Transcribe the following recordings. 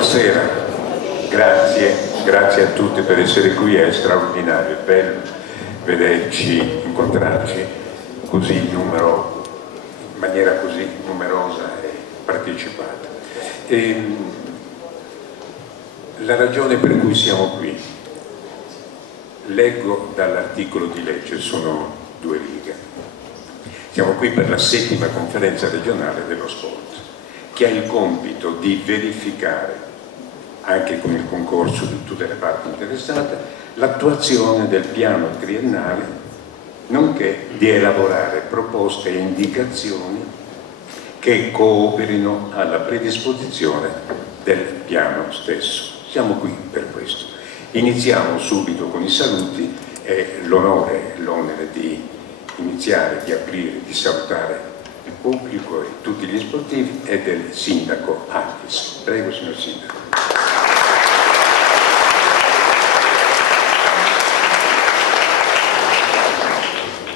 Buonasera, grazie a tutti per essere qui, è straordinario, è bello vederci, incontrarci così in maniera così numerosa e partecipata. La ragione per cui siamo qui, leggo dall'articolo di legge, sono 2 righe. Siamo qui per la 7ª conferenza regionale dello sport, che ha il compito di verificare, anche con il concorso di tutte le parti interessate, l'attuazione del piano triennale, nonché di elaborare proposte e indicazioni che cooperino alla predisposizione del piano stesso. Siamo qui per questo. Iniziamo subito con i saluti e l'onere di iniziare, di aprire, di salutare il pubblico e tutti gli sportivi e del sindaco Antis. Prego, signor sindaco.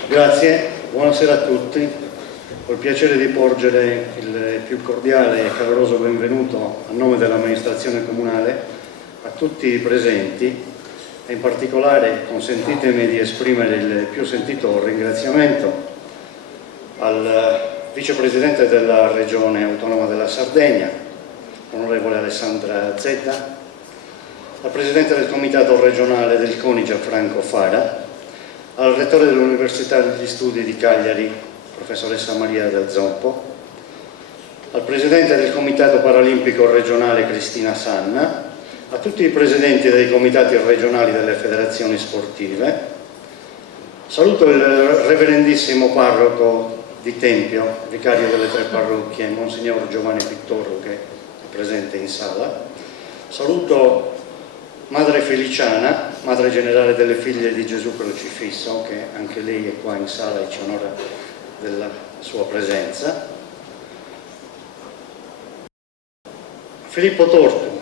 Grazie, buonasera a tutti. Ho il piacere di porgere il più cordiale e caloroso benvenuto a nome dell'amministrazione comunale a tutti i presenti e in particolare consentitemi di esprimere il più sentito ringraziamento al vicepresidente della Regione Autonoma della Sardegna, onorevole Alessandra Zedda, al presidente del Comitato regionale del CONI Gianfranco Fara, al rettore dell'Università degli Studi di Cagliari, professoressa Maria Del Zoppo, al presidente del Comitato Paralimpico regionale Cristina Sanna, a tutti i presidenti dei comitati regionali delle federazioni sportive. Saluto il reverendissimo parroco di Tempio, vicario delle 3 parrocchie, Monsignor Giovanni Pittorro, che è presente in sala. Saluto Madre Feliciana, Madre Generale delle Figlie di Gesù Crocifisso, che anche lei è qua in sala e ci onora della sua presenza. Filippo Tortu,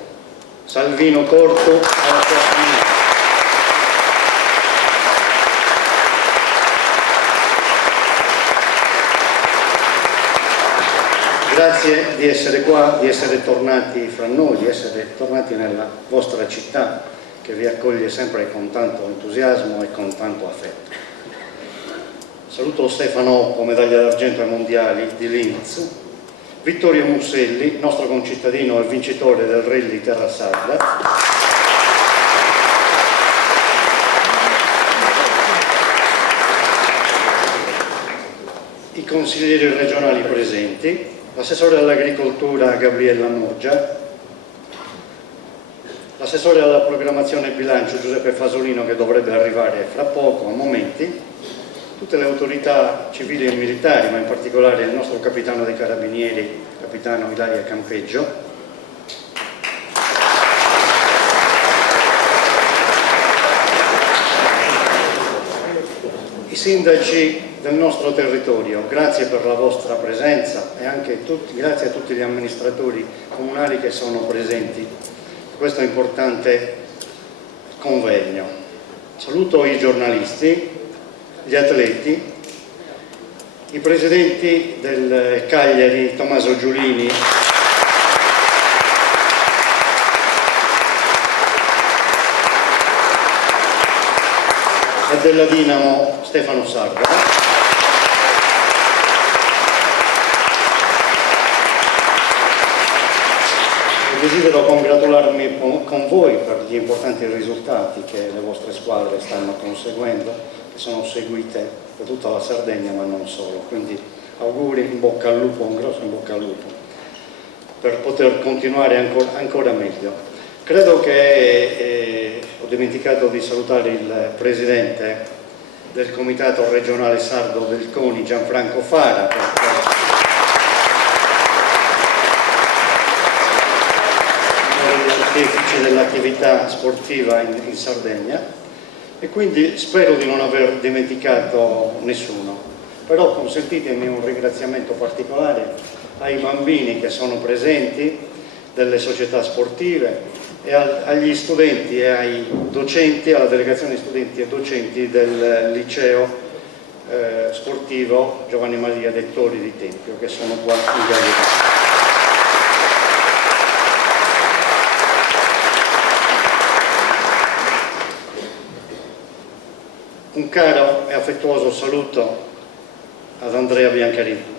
Salvino Corto, alla sua famiglia. Grazie di essere qua, di essere tornati fra noi, di essere tornati nella vostra città che vi accoglie sempre con tanto entusiasmo e con tanto affetto. Saluto Stefano Oppo, medaglia d'argento ai mondiali di Linz, Vittorio Musselli, nostro concittadino e vincitore del Rally Terra Sarda, i consiglieri regionali presenti, l'assessore all'agricoltura Gabriella Murgia, l'assessore alla programmazione e bilancio Giuseppe Fasolino, che dovrebbe arrivare fra poco, a momenti, tutte le autorità civili e militari, ma in particolare il nostro capitano dei carabinieri, capitano Ilaria Campeggio, i sindaci del nostro territorio, grazie per la vostra presenza e anche grazie a tutti gli amministratori comunali che sono presenti in questo importante convegno. Saluto i giornalisti, gli atleti, i presidenti del Cagliari Tommaso Giulini e della Dinamo Stefano Sarda. Desidero congratularmi con voi per gli importanti risultati che le vostre squadre stanno conseguendo, che sono seguite da tutta la Sardegna ma non solo, quindi auguri, in bocca al lupo, un grosso in bocca al lupo per poter continuare ancora meglio. Credo che ho dimenticato di salutare il presidente del Comitato regionale sardo del CONI Gianfranco Fara, dell'attività sportiva in Sardegna, e quindi spero di non aver dimenticato nessuno, però consentitemi un ringraziamento particolare ai bambini che sono presenti delle società sportive e agli studenti e ai docenti, alla delegazione studenti e docenti del liceo sportivo Giovanni Maria Dettori di Tempio, che sono qua in galleria. Un caro e affettuoso saluto ad Andrea Biancariddu.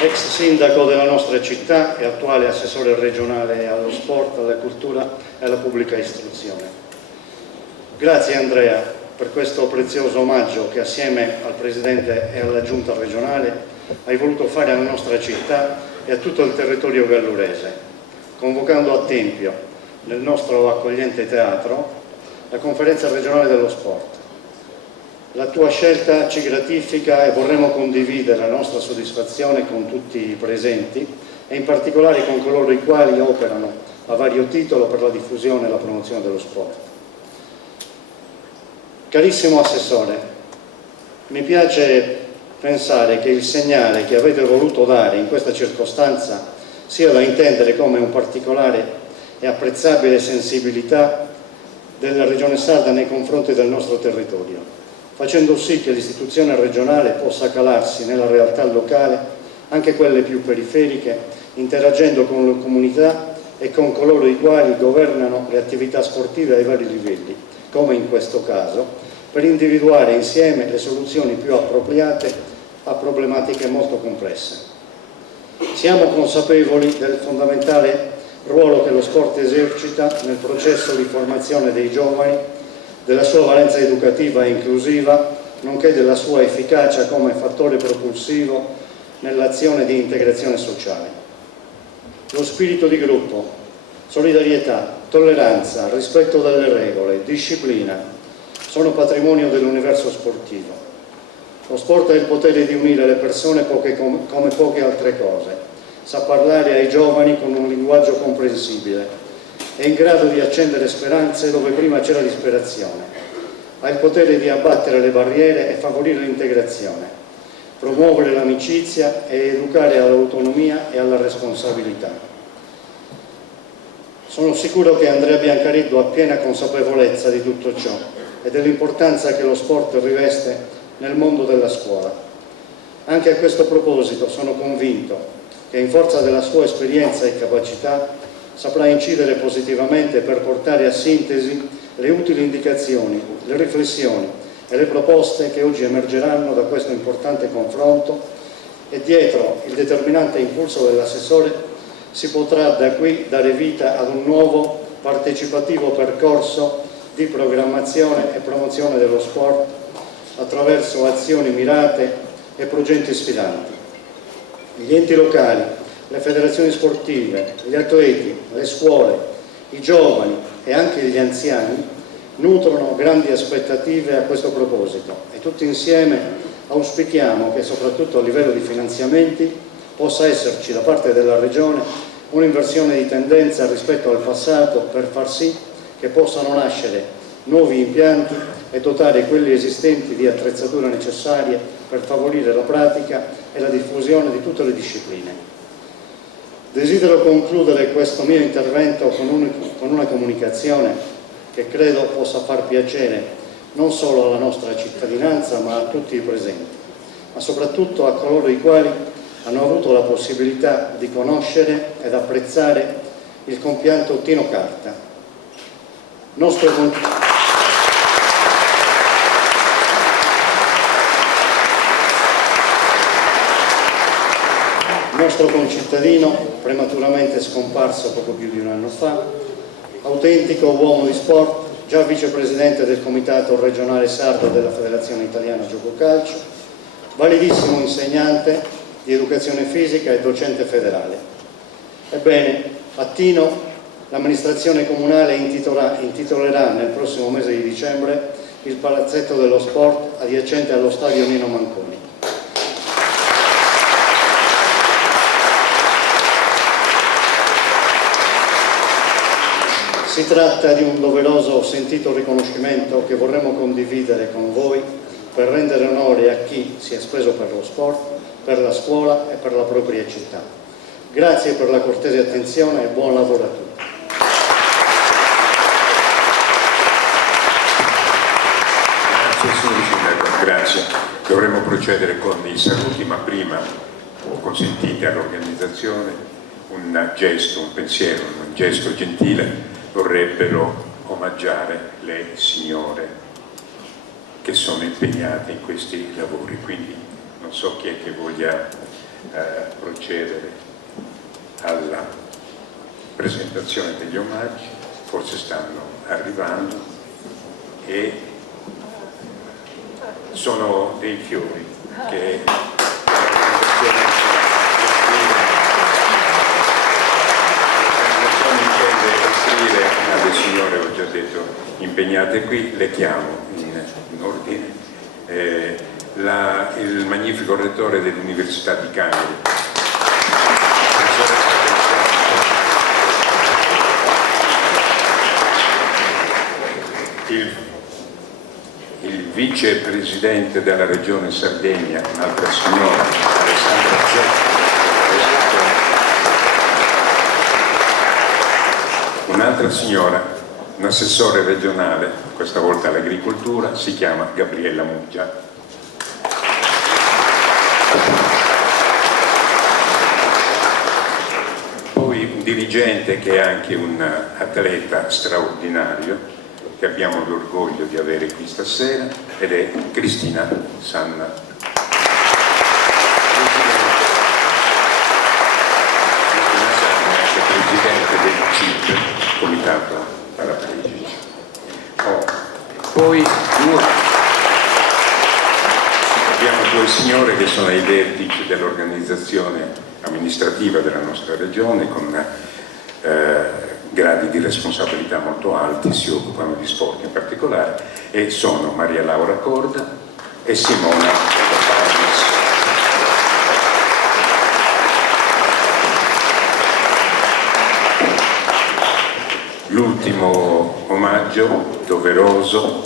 Ex sindaco della nostra città e attuale assessore regionale allo sport, alla cultura e alla pubblica istruzione. Grazie Andrea per questo prezioso omaggio che assieme al Presidente e alla Giunta regionale hai voluto fare alla nostra città e a tutto il territorio gallurese, convocando a Tempio, nel nostro accogliente teatro, la Conferenza regionale dello sport. La tua scelta ci gratifica e vorremmo condividere la nostra soddisfazione con tutti i presenti e in particolare con coloro i quali operano a vario titolo per la diffusione e la promozione dello sport. Carissimo Assessore, mi piace pensare che il segnale che avete voluto dare in questa circostanza sia da intendere come un particolare e apprezzabile sensibilità della Regione Sarda nei confronti del nostro territorio, facendo sì che l'istituzione regionale possa calarsi nella realtà locale, anche quelle più periferiche, interagendo con le comunità e con coloro i quali governano le attività sportive ai vari livelli, come in questo caso, per individuare insieme le soluzioni più appropriate a problematiche molto complesse. Siamo consapevoli del fondamentale ruolo che lo sport esercita nel processo di formazione dei giovani, della sua valenza educativa e inclusiva, nonché della sua efficacia come fattore propulsivo nell'azione di integrazione sociale. Lo spirito di gruppo, solidarietà, tolleranza, rispetto delle regole, disciplina, sono patrimonio dell'universo sportivo. Lo sport ha il potere di unire le persone come poche altre cose, sa parlare ai giovani con un linguaggio comprensibile, è in grado di accendere speranze dove prima c'era disperazione, ha il potere di abbattere le barriere e favorire l'integrazione, promuovere l'amicizia e educare all'autonomia e alla responsabilità. Sono sicuro che Andrea Biancariddu ha piena consapevolezza di tutto ciò e dell'importanza che lo sport riveste nel mondo della scuola. Anche a questo proposito sono convinto che in forza della sua esperienza e capacità saprà incidere positivamente per portare a sintesi le utili indicazioni, le riflessioni e le proposte che oggi emergeranno da questo importante confronto e dietro il determinante impulso dell'assessore si potrà da qui dare vita ad un nuovo partecipativo percorso di programmazione e promozione dello sport attraverso azioni mirate e progetti sfidanti. Gli enti locali, le federazioni sportive, gli atleti, le scuole, i giovani e anche gli anziani nutrono grandi aspettative a questo proposito e tutti insieme auspichiamo che soprattutto a livello di finanziamenti possa esserci da parte della Regione un'inversione di tendenza rispetto al passato per far sì che possano nascere nuovi impianti e dotare quelli esistenti di attrezzature necessarie per favorire la pratica e la diffusione di tutte le discipline. Desidero concludere questo mio intervento con una comunicazione che credo possa far piacere non solo alla nostra cittadinanza ma a tutti i presenti, ma soprattutto a coloro i quali hanno avuto la possibilità di conoscere ed apprezzare il compianto Tino Carta, nostro concittadino prematuramente scomparso poco più di un anno fa, autentico uomo di sport, già vicepresidente del Comitato regionale sardo della Federazione Italiana Gioco Calcio, validissimo insegnante di educazione fisica e docente federale. Ebbene, a Tino l'amministrazione comunale intitolerà nel prossimo mese di dicembre il palazzetto dello sport adiacente allo stadio Nino Manconi. Si tratta di un doveroso sentito riconoscimento che vorremmo condividere con voi per rendere onore a chi si è speso per lo sport, per la scuola e per la propria città. Grazie per la cortese attenzione e buon lavoro a tutti. Grazie signor Sindaco, grazie. Dovremmo procedere con i saluti, ma prima consentite all'organizzazione un gesto, un pensiero, un gesto gentile, vorrebbero omaggiare le signore che sono impegnate in questi lavori. Quindi non so chi è che voglia procedere alla presentazione degli omaggi, forse stanno arrivando, e sono dei fiori che alle signore, ho già detto, impegnate qui. Le chiamo in ordine. Il magnifico rettore dell'Università di Cagliari, il vicepresidente della Regione Sardegna, un'altra signora, Alessandra Zetta, un'altra signora, un assessore regionale, questa volta all'agricoltura, si chiama Gabriella Muggia. Poi un dirigente che è anche un atleta straordinario, che abbiamo l'orgoglio di avere qui stasera, ed è Cristina Sanna. Presidente del CIP, Comitato Paraplegici. Poi abbiamo due signore che sono ai vertici dell'organizzazione amministrativa della nostra regione, con gradi di responsabilità molto alti, si occupano di sport in particolare, e sono Maria Laura Corda e Simona Papanis. L'ultimo omaggio doveroso,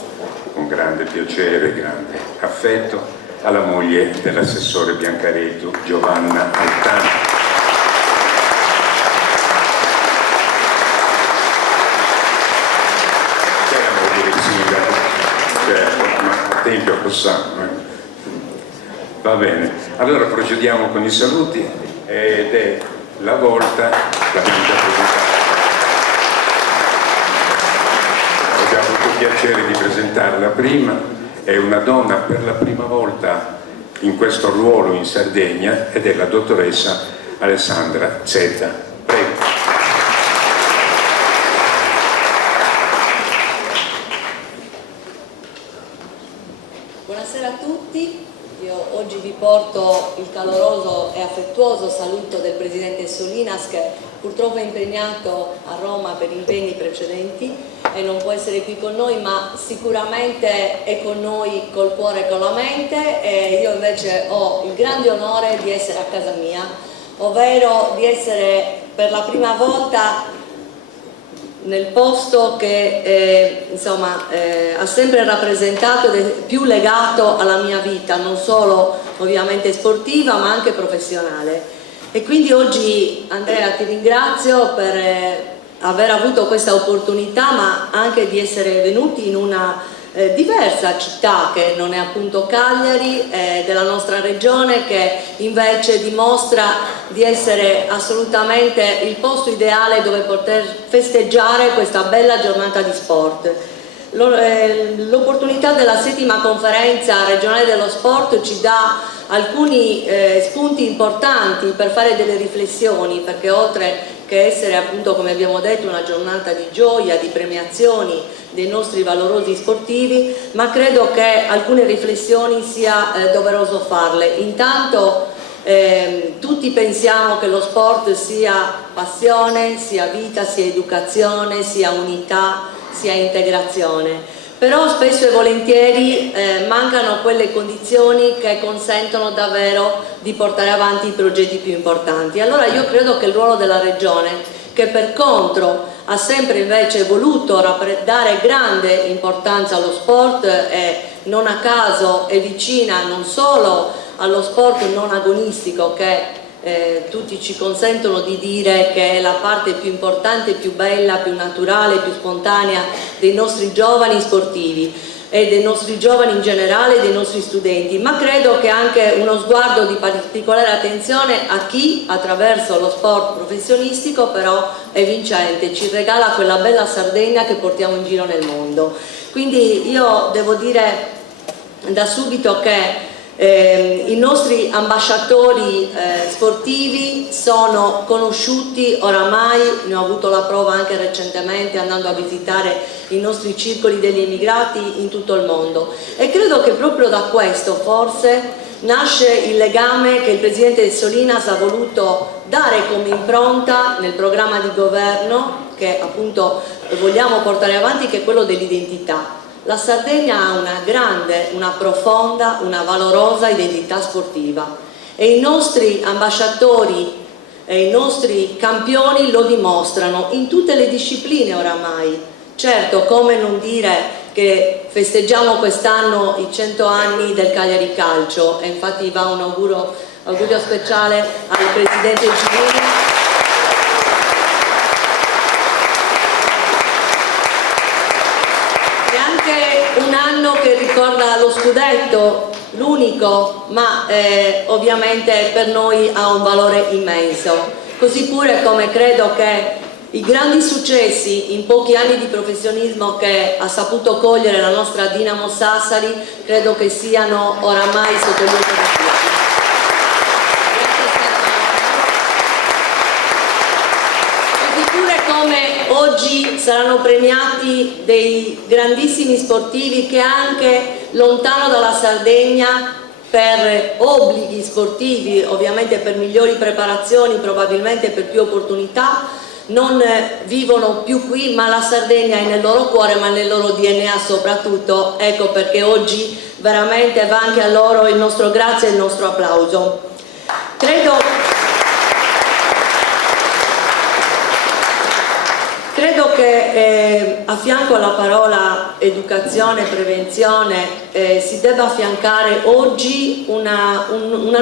con grande piacere e grande affetto, alla moglie dell'assessore Biancareto, Giovanna Altani. C'è la moglie del sindaco, certo, ma a tempio possiamo. Va bene, allora procediamo con i saluti, ed è la volta, l'abbiamo già presentata. Ho avuto il piacere di presentarla prima, è una donna per la prima volta in questo ruolo in Sardegna, ed è la dottoressa Alessandra Zetta. Prego. Buonasera a tutti, io oggi vi porto il caloroso e affettuoso saluto del Presidente Solinas, che purtroppo è impegnato a Roma per impegni precedenti e non può essere qui con noi, ma sicuramente è con noi col cuore e con la mente, e io invece ho il grande onore di essere a casa mia, ovvero di essere per la prima volta nel posto che ha sempre rappresentato ed è più legato alla mia vita, non solo ovviamente sportiva ma anche professionale. E quindi oggi, Andrea, ti ringrazio per aver avuto questa opportunità, ma anche di essere venuti in una diversa città che non è appunto Cagliari, della nostra regione, che invece dimostra di essere assolutamente il posto ideale dove poter festeggiare questa bella giornata di sport. L'opportunità della 7ª conferenza regionale dello sport ci dà alcuni spunti importanti per fare delle riflessioni, perché oltre che essere appunto, come abbiamo detto, una giornata di gioia, di premiazioni dei nostri valorosi sportivi, ma credo che alcune riflessioni sia doveroso farle. Intanto tutti pensiamo che lo sport sia passione, sia vita, sia educazione, sia unità, sia integrazione. Però spesso e volentieri mancano quelle condizioni che consentono davvero di portare avanti i progetti più importanti. Allora io credo che il ruolo della Regione, che per contro ha sempre invece voluto dare grande importanza allo sport, e non a caso è vicina non solo allo sport non agonistico, che tutti ci consentono di dire che è la parte più importante, più bella, più naturale, più spontanea dei nostri giovani sportivi, e dei nostri giovani in generale e dei nostri studenti, ma credo che anche uno sguardo di particolare attenzione a chi attraverso lo sport professionistico però è vincente, ci regala quella bella Sardegna che portiamo in giro nel mondo. Quindi io devo dire da subito che i nostri ambasciatori sportivi sono conosciuti oramai, ne ho avuto la prova anche recentemente andando a visitare i nostri circoli degli immigrati in tutto il mondo, e credo che proprio da questo forse nasce il legame che il Presidente Solinas ha voluto dare come impronta nel programma di governo che appunto vogliamo portare avanti, che è quello dell'identità. La Sardegna ha una grande, una profonda, una valorosa identità sportiva e i nostri ambasciatori e i nostri campioni lo dimostrano in tutte le discipline oramai. Certo, come non dire che festeggiamo quest'anno i 100 anni del Cagliari Calcio, e infatti va un augurio speciale al Presidente Giulini. Un anno che ricorda lo scudetto, l'unico, ma ovviamente per noi ha un valore immenso. Così pure come credo che i grandi successi in pochi anni di professionismo che ha saputo cogliere la nostra Dinamo Sassari, credo che siano oramai sotto gli occhi di tutti. Oggi saranno premiati dei grandissimi sportivi che anche lontano dalla Sardegna, per obblighi sportivi, ovviamente per migliori preparazioni, probabilmente per più opportunità, non vivono più qui, ma la Sardegna è nel loro cuore, ma nel loro DNA soprattutto. Ecco perché oggi veramente va anche a loro il nostro grazie e il nostro applauso. Credo che a fianco alla parola educazione e prevenzione si debba affiancare oggi una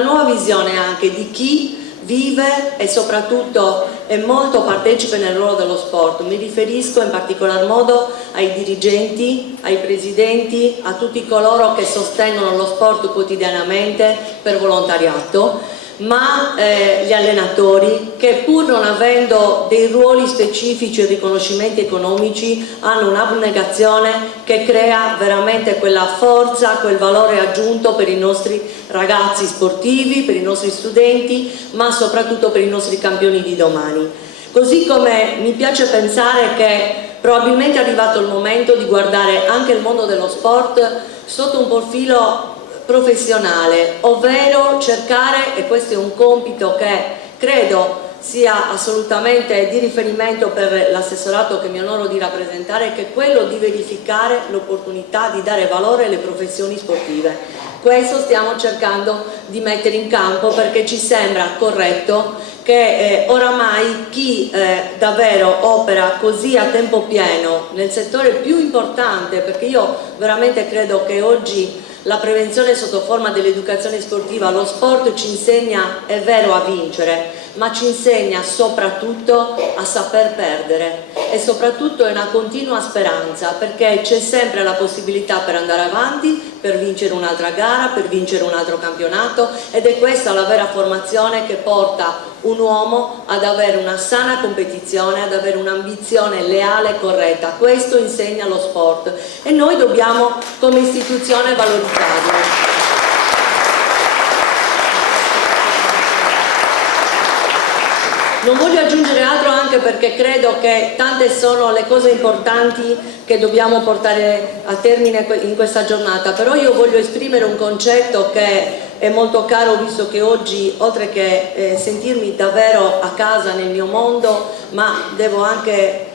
nuova visione anche di chi vive e soprattutto è molto partecipe nel ruolo dello sport. Mi riferisco in particolar modo ai dirigenti, ai presidenti, a tutti coloro che sostengono lo sport quotidianamente per volontariato, ma gli allenatori che pur non avendo dei ruoli specifici e riconoscimenti economici hanno un'abnegazione che crea veramente quella forza, quel valore aggiunto per i nostri ragazzi sportivi, per i nostri studenti, ma soprattutto per i nostri campioni di domani. Così come mi piace pensare che probabilmente è arrivato il momento di guardare anche il mondo dello sport sotto un profilo professionale, ovvero cercare, e questo è un compito che credo sia assolutamente di riferimento per l'assessorato che mi onoro di rappresentare, che è quello di verificare l'opportunità di dare valore alle professioni sportive. Questo stiamo cercando di mettere in campo perché ci sembra corretto che oramai chi davvero opera così a tempo pieno nel settore più importante, perché io veramente credo che oggi la prevenzione sotto forma dell'educazione sportiva, lo sport ci insegna, è vero, a vincere, ma ci insegna soprattutto a saper perdere e soprattutto è una continua speranza, perché c'è sempre la possibilità per andare avanti, per vincere un'altra gara, per vincere un altro campionato, ed è questa la vera formazione che porta un uomo ad avere una sana competizione, ad avere un'ambizione leale e corretta. Questo insegna lo sport e noi dobbiamo come istituzione valorizzarlo. Non voglio aggiungere altro, anche perché credo che tante sono le cose importanti che dobbiamo portare a termine in questa giornata, però io voglio esprimere un concetto che è molto caro, visto che oggi, oltre che sentirmi davvero a casa nel mio mondo, ma devo anche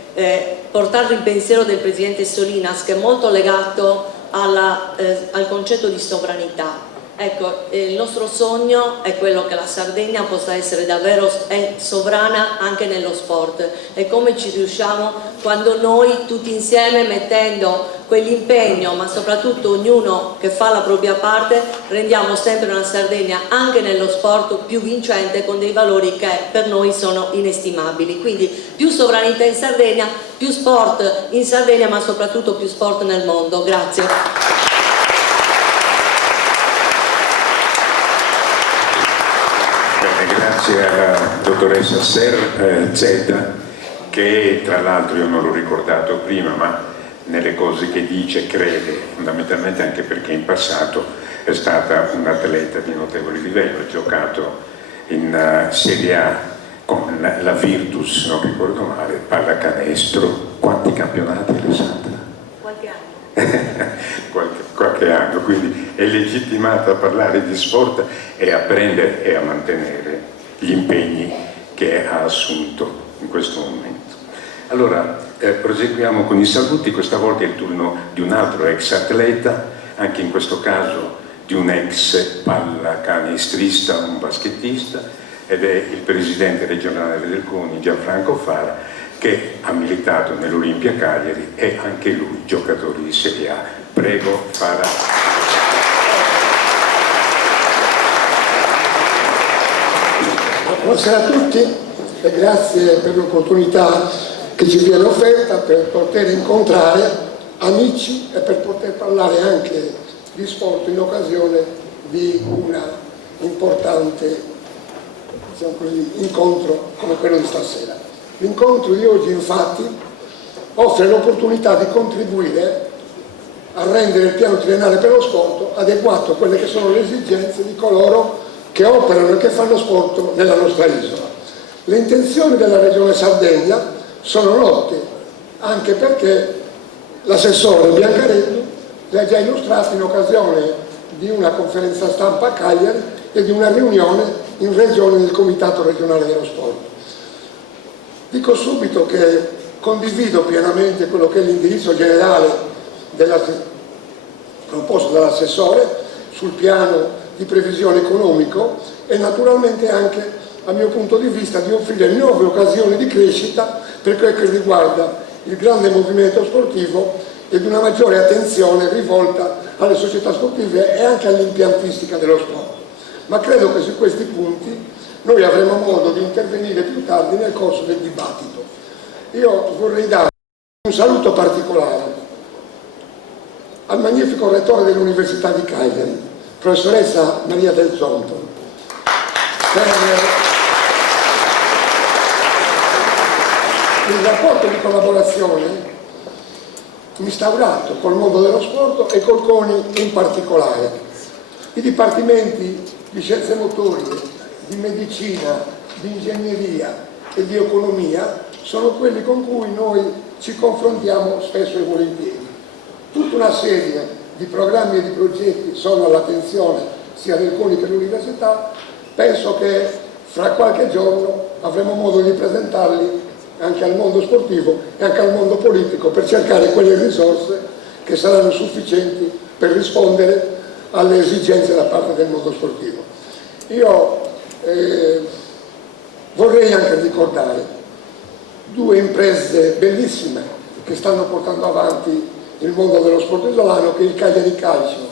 portare il pensiero del Presidente Solinas, che è molto legato al concetto di sovranità. Ecco, il nostro sogno è quello che la Sardegna possa essere davvero sovrana anche nello sport, e come ci riusciamo quando noi tutti insieme, mettendo quell'impegno, ma soprattutto ognuno che fa la propria parte, rendiamo sempre una Sardegna anche nello sport più vincente, con dei valori che per noi sono inestimabili. Quindi più sovranità in Sardegna, più sport in Sardegna, ma soprattutto più sport nel mondo. Grazie. Grazie alla dottoressa Zedda, che tra l'altro io non l'ho ricordato prima, ma nelle cose che dice crede, fondamentalmente anche perché in passato è stata un atleta di notevole livello, ha giocato in Serie A con la Virtus, non ricordo male, pallacanestro. Quanti campionati, Alessandra? Qualche anno. qualche anno, quindi è legittimata a parlare di sport e a prendere e a mantenere gli impegni che ha assunto in questo momento. Allora, proseguiamo con i saluti. Questa volta è il turno di un altro ex atleta, anche in questo caso di un ex pallacanistrista, un baschettista, ed è il presidente regionale del CONI, Gianfranco Fara, che ha militato nell'Olimpia Cagliari e anche lui giocatore di Serie A. Prego, Fara. Buonasera a tutti e grazie per l'opportunità che ci viene offerta per poter incontrare amici e per poter parlare anche di sport in occasione di un importante, diciamo così, incontro come quello di stasera. L'incontro di oggi infatti offre l'opportunità di contribuire a rendere il piano triennale per lo sport adeguato a quelle che sono le esigenze di coloro che operano e che fanno sport nella nostra isola. Le intenzioni della Regione Sardegna sono note, anche perché l'assessore Biancarelli le ha già illustrate in occasione di una conferenza stampa a Cagliari e di una riunione in Regione del Comitato regionale dello sport. Dico subito che condivido pienamente quello che è l'indirizzo generale proposto dall'assessore sul piano di previsione economico e naturalmente anche, a mio punto di vista, di offrire nuove occasioni di crescita per quel che riguarda il grande movimento sportivo ed una maggiore attenzione rivolta alle società sportive e anche all'impiantistica dello sport. Ma credo che su questi punti noi avremo modo di intervenire più tardi nel corso del dibattito. Io vorrei dare un saluto particolare al magnifico rettore dell'Università di Cagliari, professoressa Maria Del Zonto, per il rapporto di collaborazione instaurato col mondo dello sport e col CONI in particolare. I dipartimenti di scienze motorie, di medicina, di ingegneria e di economia sono quelli con cui noi ci confrontiamo spesso e volentieri. Tutta una serie di programmi e di progetti sono all'attenzione sia del CONI che dell'università. Penso che fra qualche giorno avremo modo di presentarli anche al mondo sportivo e anche al mondo politico per cercare quelle risorse che saranno sufficienti per rispondere alle esigenze da parte del mondo sportivo. Io vorrei anche ricordare due imprese bellissime che stanno portando avanti il mondo dello sport isolano, che è il Cagliari Calcio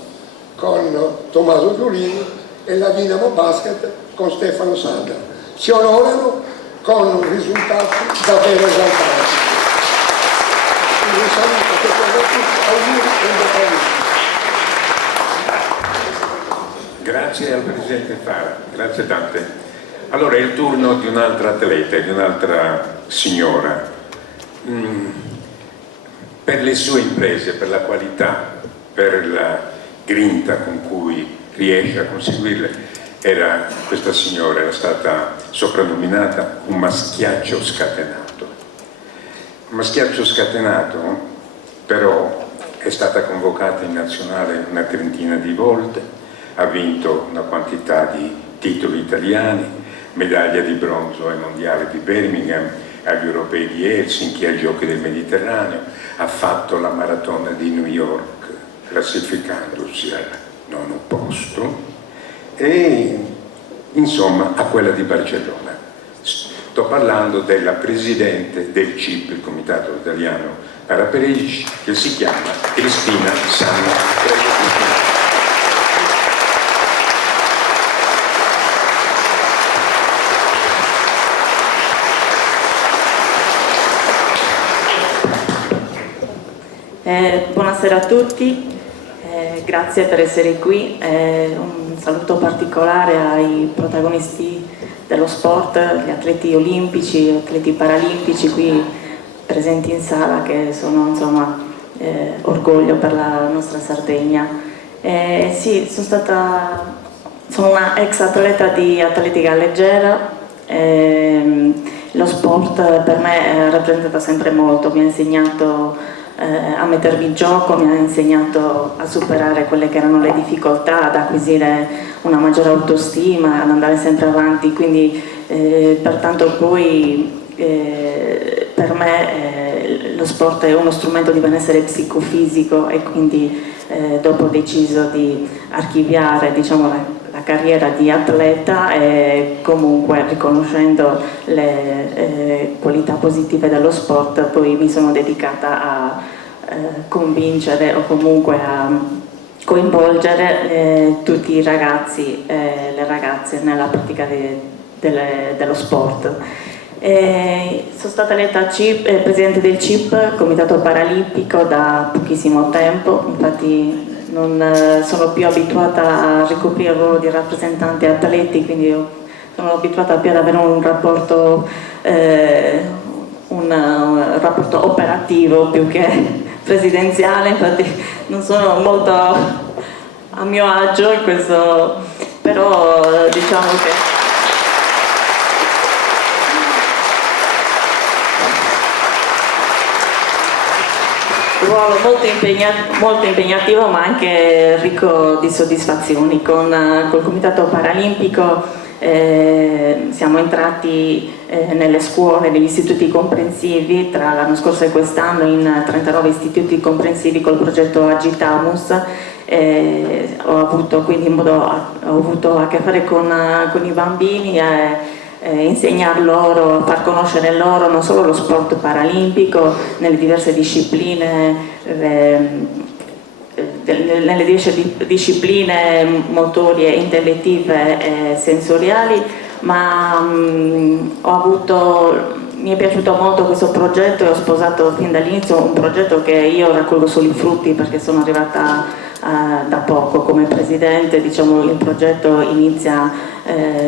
con Tommaso Giulini e la Dinamo Basket con Stefano Sanda. Ci onorano con risultati davvero esaltanti. Un saluto che per tutti, auguri e Grazie al Presidente Fara, grazie tante. Allora è il turno di un'altra atleta, di un'altra signora. Per le sue imprese, per la qualità, per la grinta con cui riesce a conseguirle, questa signora era stata soprannominata un maschiaccio scatenato. Un maschiaccio scatenato, però, è stata convocata in nazionale una trentina di volte, ha vinto una quantità di titoli italiani, medaglia di bronzo ai mondiali di Birmingham, agli europei di Helsinki, ai giochi del Mediterraneo, ha fatto la maratona di New York classificandosi al 9° posto, e insomma a quella di Barcellona. Sto parlando della presidente del CIP, il Comitato Italiano Paraplegici, che si chiama Cristina Sanna. Prego, Cristina. Buonasera a tutti, grazie per essere qui. Un saluto particolare ai protagonisti dello sport, gli atleti olimpici, gli atleti paralimpici qui presenti in sala, che sono insomma orgoglio per la nostra Sardegna. Sì, sono una ex atleta di atletica leggera. Lo sport per me rappresenta sempre molto, mi ha insegnato a mettermi in gioco, mi ha insegnato a superare quelle che erano le difficoltà, ad acquisire una maggiore autostima, ad andare sempre avanti, quindi pertanto poi per me lo sport è uno strumento di benessere psicofisico e quindi dopo ho deciso di archiviare, diciamo, la carriera di atleta, e comunque riconoscendo le qualità positive dello sport poi mi sono dedicata a convincere o comunque a coinvolgere tutti i ragazzi e le ragazze nella pratica dello sport. Sono stata eletta presidente del CIP, Comitato Paralimpico, da pochissimo tempo, infatti non sono più abituata a ricoprire il ruolo di rappresentante atleti, quindi io sono abituata più ad avere un rapporto operativo più che presidenziale, infatti non sono molto a mio agio in questo, però diciamo che ruolo molto impegnativo, ma anche ricco di soddisfazioni. Col Comitato Paralimpico siamo entrati nelle scuole, negli istituti comprensivi, tra l'anno scorso e quest'anno in 39 istituti comprensivi col progetto Agitamus. Ho avuto a che fare con i bambini, insegnar loro, far conoscere loro non solo lo sport paralimpico nelle diverse discipline, nelle diverse discipline motorie, intellettive e sensoriali, ma mi è piaciuto molto questo progetto e ho sposato fin dall'inizio un progetto che io raccolgo solo i frutti, perché sono arrivata da poco come presidente. Diciamo, il progetto inizia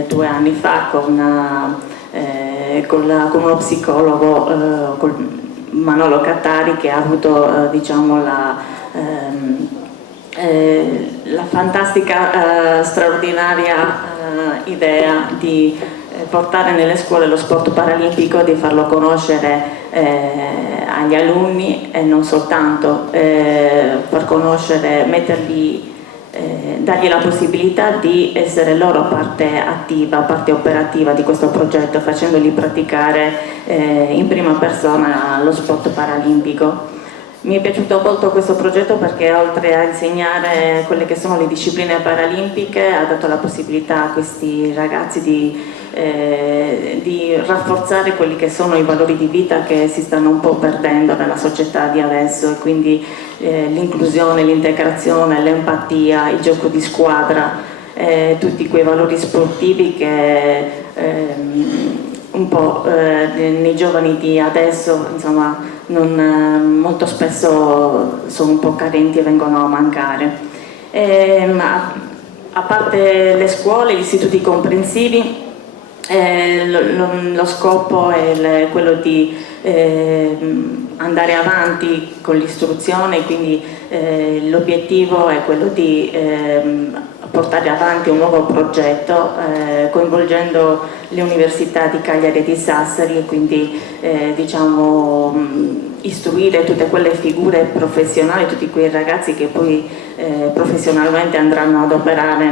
2 anni fa con uno psicologo, con Manolo Cattari, che ha avuto diciamo, la fantastica, straordinaria idea di portare nelle scuole lo sport paralimpico, di farlo conoscere agli alunni e non soltanto, far conoscere, dargli la possibilità di essere loro parte attiva, parte operativa di questo progetto, facendoli praticare in prima persona lo sport paralimpico. Mi è piaciuto molto questo progetto perché, oltre a insegnare quelle che sono le discipline paralimpiche, ha dato la possibilità a questi ragazzi di rafforzare quelli che sono i valori di vita che si stanno un po' perdendo nella società di adesso, e quindi l'inclusione, l'integrazione, l'empatia, il gioco di squadra, tutti quei valori sportivi che un po' nei giovani di adesso, insomma, molto spesso sono un po' carenti e vengono a mancare. A parte le scuole, gli istituti comprensivi, lo scopo è quello di andare avanti con l'istruzione, quindi l'obiettivo è quello di portare avanti un nuovo progetto coinvolgendo le università di Cagliari e di Sassari, e quindi diciamo istruire tutte quelle figure professionali, tutti quei ragazzi che poi professionalmente andranno ad operare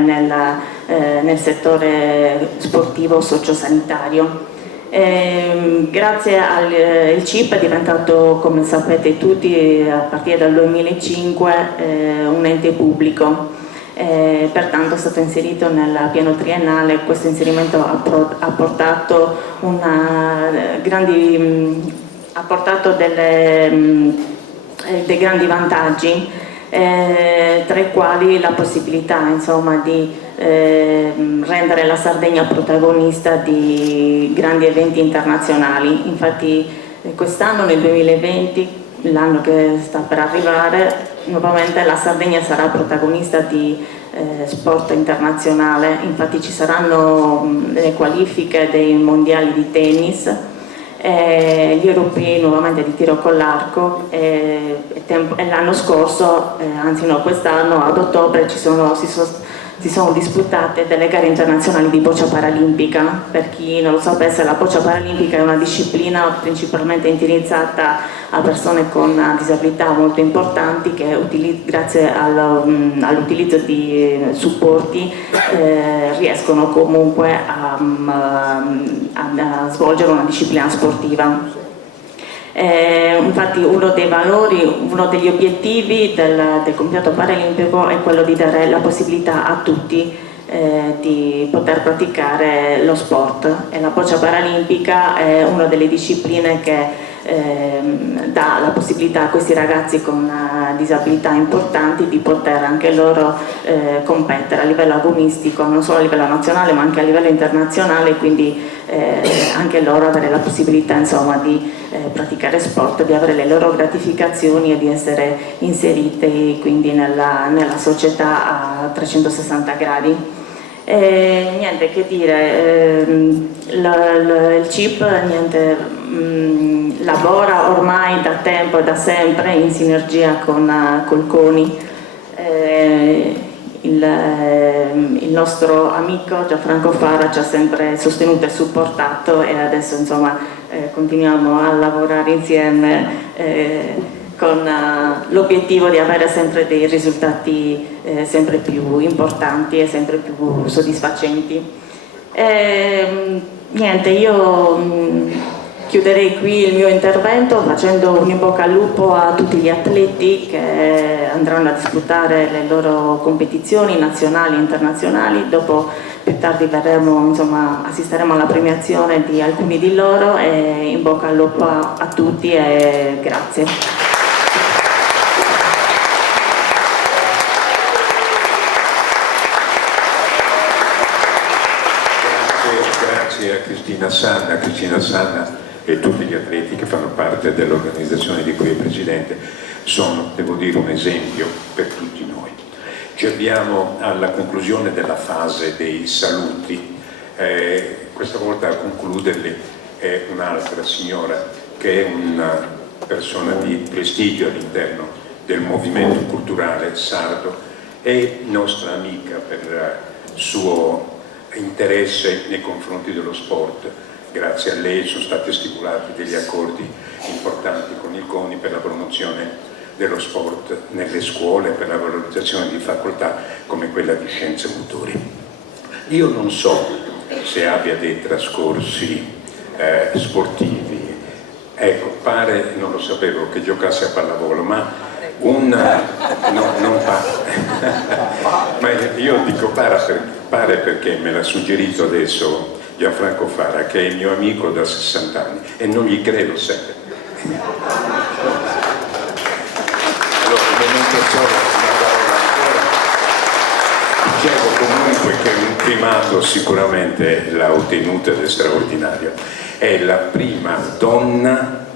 nel settore sportivo sociosanitario. Grazie al CIP è diventato, come sapete tutti, a partire dal 2005 un ente pubblico. pertanto è stato inserito nel piano triennale. Questo inserimento ha portato dei grandi vantaggi, tra i quali la possibilità insomma di rendere la Sardegna protagonista di grandi eventi internazionali. Infatti quest'anno, nel 2020, l'anno che sta per arrivare, nuovamente la Sardegna sarà protagonista di sport internazionale. Infatti ci saranno le qualifiche dei mondiali di tennis, gli europei nuovamente di tiro con l'arco, e l'anno scorso, anzi no, quest'anno ad ottobre si sono disputate delle gare internazionali di boccia paralimpica. Per chi non lo sapesse, la boccia paralimpica è una disciplina principalmente indirizzata a persone con disabilità molto importanti che grazie all'utilizzo di supporti riescono comunque a svolgere una disciplina sportiva. Infatti uno dei valori, uno degli obiettivi del Comitato Paralimpico è quello di dare la possibilità a tutti di poter praticare lo sport, e la boccia paralimpica è una delle discipline che dà la possibilità a questi ragazzi con disabilità importanti di poter anche loro competere a livello agonistico, non solo a livello nazionale ma anche a livello internazionale, quindi anche loro avere la possibilità insomma di praticare sport, di avere le loro gratificazioni e di essere inseriti quindi nella società a 360 gradi. Niente che dire, il CIP lavora ormai da tempo e da sempre in sinergia col CONI. Il nostro amico Gianfranco Fara ci ha sempre sostenuto e supportato, e adesso insomma continuiamo a lavorare insieme con l'obiettivo di avere sempre dei risultati sempre più importanti e sempre più soddisfacenti. Niente, io chiuderei qui il mio intervento facendo un in bocca al lupo a tutti gli atleti che andranno a disputare le loro competizioni nazionali e internazionali. Dopo, più tardi, assisteremo alla premiazione di alcuni di loro, e in bocca al lupo a tutti e grazie. Grazie a Cristina Sanna e tutti gli atleti che fanno parte dell'organizzazione di cui è presidente. Sono, devo dire, un esempio per tutti noi. Ci abbiamo alla conclusione della fase dei saluti. Questa volta a concluderli è un'altra signora che è una persona di prestigio all'interno del movimento culturale sardo, è nostra amica per suo interesse nei confronti dello sport. Grazie a lei sono stati stipulati degli accordi importanti con il CONI per la promozione dello sport nelle scuole, per la valorizzazione di facoltà come quella di scienze motorie. Io non so se abbia dei trascorsi sportivi, ecco, pare, non lo sapevo, che giocasse a pallavolo, ma ma io dico pare perché me l'ha suggerito adesso Gianfranco Fara, che è il mio amico da 60 anni, e non gli credo sempre. Allora, dicevo comunque che un primato sicuramente l'ha ottenuto ed è straordinario. È la prima donna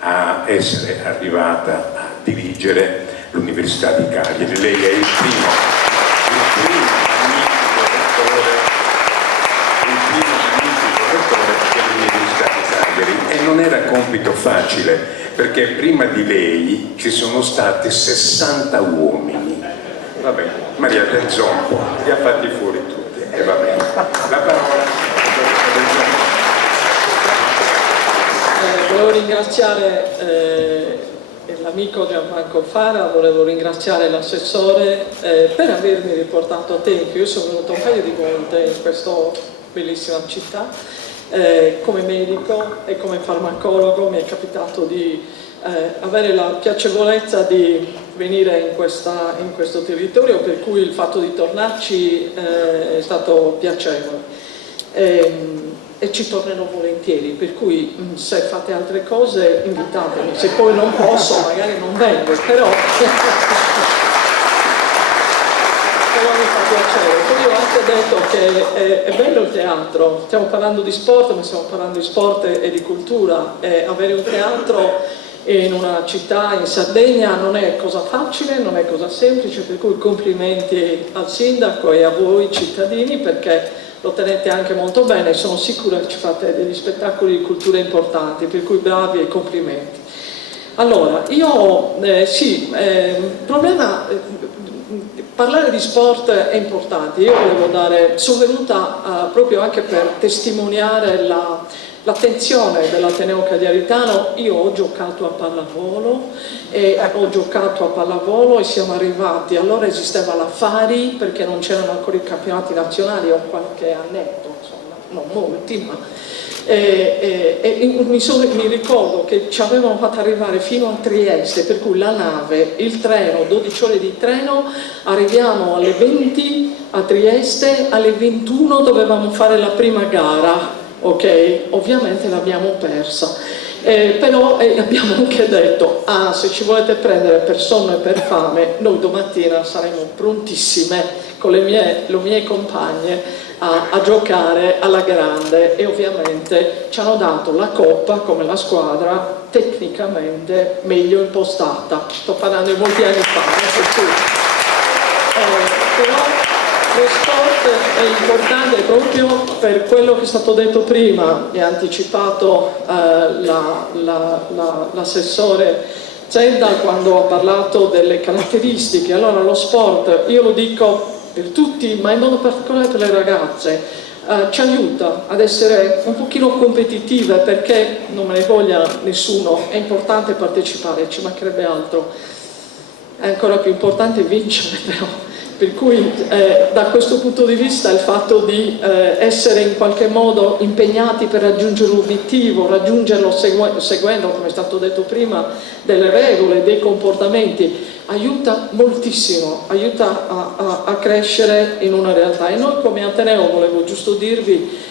a essere arrivata a dirigere l'Università di Cagliari. Lei è il primo dell'Università di Cagliari, e non era compito facile, perché prima di lei ci sono stati 60 uomini. Vabbè, Maria del Zompo li ha fatti fuori tutti, e va bene. La parola. Volevo ringraziare l'amico Gianfranco Fara, volevo ringraziare l'assessore per avermi riportato a Tempio. Io sono venuto un paio di volte in questa bellissima città come medico e come farmacologo. Mi è capitato di avere la piacevolezza di venire in questo territorio, per cui il fatto di tornarci è stato piacevole e ci tornerò volentieri, per cui se fate altre cose invitatemi, se poi non posso magari non vengo, però mi fa piacere. Poi io ho anche detto che è bello il teatro, stiamo parlando di sport, ma stiamo parlando di sport e di cultura, e avere un teatro in una città in Sardegna non è cosa facile, non è cosa semplice, per cui complimenti al sindaco e a voi cittadini, perché lo tenete anche molto bene, sono sicura che ci fate degli spettacoli di cultura importanti, per cui bravi e complimenti. Allora, io parlare di sport è importante. Io sono venuta proprio anche per testimoniare l'attenzione dell'Ateneo Cagliaritano. Io ho giocato a pallavolo e siamo arrivati, allora esisteva la Fari perché non c'erano ancora i campionati nazionali, ho qualche annetto, insomma, non molti, ma mi ricordo che ci avevano fatto arrivare fino a Trieste, per cui la nave, il treno, 12 ore di treno, arriviamo alle 20 a Trieste, alle 21 dovevamo fare la prima gara, ok? Ovviamente l'abbiamo persa, però abbiamo anche detto, se ci volete prendere per sonno e per fame, noi domattina saremo prontissime con le mie compagne a giocare alla grande, e ovviamente ci hanno dato la coppa come la squadra tecnicamente meglio impostata. Sto parlando di molti anni fa, però lo sport è importante proprio per quello che è stato detto prima, e ha anticipato l'assessore Zedda quando ha parlato delle caratteristiche. Allora lo sport, io lo dico per tutti, ma in modo particolare per le ragazze, ci aiuta ad essere un pochino competitive, perché non me ne voglia nessuno, è importante partecipare, ci mancherebbe altro, è ancora più importante vincere però. Per cui da questo punto di vista il fatto di essere in qualche modo impegnati per raggiungere l'obiettivo, raggiungerlo seguendo, come è stato detto prima, delle regole, dei comportamenti, aiuta moltissimo, aiuta a crescere in una realtà. E noi come Ateneo, volevo giusto dirvi,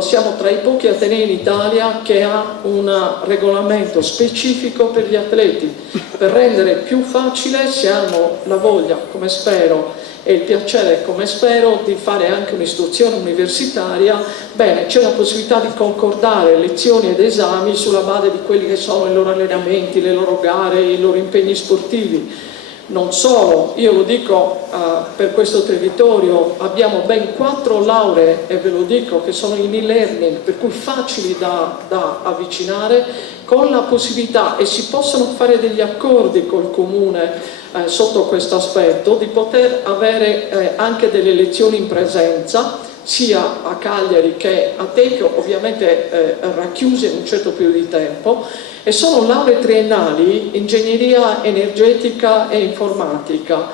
siamo tra i pochi atenei in Italia che ha un regolamento specifico per gli atleti, per rendere più facile, se hanno la voglia, come spero, e il piacere, come spero, di fare anche un'istruzione universitaria. Bene, c'è la possibilità di concordare lezioni ed esami sulla base di quelli che sono i loro allenamenti, le loro gare, i loro impegni sportivi. Non solo, io lo dico per questo territorio, abbiamo ben 4 lauree, e ve lo dico, che sono in e-learning, per cui facili da avvicinare, con la possibilità, e si possono fare degli accordi col comune sotto questo aspetto, di poter avere anche delle lezioni in presenza, sia a Cagliari che a Tecchio, ovviamente racchiuse in un certo periodo di tempo, e sono lauree triennali: ingegneria energetica e informatica,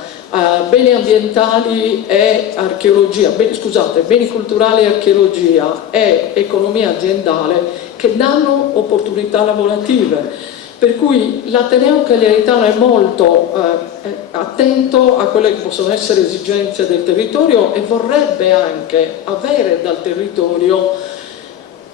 beni ambientali e archeologia, beni culturali e archeologia, e economia aziendale, che danno opportunità lavorative. Per cui l'Ateneo Cagliaritano è molto attento a quelle che possono essere esigenze del territorio, e vorrebbe anche avere dal territorio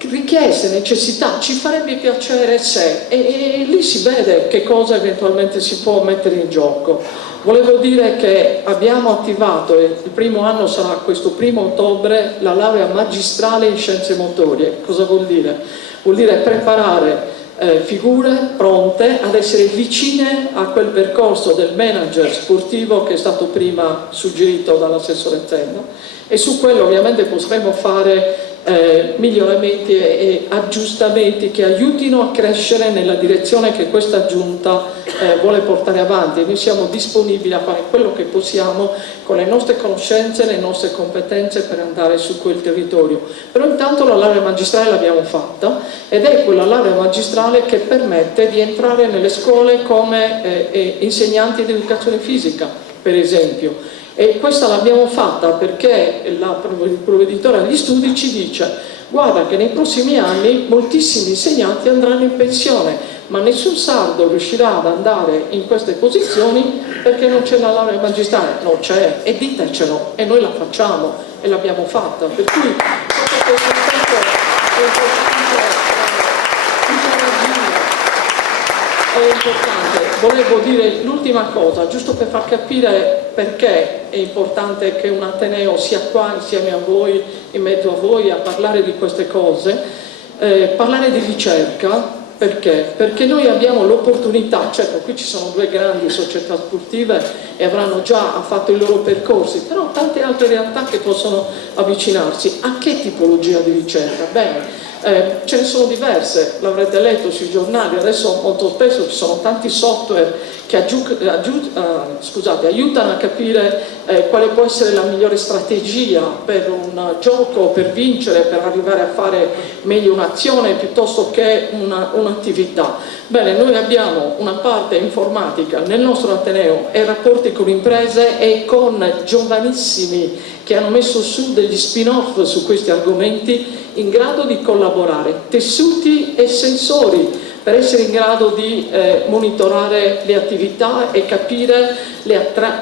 richieste, necessità. Ci farebbe piacere se, e lì si vede che cosa eventualmente si può mettere in gioco. Volevo dire che abbiamo attivato, il primo anno sarà questo 1° ottobre, la laurea magistrale in scienze motorie. Cosa vuol dire? Vuol dire preparare figure pronte ad essere vicine a quel percorso del manager sportivo che è stato prima suggerito dall'assessore Zedda, e su quello ovviamente potremo fare miglioramenti e aggiustamenti che aiutino a crescere nella direzione che questa giunta vuole portare avanti, e noi siamo disponibili a fare quello che possiamo con le nostre conoscenze, le nostre competenze, per andare su quel territorio. Però intanto la laurea magistrale l'abbiamo fatta, ed è quella laurea magistrale che permette di entrare nelle scuole come insegnanti di educazione fisica, per esempio. E questa l'abbiamo fatta perché il provveditore agli studi ci dice: guarda che nei prossimi anni moltissimi insegnanti andranno in pensione, ma nessun sardo riuscirà ad andare in queste posizioni perché non c'è la laurea magistrale. Non c'è, e ditecelo, e noi la facciamo e l'abbiamo fatta. Per cui sotto questo aspetto è importante. Volevo dire l'ultima cosa, giusto per far capire perché è importante che un Ateneo sia qua insieme a voi, in mezzo a voi, a parlare di queste cose. Parlare di ricerca, perché? Perché noi abbiamo l'opportunità, certo qui ci sono due grandi società sportive e avranno già fatto i loro percorsi, però tante altre realtà che possono avvicinarsi. A che tipologia di ricerca? Bene, ce ne sono diverse, l'avrete letto sui giornali, adesso molto spesso ci sono tanti software che aiutano a capire quale può essere la migliore strategia per un gioco, per vincere, per arrivare a fare meglio un'azione piuttosto che un'attività. Bene, noi abbiamo una parte informatica nel nostro Ateneo e rapporti con imprese e con giovanissimi che hanno messo su degli spin-off su questi argomenti in grado di collaborare, tessuti e sensori per essere in grado di monitorare le attività e capire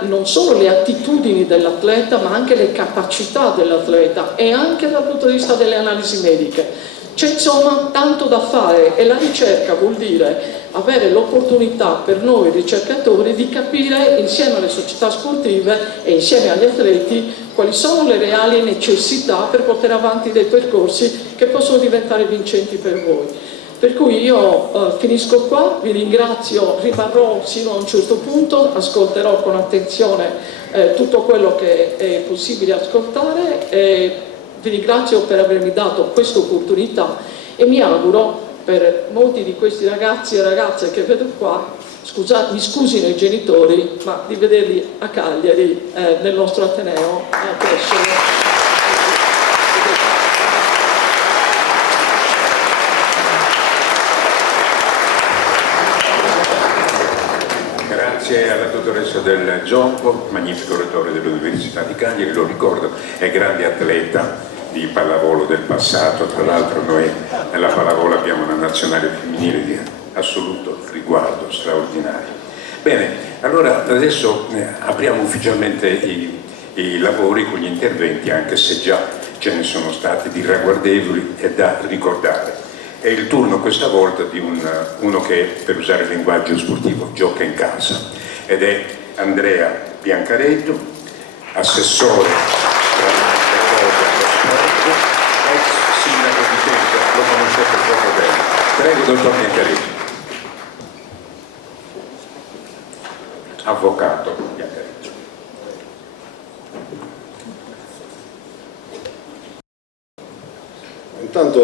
non solo le attitudini dell'atleta ma anche le capacità dell'atleta e anche dal punto di vista delle analisi mediche. C'è insomma tanto da fare e la ricerca vuol dire avere l'opportunità per noi ricercatori di capire insieme alle società sportive e insieme agli atleti quali sono le reali necessità per portare avanti dei percorsi che possono diventare vincenti per voi. Per cui io finisco qua, vi ringrazio, rimarrò sino a un certo punto, ascolterò con attenzione tutto quello che è possibile ascoltare e vi ringrazio per avermi dato questa opportunità e mi auguro per molti di questi ragazzi e ragazze che vedo qua, mi scusino i genitori, ma di vederli a Cagliari nel nostro Ateneo a crescere. Grazie alla dottoressa del gioco, magnifico rettore dell'Università di Cagliari, lo ricordo, è grande atleta di pallavolo del passato, tra l'altro noi nella pallavolo abbiamo una nazionale femminile di assoluto riguardo, straordinario. Bene, allora adesso apriamo ufficialmente i lavori con gli interventi, anche se già ce ne sono stati di ragguardevoli e da ricordare. È il turno questa volta di uno che, per usare il linguaggio sportivo, gioca in casa, ed è Andrea Biancaretto, assessore per le cose allo sport, ex sindaco di Vicenza, lo conoscete proprio bene. Prego, dottor Biancaretto. Avvocato Biancaretto. Intanto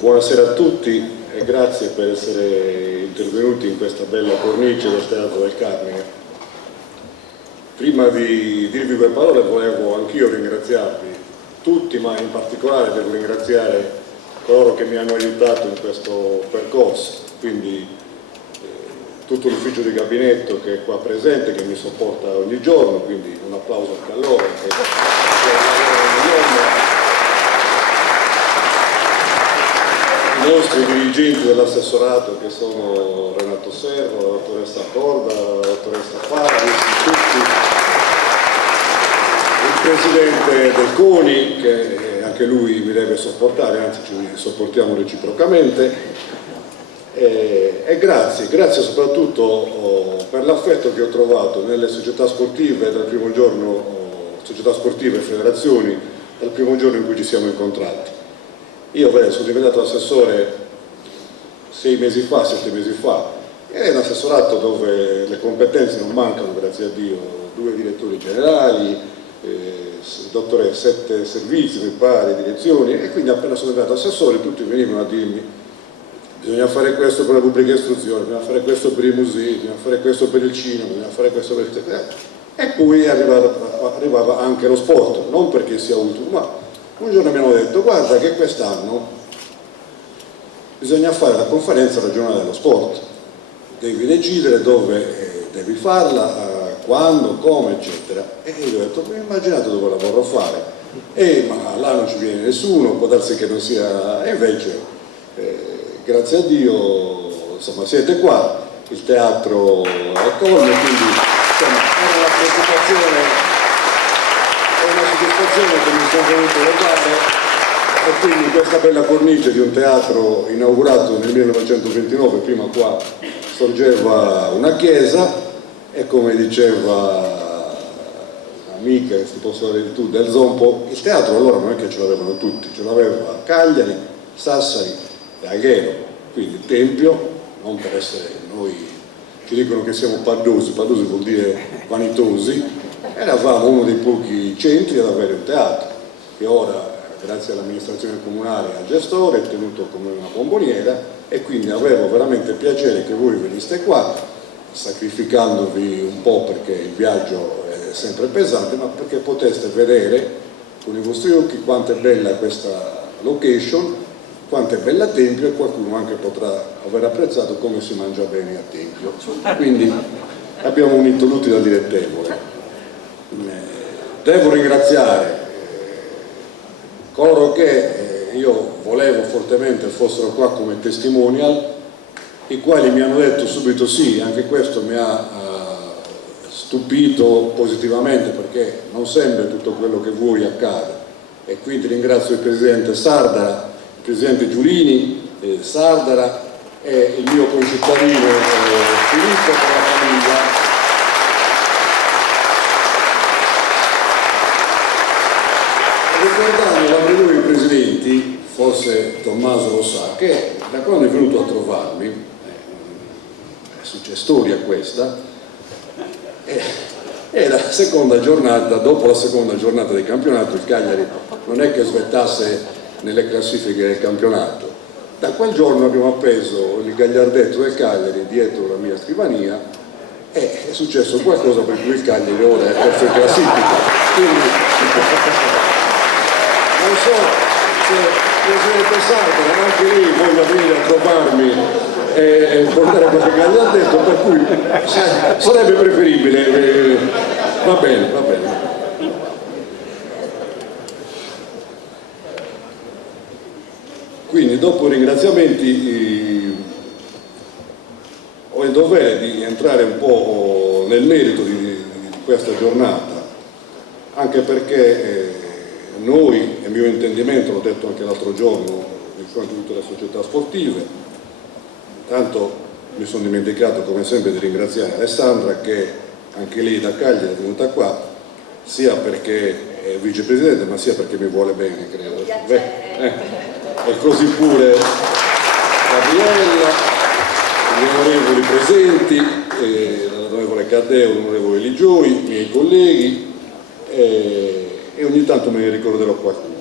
buonasera a tutti e grazie per essere intervenuti in questa bella cornice del Teatro del Carmine. Prima di dirvi due parole volevo anch'io ringraziarvi tutti, ma in particolare devo ringraziare coloro che mi hanno aiutato in questo percorso, quindi tutto l'ufficio di gabinetto che è qua presente, che mi sopporta ogni giorno, quindi un applauso anche a loro. I nostri dirigenti dell'assessorato che sono Renato Serro, la dottoressa Corda, la dottoressa Fara, tutti, il presidente del CONI che anche lui mi deve sopportare, anzi ci sopportiamo reciprocamente, e grazie soprattutto per l'affetto che ho trovato nelle società sportive dal primo giorno, società sportive e federazioni, dal primo giorno in cui ci siamo incontrati. Io sono diventato assessore 7 mesi fa, è un assessorato dove le competenze non mancano, grazie a Dio, 2 direttori generali, 7 servizi, mi pare, direzioni, e quindi appena sono diventato assessore tutti venivano a dirmi bisogna fare questo per la pubblica istruzione, bisogna fare questo per i musei, bisogna fare questo per il cinema, bisogna fare questo per il... E poi arrivava anche lo sport, non perché sia ultimo, ma un giorno mi hanno detto guarda che quest'anno bisogna fare la conferenza regionale dello sport, devi decidere dove devi farla, quando, come, eccetera. E io ho detto mi ho immaginato dove la vorrò fare, ma là non ci viene nessuno, può darsi che non sia, e invece grazie a Dio insomma siete qua, il teatro è colmo, quindi insomma, era una preoccupazione e una soddisfazione che mi sono venuto a dare, e quindi questa bella cornice di un teatro inaugurato nel 1929, prima qua sorgeva una chiesa e come diceva l'amica, che si posso dire tu, del Zompo, il teatro allora non è che ce l'avevano tutti, ce l'aveva Cagliari, Sassari e Alghero, quindi il Tempio, non per essere noi ci dicono che siamo paddosi vuol dire vanitosi, eravamo uno dei pochi centri ad avere un teatro, che ora grazie all'amministrazione comunale e al gestore è tenuto come una bomboniera, e quindi avevo veramente piacere che voi veniste qua, sacrificandovi un po' perché il viaggio è sempre pesante, ma perché poteste vedere con i vostri occhi quanto è bella questa location, quanto è bella Tempio, e qualcuno anche potrà aver apprezzato come si mangia bene a Tempio. Quindi abbiamo unito l'utile al dilettevole. Devo ringraziare coloro che io volevo fortemente fossero qua come testimonial, i quali mi hanno detto subito sì, anche questo mi ha stupito positivamente, perché non sempre tutto quello che vuoi accade, e quindi ringrazio il Presidente Sardara, il Presidente Giulini, Sardara e il mio concittadino Filippo con la famiglia. Ricordando anche lui i presidenti, forse Tommaso lo sa, che da quando è venuto a trovarmi, c'è storia questa, e la seconda giornata, dopo la seconda giornata del campionato, il Cagliari non è che svettasse nelle classifiche del campionato. Da quel giorno abbiamo appeso il gagliardetto del Cagliari dietro la mia scrivania, e è successo qualcosa per cui il Cagliari ora è terzo in classifica. Quindi, non so se il Presidente Sardara anche lì voglia venire a trovarmi e portare qualche gagliardetto, per cui sarebbe preferibile, va bene, va bene. Quindi dopo i ringraziamenti ho il dovere di entrare un po' nel merito di questa giornata, anche perché noi, a mio intendimento, l'ho detto anche l'altro giorno di fronte a tutte le società sportive, tanto mi sono dimenticato come sempre di ringraziare Alessandra, che anche lei da Cagliari è venuta qua, sia perché è vicepresidente, ma sia perché mi vuole bene, credo. E così pure Gabriella, gli onorevoli presenti, l'onorevole Caddeo, l'onorevole Ligioi, i miei colleghi, e ogni tanto me ne ricorderò qualcuno.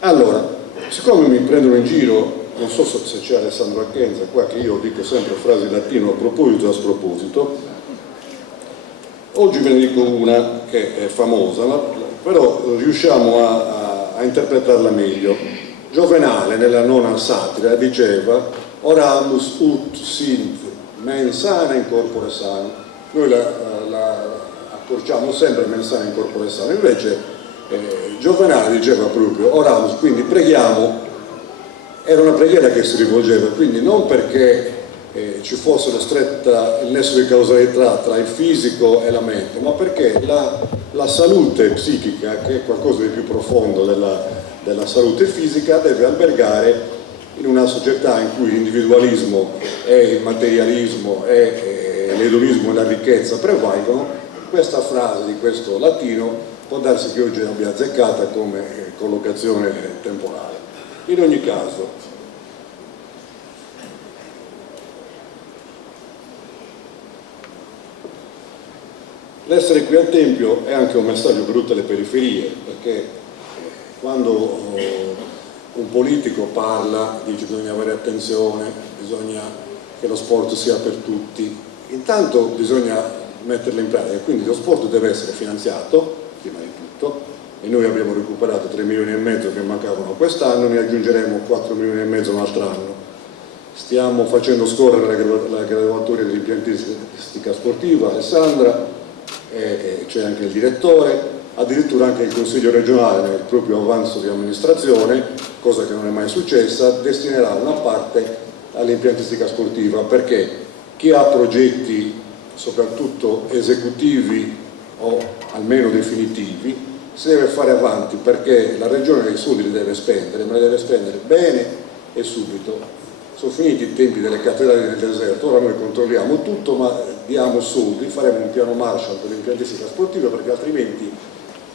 Allora, siccome mi prendono in giro, non so se c'è Alessandro Achenza qua, che io dico sempre frasi in latino a proposito e a sproposito, oggi ve ne dico una che è famosa, però riusciamo a interpretarla meglio. Giovenale nella nona satira diceva oramus ut sint mens sana in corpore sano. Noi la accorciamo sempre mens sana in corpore sano, invece Giovenale diceva proprio oramus, quindi preghiamo. Era una preghiera che si rivolgeva, quindi non perché ci fosse il nesso di causalità tra il fisico e la mente, ma perché la salute psichica, che è qualcosa di più profondo della salute fisica, deve albergare in una società in cui l'individualismo e il materialismo e l'edonismo e la ricchezza prevalgono. Questa frase di questo latino può darsi che oggi l'abbia azzeccata come collocazione temporale. In ogni caso, l'essere qui al Tempio è anche un messaggio per tutte le periferie, perché quando un politico parla, dice che bisogna avere attenzione, bisogna che lo sport sia per tutti, intanto bisogna metterlo in pratica, quindi lo sport deve essere finanziato, prima di tutto, e noi abbiamo recuperato 3 milioni e mezzo che mancavano quest'anno, ne aggiungeremo 4 milioni e mezzo un altro anno. Stiamo facendo scorrere la graduatoria dell'impiantistica sportiva, Alessandra, c'è anche il direttore, addirittura anche il Consiglio regionale nel proprio avanzo di amministrazione cosa che non è mai successa, destinerà una parte all'impiantistica sportiva, perché chi ha progetti soprattutto esecutivi o almeno definitivi si deve fare avanti, perché la regione dei soldi li deve spendere, ma li deve spendere bene e subito. Sono finiti i tempi delle cattedrali del deserto, ora noi controlliamo tutto, ma diamo soldi, faremo un piano Marshall per l'impiantistica sportiva, perché altrimenti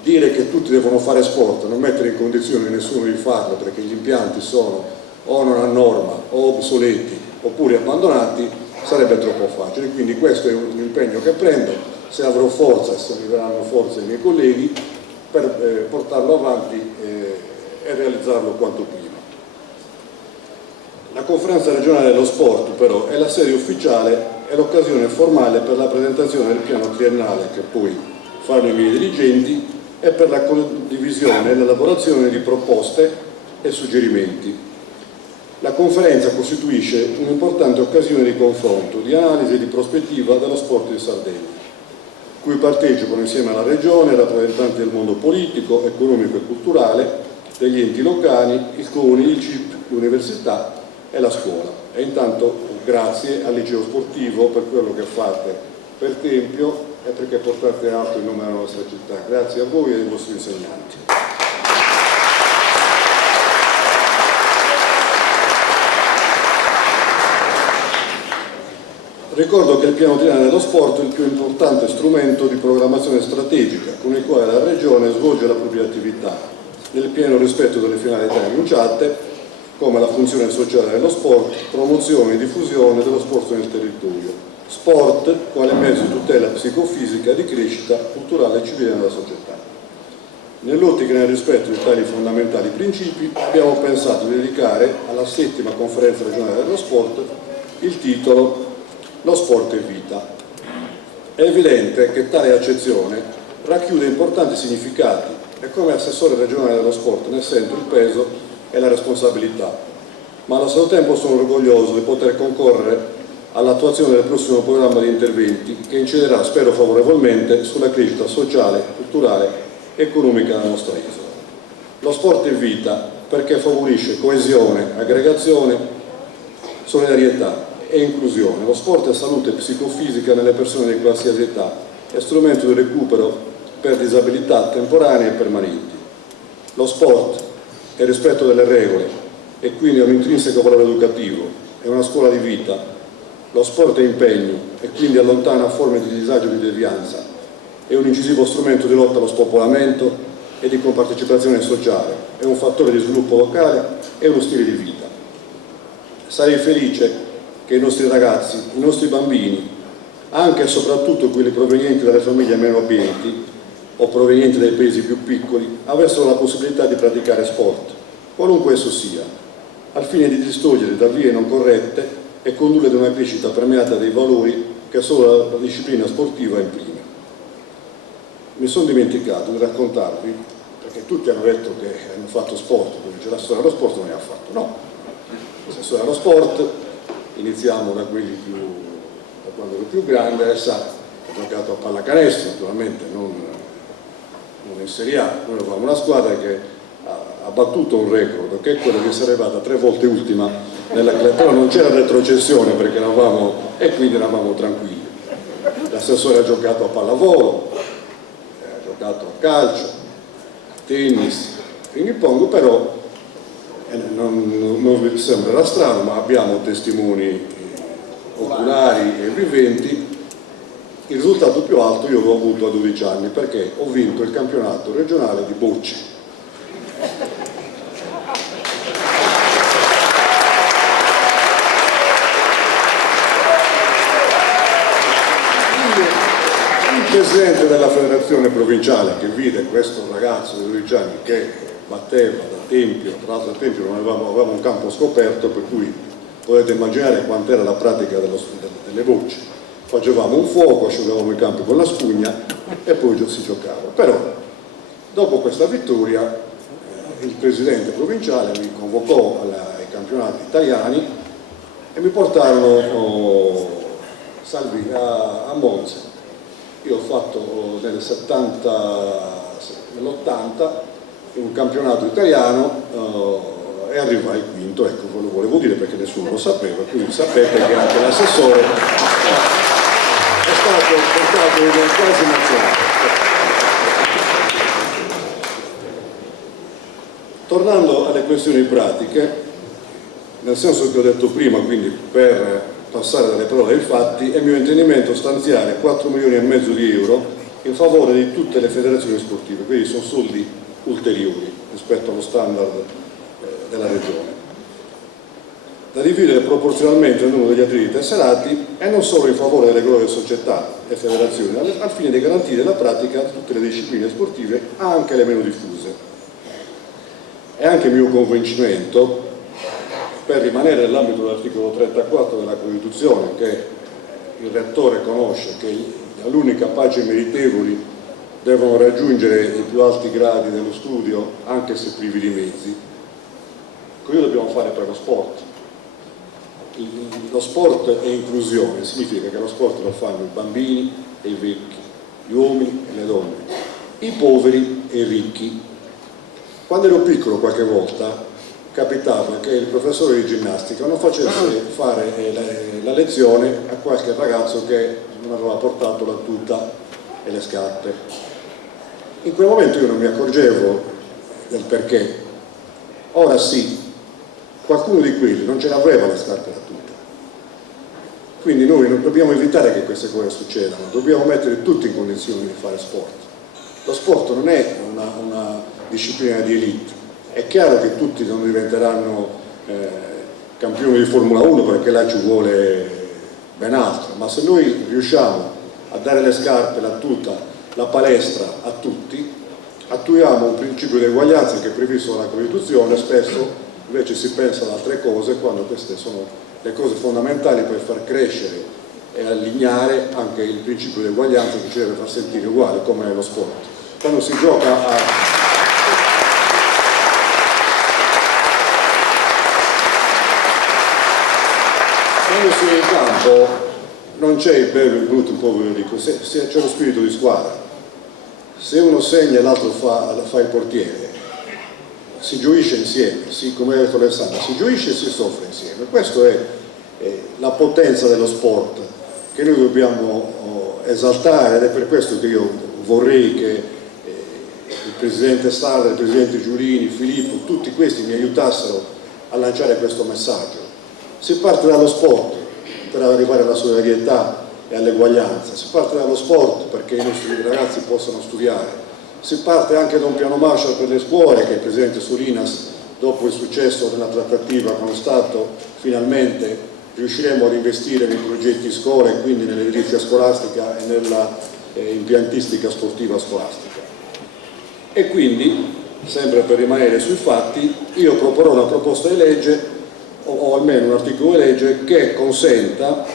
dire che tutti devono fare sport, non mettere in condizione nessuno di farlo perché gli impianti sono o non a norma o obsoleti oppure abbandonati, sarebbe troppo facile. Quindi questo è un impegno che prendo, se avrò forza, se mi daranno forza i miei colleghi, per portarlo avanti e realizzarlo quanto prima. La conferenza regionale dello sport però è la sede ufficiale e l'occasione formale per la presentazione del piano triennale, che poi fanno i miei dirigenti, e per la condivisione e l'elaborazione di proposte e suggerimenti. La conferenza costituisce un'importante occasione di confronto, di analisi e di prospettiva dello sport in Sardegna, cui partecipano insieme alla Regione rappresentanti del mondo politico, economico e culturale, degli enti locali, il CONI, il CIP, l'università e la scuola. E intanto grazie al liceo sportivo per quello che fate per Tempio e perché portate alto il nome della nostra città. Grazie a voi e ai vostri insegnanti. Ricordo che il piano triennale dello sport è il più importante strumento di programmazione strategica con il quale la Regione svolge la propria attività, nel pieno rispetto delle finalità enunciate, come la funzione sociale dello sport, promozione e diffusione dello sport nel territorio, sport quale mezzo di tutela psicofisica e di crescita culturale e civile nella società. Nell'ottica e nel rispetto di tali fondamentali principi abbiamo pensato di dedicare alla 7ª conferenza regionale dello sport il titolo Lo sport è vita. È evidente che tale accezione racchiude importanti significati e come assessore regionale dello sport ne sento il peso e la responsabilità, ma allo stesso tempo sono orgoglioso di poter concorrere all'attuazione del prossimo programma di interventi che inciderà, spero favorevolmente, sulla crescita sociale, culturale e economica della nostra isola. Lo sport è vita perché favorisce coesione, aggregazione, solidarietà e inclusione. Lo sport è salute psicofisica nelle persone di qualsiasi età, è strumento di recupero per disabilità temporanee e permanenti. Lo sport è rispetto delle regole e quindi è un intrinseco valore educativo, è una scuola di vita. Lo sport è impegno e quindi allontana forme di disagio e di devianza, è un incisivo strumento di lotta allo spopolamento e di compartecipazione sociale, è un fattore di sviluppo locale e uno stile di vita. Sarei felice che i nostri ragazzi, i nostri bambini, anche e soprattutto quelli provenienti dalle famiglie meno abbienti o provenienti dai paesi più piccoli, avessero la possibilità di praticare sport, qualunque esso sia, al fine di distogliere da vie non corrette e condurre ad una crescita permeata dei valori che solo la disciplina sportiva imprime. Mi sono dimenticato di raccontarvi, perché tutti hanno detto che hanno fatto sport, quindi c'è la storia dello sport, non ne ha fatto. No, la storia dello sport, iniziamo da quelli da quando ero più grande, adesso ho giocato a pallacanestro, naturalmente non in Serie A, noi avevamo una squadra che ha battuto un record, che è quello di essere arrivata 3 volte ultima nella classe, però non c'era retrocessione perché eravamo, e quindi eravamo tranquilli. L'assessore ha giocato a pallavolo, ha giocato a calcio, a tennis, ping pong, però non vi sembrerà strano, ma abbiamo testimoni oculari e viventi. Il risultato più alto io l'ho avuto a 12 anni perché ho vinto il campionato regionale di bocce. Il presidente della federazione provinciale che vide questo ragazzo di 12 anni che batteva da Tempio, tra l'altro a Tempio non avevamo un campo scoperto, per cui potete immaginare quant'era la pratica delle bocce. Facevamo un fuoco, asciugavamo i campi con la spugna e poi si giocava. Però dopo questa vittoria il presidente provinciale mi convocò ai campionati italiani e mi portarono a Monza. Io ho fatto nell'80 un campionato italiano e arrivai quinto, ecco, ve lo volevo dire perché nessuno lo sapeva, quindi sapete che anche l'assessore è stato portato in quasi nazionale. Tornando alle questioni pratiche, nel senso che ho detto prima, quindi per passare dalle parole ai fatti, è mio intendimento stanziare 4,5 milioni di euro in favore di tutte le federazioni sportive, quindi sono soldi ulteriori rispetto allo standard della regione, da dividere proporzionalmente al numero degli atleti tesserati e non solo in favore delle glorie società e federazioni, al fine di garantire la pratica di tutte le discipline sportive, anche le meno diffuse. È anche mio convincimento, per rimanere nell'ambito dell'articolo 34 della Costituzione, che il rettore conosce, che gli alunni capaci e meritevoli devono raggiungere i più alti gradi dello studio anche se privi di mezzi. Cosa dobbiamo fare per lo sport? Lo sport è inclusione, significa che lo sport lo fanno i bambini e i vecchi, gli uomini e le donne, i poveri e i ricchi. Quando ero piccolo qualche volta capitava che il professore di ginnastica non facesse fare la lezione a qualche ragazzo che non aveva portato la tuta e le scarpe. In quel momento io non mi accorgevo del perché. Ora sì, qualcuno di quelli non ce l'aveva le scarpe e la tuta. Quindi noi non dobbiamo evitare che queste cose succedano, dobbiamo mettere tutti in condizione di fare sport. Lo sport non è una disciplina di elite. È chiaro che tutti non diventeranno campioni di Formula 1 perché là ci vuole ben altro, ma se noi riusciamo a dare le scarpe, la tuta, la palestra a tutti, attuiamo un principio di eguaglianza che è previsto dalla Costituzione. Spesso invece si pensa ad altre cose quando queste sono le cose fondamentali per far crescere e allineare anche il principio di eguaglianza che ci deve far sentire uguali come nello sport. Quando si gioca a quando si è in campo non c'è il bello, il brutto, il povero e il ricco, c'è lo spirito di squadra. Se uno segna e l'altro fa il portiere, si gioisce insieme, come ha detto Alessandra, si gioisce e si soffre insieme. Questa è la potenza dello sport che noi dobbiamo esaltare, ed è per questo che io vorrei che il Presidente Sarda, il Presidente Giulini, Filippo, tutti questi mi aiutassero a lanciare questo messaggio. Si parte dallo sport per arrivare alla solidarietà e all'eguaglianza, si parte dallo sport perché i nostri ragazzi possano studiare, si parte anche da un piano Marshall per le scuole che il Presidente Solinas, dopo il successo della trattativa con lo Stato, finalmente riusciremo ad investire nei progetti scuola e quindi nell'edilizia scolastica e nella impiantistica sportiva scolastica. E quindi, sempre per rimanere sui fatti, io proporrò una proposta di legge o almeno un articolo di legge che consenta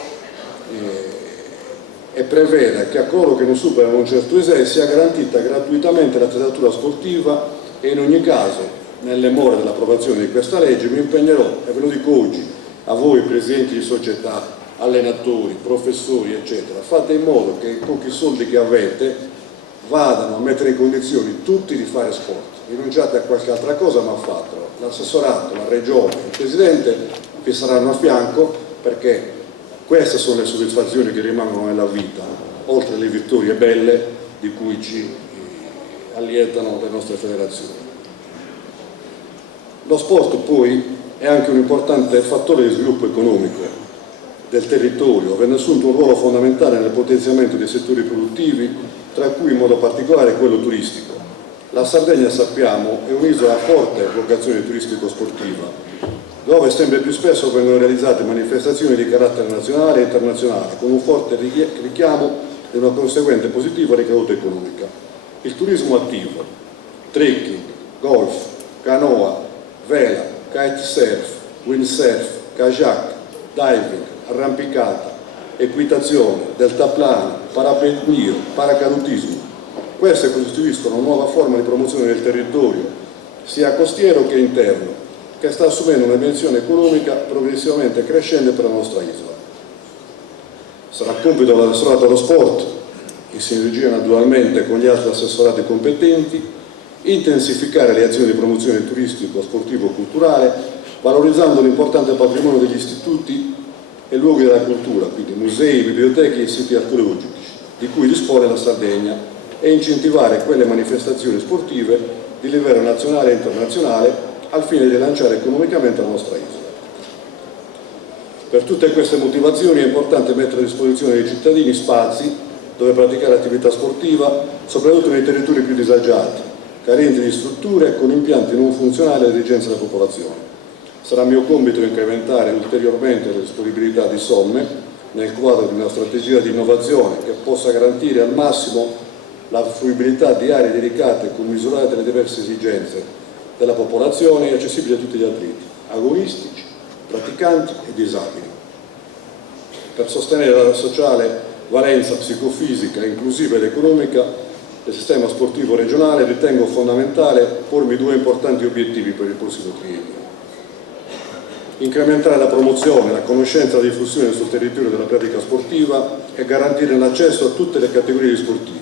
e preveda che a coloro che non superano un certo ISEE sia garantita gratuitamente l'attrezzatura sportiva, e in ogni caso, nelle more dell'approvazione di questa legge, mi impegnerò, e ve lo dico oggi, a voi presidenti di società, allenatori, professori, eccetera, fate in modo che i pochi soldi che avete vadano a mettere in condizioni tutti di fare sport. Rinunciate a qualche altra cosa, ma fatelo. L'assessorato, la regione, il presidente vi saranno a fianco, perché queste sono le soddisfazioni che rimangono nella vita, oltre alle vittorie belle di cui ci allietano le nostre federazioni. Lo sport poi è anche un importante fattore di sviluppo economico del territorio, avendo assunto un ruolo fondamentale nel potenziamento dei settori produttivi, tra cui in modo particolare quello turistico. La Sardegna, sappiamo, è un'isola a forte vocazione turistico-sportiva, dove sempre più spesso vengono realizzate manifestazioni di carattere nazionale e internazionale, con un forte richiamo e una conseguente positiva ricaduta economica. Il turismo attivo, trekking, golf, canoa, vela, kitesurf, windsurf, kayak, diving, arrampicata, equitazione, deltaplano, parapendio, paracadutismo. Queste costituiscono una nuova forma di promozione del territorio, sia costiero che interno, che sta assumendo una dimensione economica progressivamente crescente per la nostra isola. Sarà compito dell'assessorato allo sport, in sinergia naturalmente con gli altri assessorati competenti, intensificare le azioni di promozione turistico, sportivo e culturale, valorizzando l'importante patrimonio degli istituti e luoghi della cultura, quindi musei, biblioteche e siti archeologici, di cui dispone la Sardegna, e incentivare quelle manifestazioni sportive di livello nazionale e internazionale al fine di lanciare economicamente la nostra isola. Per tutte queste motivazioni è importante mettere a disposizione dei cittadini spazi dove praticare attività sportiva, soprattutto nei territori più disagiati, carenti di strutture e con impianti non funzionali alle esigenze della popolazione. Sarà mio compito incrementare ulteriormente la disponibilità di somme nel quadro di una strategia di innovazione che possa garantire al massimo la fruibilità di aree dedicate commisurate alle diverse esigenze della popolazione e accessibili a tutti gli atleti, agonistici, praticanti e disabili. Per sostenere la sociale valenza psicofisica, inclusiva ed economica del sistema sportivo regionale, ritengo fondamentale pormi due importanti obiettivi per il prossimo triennio. Incrementare la promozione, la conoscenza e la diffusione sul territorio della pratica sportiva e garantire l'accesso a tutte le categorie di sportivi,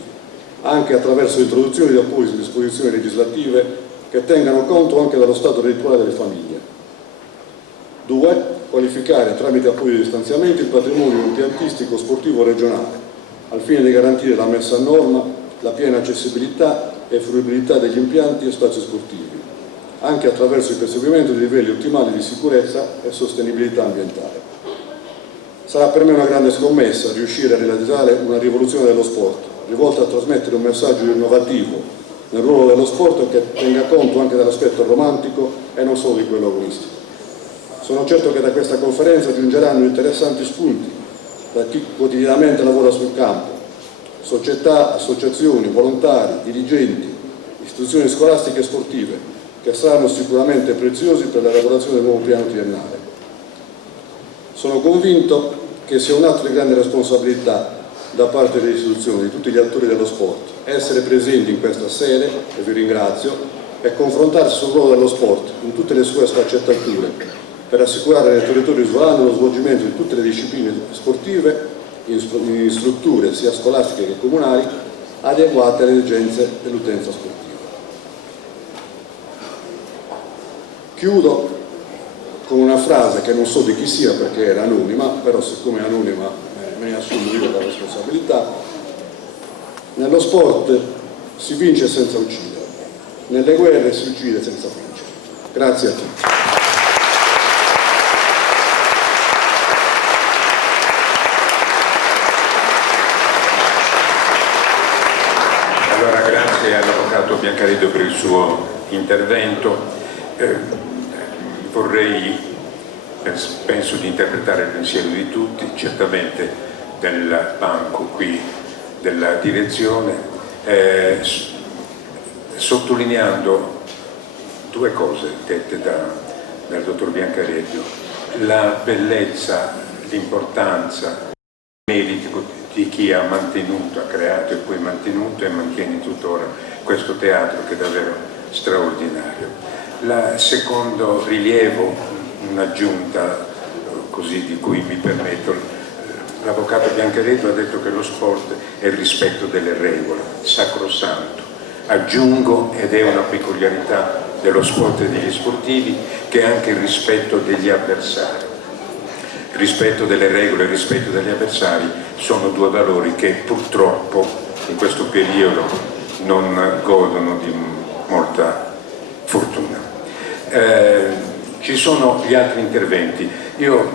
anche attraverso l'introduzione di apposite disposizioni legislative che tengano conto anche dello stato reddituale delle famiglie. 2. Qualificare tramite appositi stanziamenti il patrimonio impiantistico sportivo regionale, al fine di garantire la messa a norma, la piena accessibilità e fruibilità degli impianti e spazi sportivi, anche attraverso il perseguimento di livelli ottimali di sicurezza e sostenibilità ambientale. Sarà per me una grande scommessa riuscire a realizzare una rivoluzione dello sport, rivolta a trasmettere un messaggio innovativo nel ruolo dello sport che tenga conto anche dell'aspetto romantico e non solo di quello agonistico. Sono certo che da questa conferenza giungeranno interessanti spunti da chi quotidianamente lavora sul campo, società, associazioni, volontari, dirigenti, istituzioni scolastiche e sportive, che saranno sicuramente preziosi per l'elaborazione del nuovo piano triennale. Sono convinto che sia un atto di grande responsabilità da parte delle istituzioni, di tutti gli attori dello sport, essere presenti in questa sede, e vi ringrazio, e confrontarsi sul ruolo dello sport in tutte le sue sfaccettature, per assicurare nel territorio isolano lo svolgimento di tutte le discipline sportive in strutture sia scolastiche che comunali adeguate alle esigenze dell'utenza sportiva. Chiudo con una frase che non so di chi sia perché era anonima, però siccome è anonima me ne assumo io la responsabilità. Nello sport si vince senza uccidere, nelle guerre si uccide senza vincere. Grazie a tutti. Allora, grazie all'avvocato Biancareddu per il suo intervento. Penso di interpretare il pensiero di tutti, certamente del banco qui della direzione, sottolineando due cose dette dal dottor Biancareddu: la bellezza, l'importanza, il merito di chi ha mantenuto, ha creato e poi mantenuto e mantiene tuttora questo teatro che è davvero straordinario. La secondo rilievo, un'aggiunta così di cui mi permetto, l'avvocato Biancareddu ha detto che lo sport è il rispetto delle regole, sacrosanto. Aggiungo, ed è una peculiarità dello sport e degli sportivi, che è anche il rispetto degli avversari. Il rispetto delle regole e il rispetto degli avversari sono due valori che purtroppo in questo periodo non godono di molta fortuna. Ci sono gli altri interventi. Io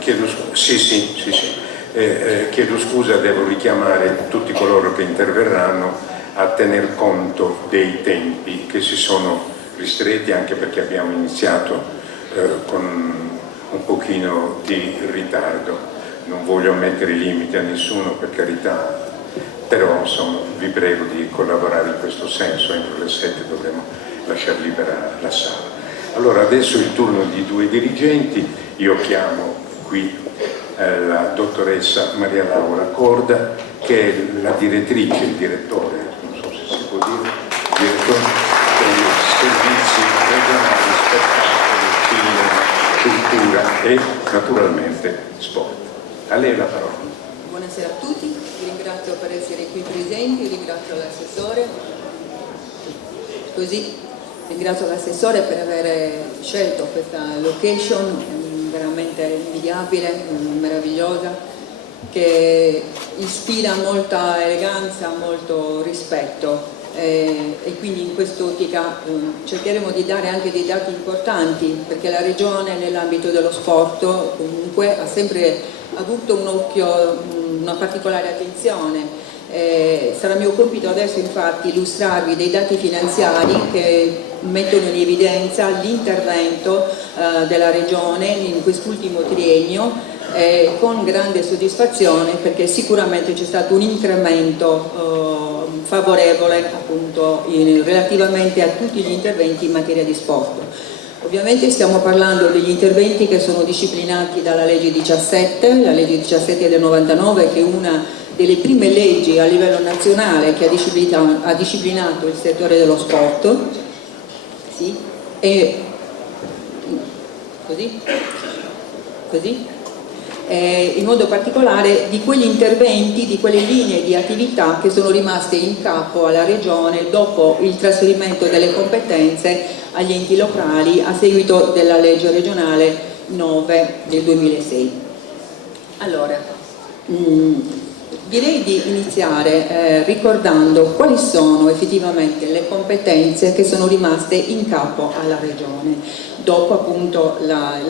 chiedo scusa, devo richiamare tutti coloro che interverranno a tener conto dei tempi che si sono ristretti, anche perché abbiamo iniziato con un pochino di ritardo. Non voglio mettere limiti a nessuno, per carità, però insomma vi prego di collaborare in questo senso. Entro le 7 dovremo lasciare libera la sala. Allora, adesso è il turno di due dirigenti. Io chiamo qui la dottoressa Maria Laura Corda, che è la direttrice, il direttore, non so se si può dire, direttore dei servizi regionali, spettacolo, cinema, cultura e naturalmente sport. A lei la parola. Buonasera a tutti, vi ringrazio per essere qui presenti, ringrazio l'assessore. Così ringrazio l'assessore per aver scelto questa location veramente invidiabile, meravigliosa, che ispira molta eleganza, molto rispetto, e quindi in quest'ottica cercheremo di dare anche dei dati importanti, perché la Regione nell'ambito dello sport comunque ha sempre avuto un occhio, una particolare attenzione. Sarà mio compito adesso infatti illustrarvi dei dati finanziari che mettono in evidenza l'intervento della Regione in quest'ultimo triennio, con grande soddisfazione, perché sicuramente c'è stato un incremento favorevole appunto relativamente a tutti gli interventi in materia di sport. Ovviamente stiamo parlando degli interventi che sono disciplinati dalla legge 17, la legge 17 del 99, che è una delle prime leggi a livello nazionale che ha disciplinato il settore dello sport. Sì. E così? In modo particolare di quegli interventi, di quelle linee di attività che sono rimaste in capo alla Regione dopo il trasferimento delle competenze agli enti locali a seguito della legge regionale 9 del 2006. Allora, direi di iniziare ricordando quali sono effettivamente le competenze che sono rimaste in capo alla Regione dopo appunto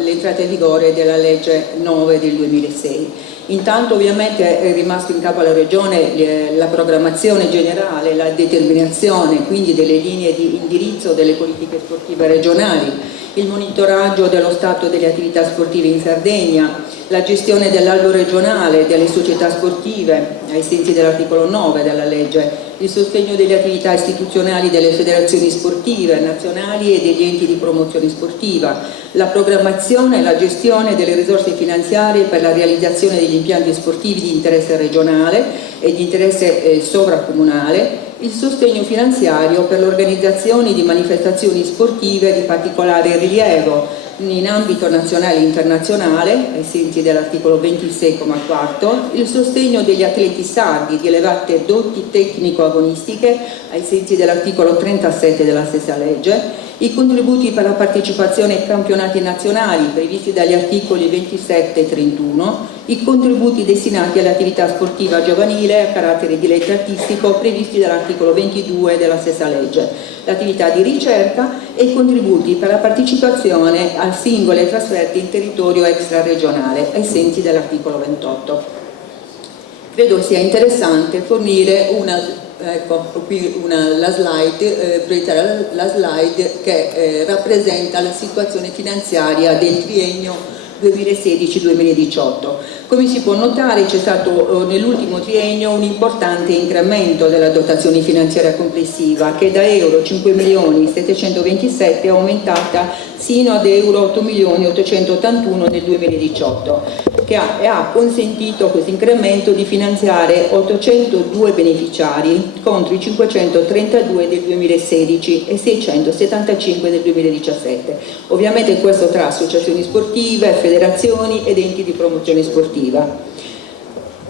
l'entrata in vigore della legge 9 del 2006. Intanto ovviamente è rimasto in capo alla Regione la programmazione generale, la determinazione quindi delle linee di indirizzo delle politiche sportive regionali, il monitoraggio dello stato delle attività sportive in Sardegna, la gestione dell'albo regionale delle società sportive ai sensi dell'articolo 9 della legge, il sostegno delle attività istituzionali delle federazioni sportive nazionali e degli enti di promozione sportiva, la programmazione e la gestione delle risorse finanziarie per la realizzazione degli impianti sportivi di interesse regionale e di interesse sovracomunale, il sostegno finanziario per l'organizzazione di manifestazioni sportive di particolare rilievo in ambito nazionale e internazionale, ai sensi dell'articolo 26,4, il sostegno degli atleti sardi di elevate doti tecnico-agonistiche, ai sensi dell'articolo 37 della stessa legge, i contributi per la partecipazione ai campionati nazionali previsti dagli articoli 27 e 31, i contributi destinati all'attività sportiva giovanile a carattere dilettantistico previsti dall'articolo 22 della stessa legge, l'attività di ricerca e i contributi per la partecipazione a singole trasferte in territorio extraregionale ai sensi dell'articolo 28. Credo sia interessante fornire la slide che rappresenta la situazione finanziaria del triennio 2016-2018. Come si può notare c'è stato nell'ultimo triennio un importante incremento della dotazione finanziaria complessiva che da euro 5.727.000 è aumentata sino ad euro 8.881.000 nel 2018, che ha consentito questo incremento di finanziare 802 beneficiari contro i 532 del 2016 e 675 del 2017. Ovviamente questo tra associazioni sportive, federazioni ed enti di promozione sportiva.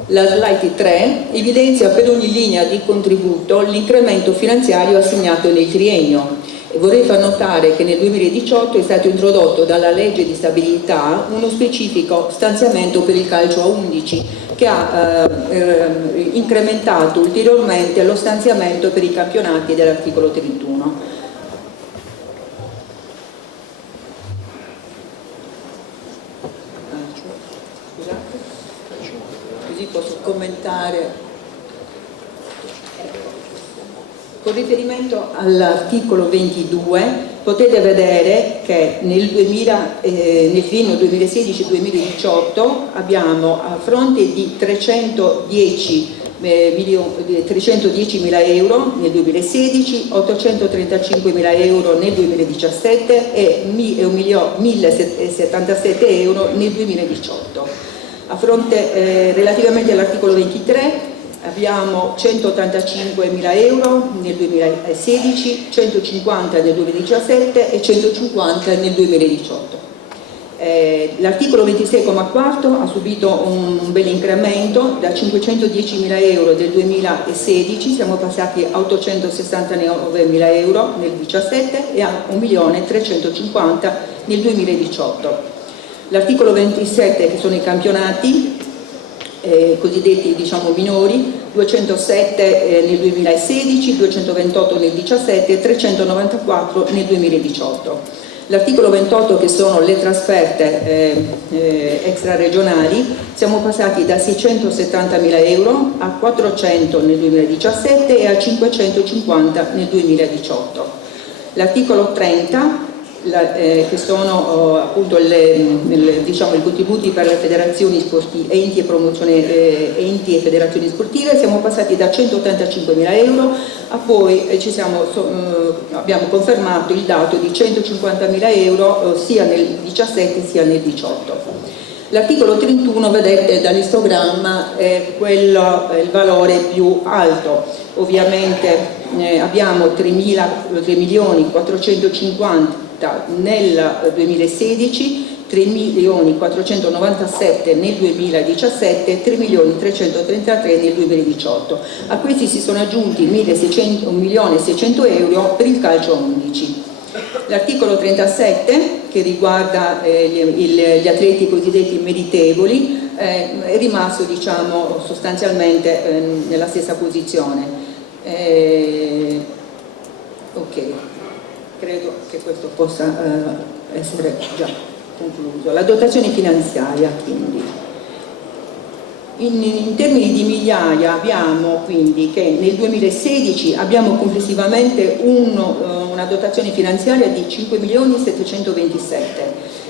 La slide 3 evidenzia per ogni linea di contributo l'incremento finanziario assegnato nel triennio. E vorrei far notare che nel 2018 è stato introdotto dalla legge di stabilità uno specifico stanziamento per il calcio a 11 che ha incrementato ulteriormente lo stanziamento per i campionati dell'articolo 31. Così posso commentare. Con riferimento all'articolo 22 potete vedere che nel triennio 2016-2018 abbiamo a fronte di 310.000 euro nel 2016, 835.000 euro nel 2017 e 1.077 euro nel 2018. A fronte, relativamente all'articolo 23 abbiamo 185.000 euro nel 2016, 150 nel 2017 e 150 nel 2018. L'articolo 26,4 ha subito un bel incremento, da 510.000 euro del 2016 siamo passati a 869.000 euro nel 2017 e a 1.350.000 nel 2018. L'articolo 27, che sono i campionati cosiddetti minori, 207 nel 2016, 228 nel 2017 e 394 nel 2018. L'articolo 28, che sono le trasferte extraregionali, siamo passati da 670.000 euro a 400 nel 2017 e a 550 nel 2018. L'articolo 30, che sono appunto i contributi per le federazioni sportive, enti e federazioni sportive, siamo passati da 185.000 euro a poi abbiamo confermato il dato di 150.000 euro sia nel 17 sia nel 18. L'articolo 31, vedete dall'istogramma, è il valore più alto. Ovviamente abbiamo 3.450.000 nel 2016, 3.497.000 nel 2017 e 3.333.000 nel 2018. A questi si sono aggiunti 1.600.000 euro per il calcio 11. L'articolo 37, che riguarda gli atleti cosiddetti meritevoli, è rimasto sostanzialmente nella stessa posizione. Ok, credo che questo possa essere già concluso. La dotazione finanziaria, quindi. In termini di migliaia abbiamo quindi che nel 2016 abbiamo complessivamente una dotazione finanziaria di 5.727.000,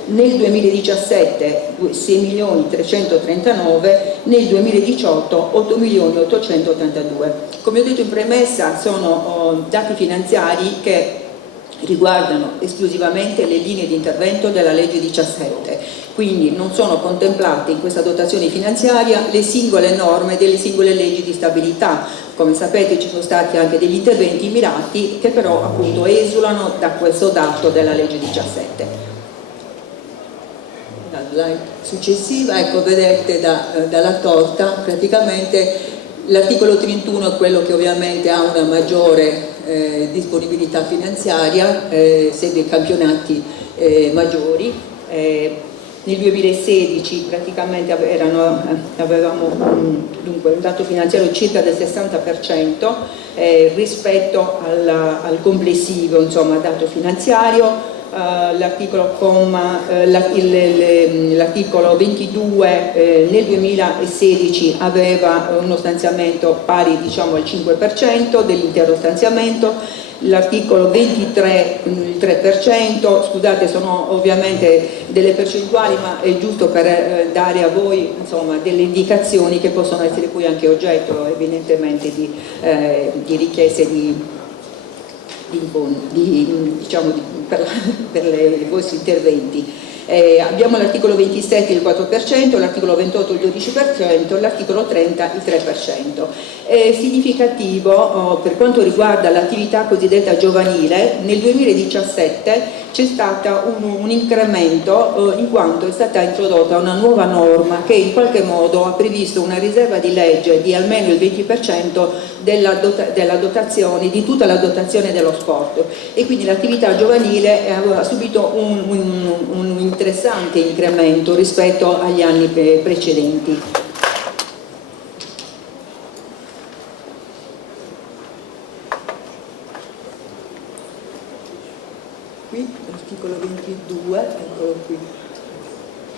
nel 2017 6.339.000, nel 2018 8.882.000. Come ho detto in premessa, sono dati finanziari che riguardano esclusivamente le linee di intervento della legge 17, quindi non sono contemplate in questa dotazione finanziaria le singole norme delle singole leggi di stabilità. Come sapete ci sono stati anche degli interventi mirati che però appunto esulano da questo dato della legge 17. La slide successiva, ecco, vedete dalla torta praticamente l'articolo 31 è quello che ovviamente ha una maggiore disponibilità finanziaria, segue i campionati maggiori. Nel 2016 praticamente avevamo dunque un dato finanziario circa del 60% rispetto al complessivo, insomma, dato finanziario. L'articolo 22 nel 2016 aveva uno stanziamento pari al 5% dell'intero stanziamento. L'articolo 23 il 3%, scusate, sono ovviamente delle percentuali, ma è giusto per dare a voi insomma delle indicazioni che possono essere poi anche oggetto evidentemente di richieste per i vostri interventi. Abbiamo l'articolo 27 il 4%, l'articolo 28 il 12%, l'articolo 30 il 3%. È significativo per quanto riguarda l'attività cosiddetta giovanile. Nel 2017 c'è stato un incremento in quanto è stata introdotta una nuova norma che in qualche modo ha previsto una riserva di legge di almeno il 20% della dotazione, di tutta la dotazione dello sport, e quindi l'attività giovanile ha subito un interessante incremento rispetto agli anni precedenti. Qui l'articolo 22, eccolo qui,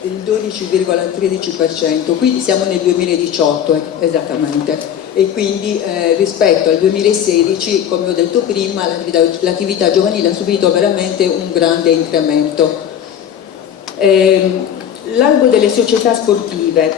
il 12,13%, qui siamo nel 2018 esattamente, e quindi rispetto al 2016, come ho detto prima, l'attività giovanile ha subito veramente un grande incremento. L'albo delle società sportive,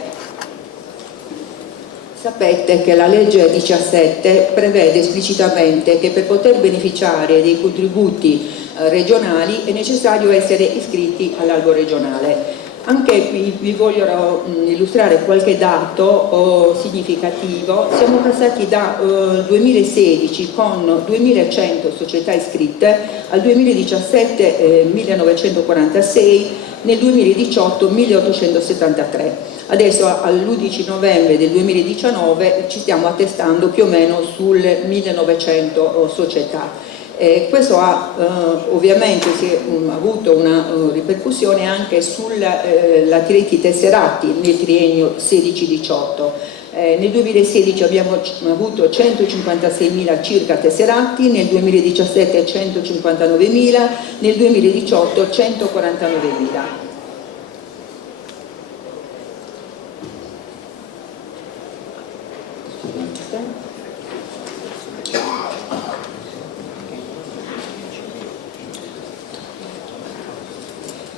sapete che la legge 17 prevede esplicitamente che per poter beneficiare dei contributi regionali è necessario essere iscritti all'albo regionale. Anche qui vi voglio illustrare qualche dato significativo. Siamo passati da 2016 con 2100 società iscritte al 2017 1946, nel 2018 1873. Adesso all'11 novembre del 2019 ci stiamo attestando più o meno sulle 1900 società. Questo ha ovviamente avuto una ripercussione anche sull'atleti tesserati nel triennio 16-18. Nel 2016 abbiamo avuto 156.000 circa tesserati, nel 2017 159.000, nel 2018 149.000.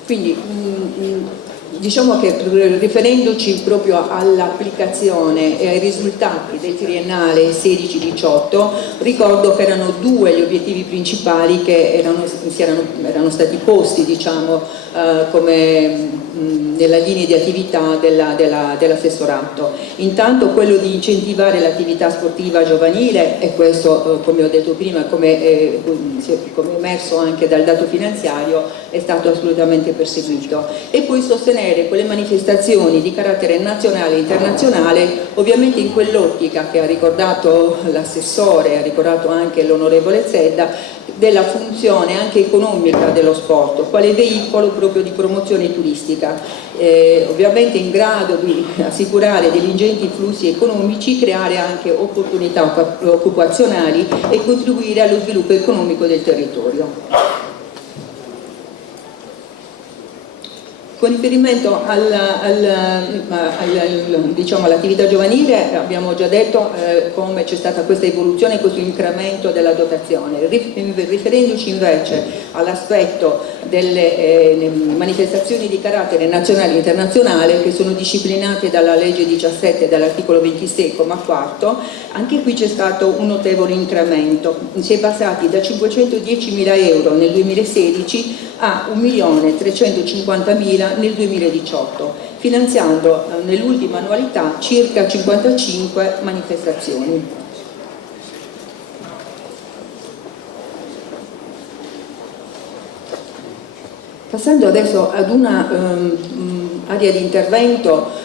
Quindi diciamo che riferendoci proprio all'applicazione e ai risultati del triennale 16-18, ricordo che erano due gli obiettivi principali che erano stati posti, diciamo, come nella linea di attività dell'assessorato. Intanto quello di incentivare l'attività sportiva giovanile, e questo come ho detto prima, come emerso anche dal dato finanziario, è stato assolutamente perseguito, e poi sostenere quelle manifestazioni di carattere nazionale e internazionale, ovviamente in quell'ottica che ha ricordato l'assessore, ha ricordato anche l'onorevole Zedda, della funzione anche economica dello sport, quale veicolo proprio di promozione turistica, ovviamente in grado di assicurare degli ingenti flussi economici, creare anche opportunità occupazionali e contribuire allo sviluppo economico del territorio. Con riferimento all'attività giovanile, abbiamo già detto come c'è stata questa evoluzione, questo incremento della dotazione. Riferendoci invece all'aspetto delle manifestazioni di carattere nazionale e internazionale, che sono disciplinate dalla legge 17 dall'articolo 26,4, anche qui c'è stato un notevole incremento. Si è passati da 510.000 euro nel 2016 a 1.350.000 nel 2018, finanziando nell'ultima annualità circa 55 manifestazioni. Passando adesso ad una area di intervento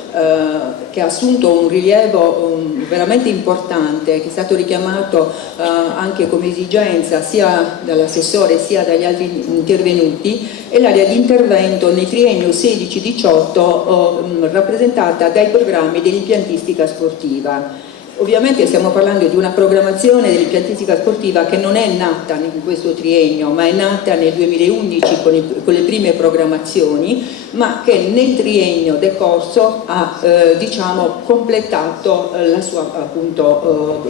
che ha assunto un rilievo veramente importante, che è stato richiamato anche come esigenza sia dall'assessore sia dagli altri intervenuti, è l'area di intervento nel triennio 16-18 rappresentata dai programmi dell'impiantistica sportiva. Ovviamente stiamo parlando di una programmazione dell'impiantistica sportiva che non è nata in questo triennio, ma è nata nel 2011 con le prime programmazioni, ma che nel triennio decorso ha completato la sua appunto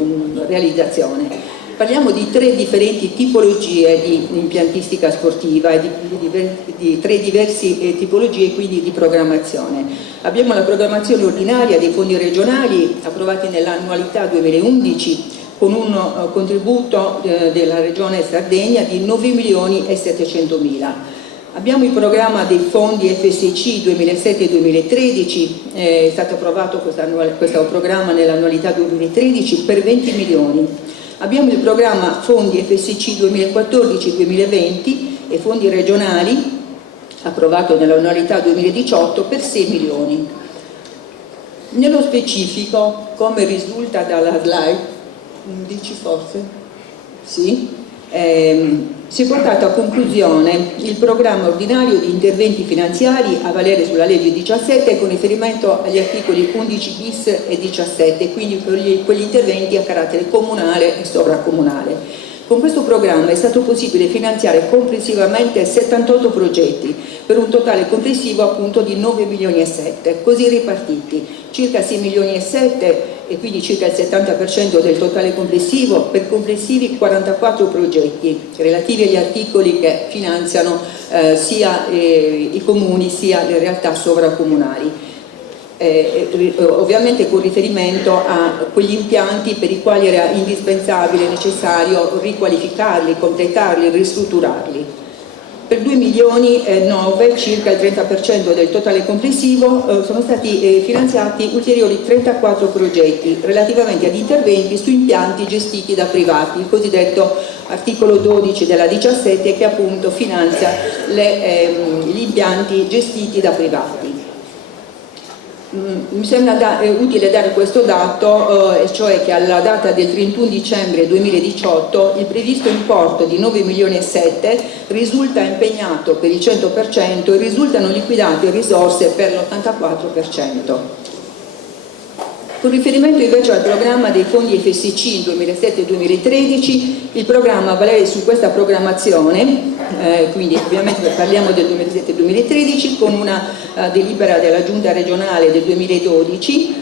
realizzazione. Parliamo di tre differenti tipologie di impiantistica sportiva e di tre diverse tipologie quindi di programmazione. Abbiamo la programmazione ordinaria dei fondi regionali approvati nell'annualità 2011 con un contributo della Regione Sardegna di 9.700.000. Abbiamo il programma dei fondi FSC 2007-2013, è stato approvato questo programma nell'annualità 2013 per 20 milioni. Abbiamo il programma fondi FSC 2014-2020 e fondi regionali, approvato nell'annualità 2018 per 6 milioni. Nello specifico, come risulta dalla slide, dici forse? Sì? Si è portato a conclusione il programma ordinario di interventi finanziari a valere sulla legge 17 con riferimento agli articoli 11 bis e 17, quindi quegli interventi a carattere comunale e sovracomunale. Con questo programma è stato possibile finanziare complessivamente 78 progetti per un totale complessivo appunto di 9 milioni e 7, così ripartiti, circa 6 milioni e 7 e quindi circa il 70% del totale complessivo per complessivi 44 progetti relativi agli articoli che finanziano sia i comuni sia le realtà sovracomunali. Ovviamente con riferimento a quegli impianti per i quali era indispensabile, necessario riqualificarli, completarli, ristrutturarli. Per 2 milioni e 9, circa il 30% del totale complessivo, sono stati finanziati ulteriori 34 progetti relativamente ad interventi su impianti gestiti da privati, il cosiddetto articolo 12 della 17 che appunto finanzia gli impianti gestiti da privati. Mi sembra utile dare questo dato, cioè che alla data del 31 dicembre 2018 il previsto importo di 9 milioni e 7 risulta impegnato per il 100% e risultano liquidate risorse per l'84%. Con riferimento invece al programma dei fondi FSC 2007-2013, il programma a valere su questa programmazione, quindi ovviamente parliamo del 2007-2013, con una delibera della Giunta regionale del 2013,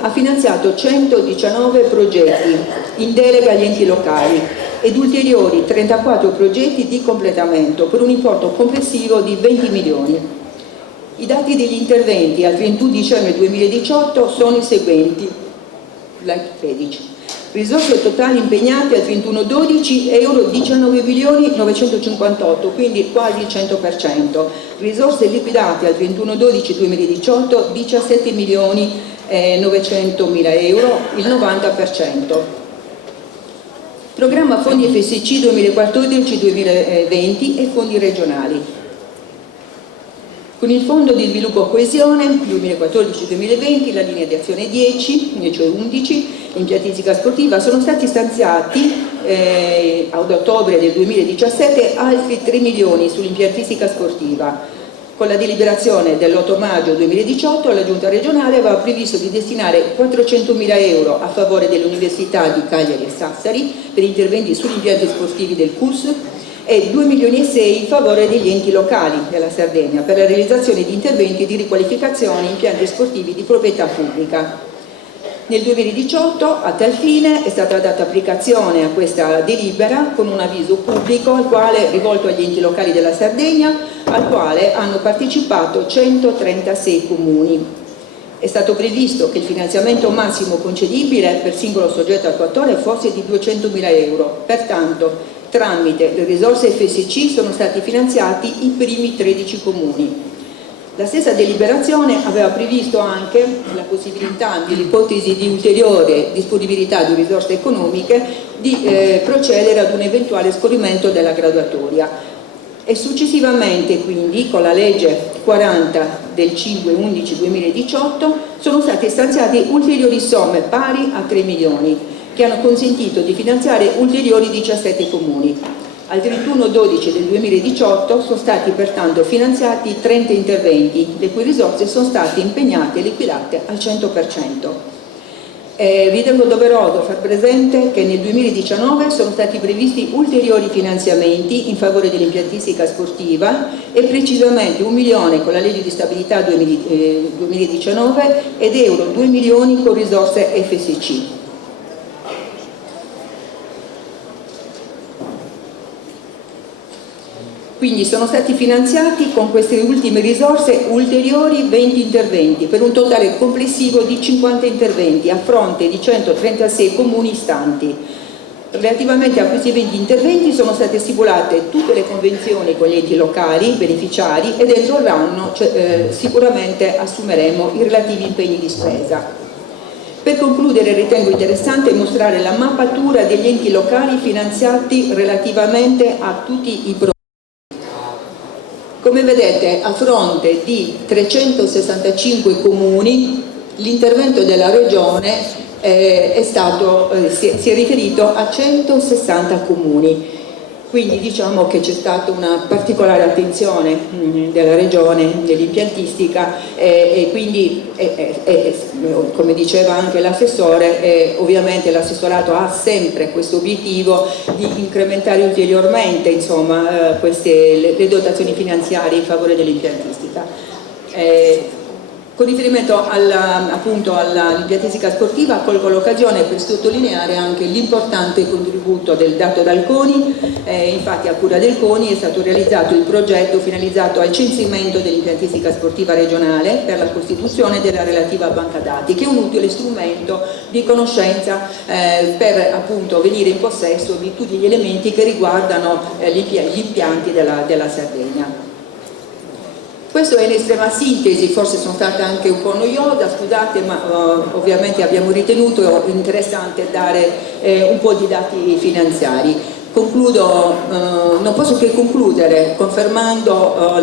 ha finanziato 119 progetti in delega agli enti locali ed ulteriori 34 progetti di completamento per un importo complessivo di 20 milioni. I dati degli interventi al 31 dicembre 2018 sono i seguenti. Risorse totali impegnate al 31/12 euro 19 milioni 958, quindi quasi il 100%. Risorse liquidate al 31/12 2018 17 milioni 900 mila euro, il 90%. Programma fondi FSC 2014-2020 e fondi regionali. Con il Fondo di Sviluppo Coesione 2014-2020, la linea di azione 10, cioè 11, l'impiantistica sportiva, sono stati stanziati ad ottobre del 2017 altri 3 milioni sull'impiantistica sportiva. Con la deliberazione dell'8 maggio 2018 la Giunta regionale aveva previsto di destinare 400 mila euro a favore delle università di Cagliari e Sassari per interventi sugli impianti sportivi del CUS e 2 milioni e 6 in favore degli enti locali della Sardegna per la realizzazione di interventi di riqualificazione in impianti sportivi di proprietà pubblica. Nel 2018 a tal fine è stata data applicazione a questa delibera con un avviso pubblico rivolto agli enti locali della Sardegna, al quale hanno partecipato 136 comuni. È stato previsto che il finanziamento massimo concedibile per singolo soggetto attuatore fosse di 200 mila euro, pertanto tramite le risorse FSC sono stati finanziati i primi 13 comuni. La stessa deliberazione aveva previsto anche la possibilità, nell'ipotesi di ulteriore disponibilità di risorse economiche, di procedere ad un eventuale scorrimento della graduatoria. E successivamente, quindi, con la legge 40 del 5/11/2018 sono state stanziate ulteriori somme pari a 3 milioni, che hanno consentito di finanziare ulteriori 17 comuni. Al 31/12 del 2018 sono stati pertanto finanziati 30 interventi, le cui risorse sono state impegnate e liquidate al 100%. Ritengo doveroso far presente che nel 2019 sono stati previsti ulteriori finanziamenti in favore dell'impiantistica sportiva e precisamente 1 milione con la legge di stabilità 2019 ed euro 2 milioni con risorse FSC. Quindi sono stati finanziati con queste ultime risorse ulteriori 20 interventi per un totale complessivo di 50 interventi a fronte di 136 comuni istanti. Relativamente a questi 20 interventi sono state stipulate tutte le convenzioni con gli enti locali beneficiari ed entro l'anno sicuramente assumeremo i relativi impegni di spesa. Per concludere ritengo interessante mostrare la mappatura degli enti locali finanziati relativamente a tutti i progetti. Come vedete, a fronte di 365 comuni, l'intervento della Regione si è riferito a 160 comuni. Quindi diciamo che c'è stata una particolare attenzione della Regione nell'impiantistica e quindi, come diceva anche l'assessore, ovviamente l'assessorato ha sempre questo obiettivo di incrementare ulteriormente le dotazioni finanziarie in favore dell'impiantistica. Con riferimento appunto all'impiantistica sportiva, colgo l'occasione per sottolineare anche l'importante contributo dato dal CONI. Infatti a cura del CONI è stato realizzato il progetto finalizzato al censimento dell'impiantistica sportiva regionale per la costituzione della relativa banca dati, che è un utile strumento di conoscenza per appunto venire in possesso di tutti gli elementi che riguardano gli impianti della Sardegna. Questo è in estrema sintesi, forse sono stata anche un po' noiosa, scusate, ma ovviamente abbiamo ritenuto interessante dare un po' di dati finanziari. Concludo, non posso che concludere confermando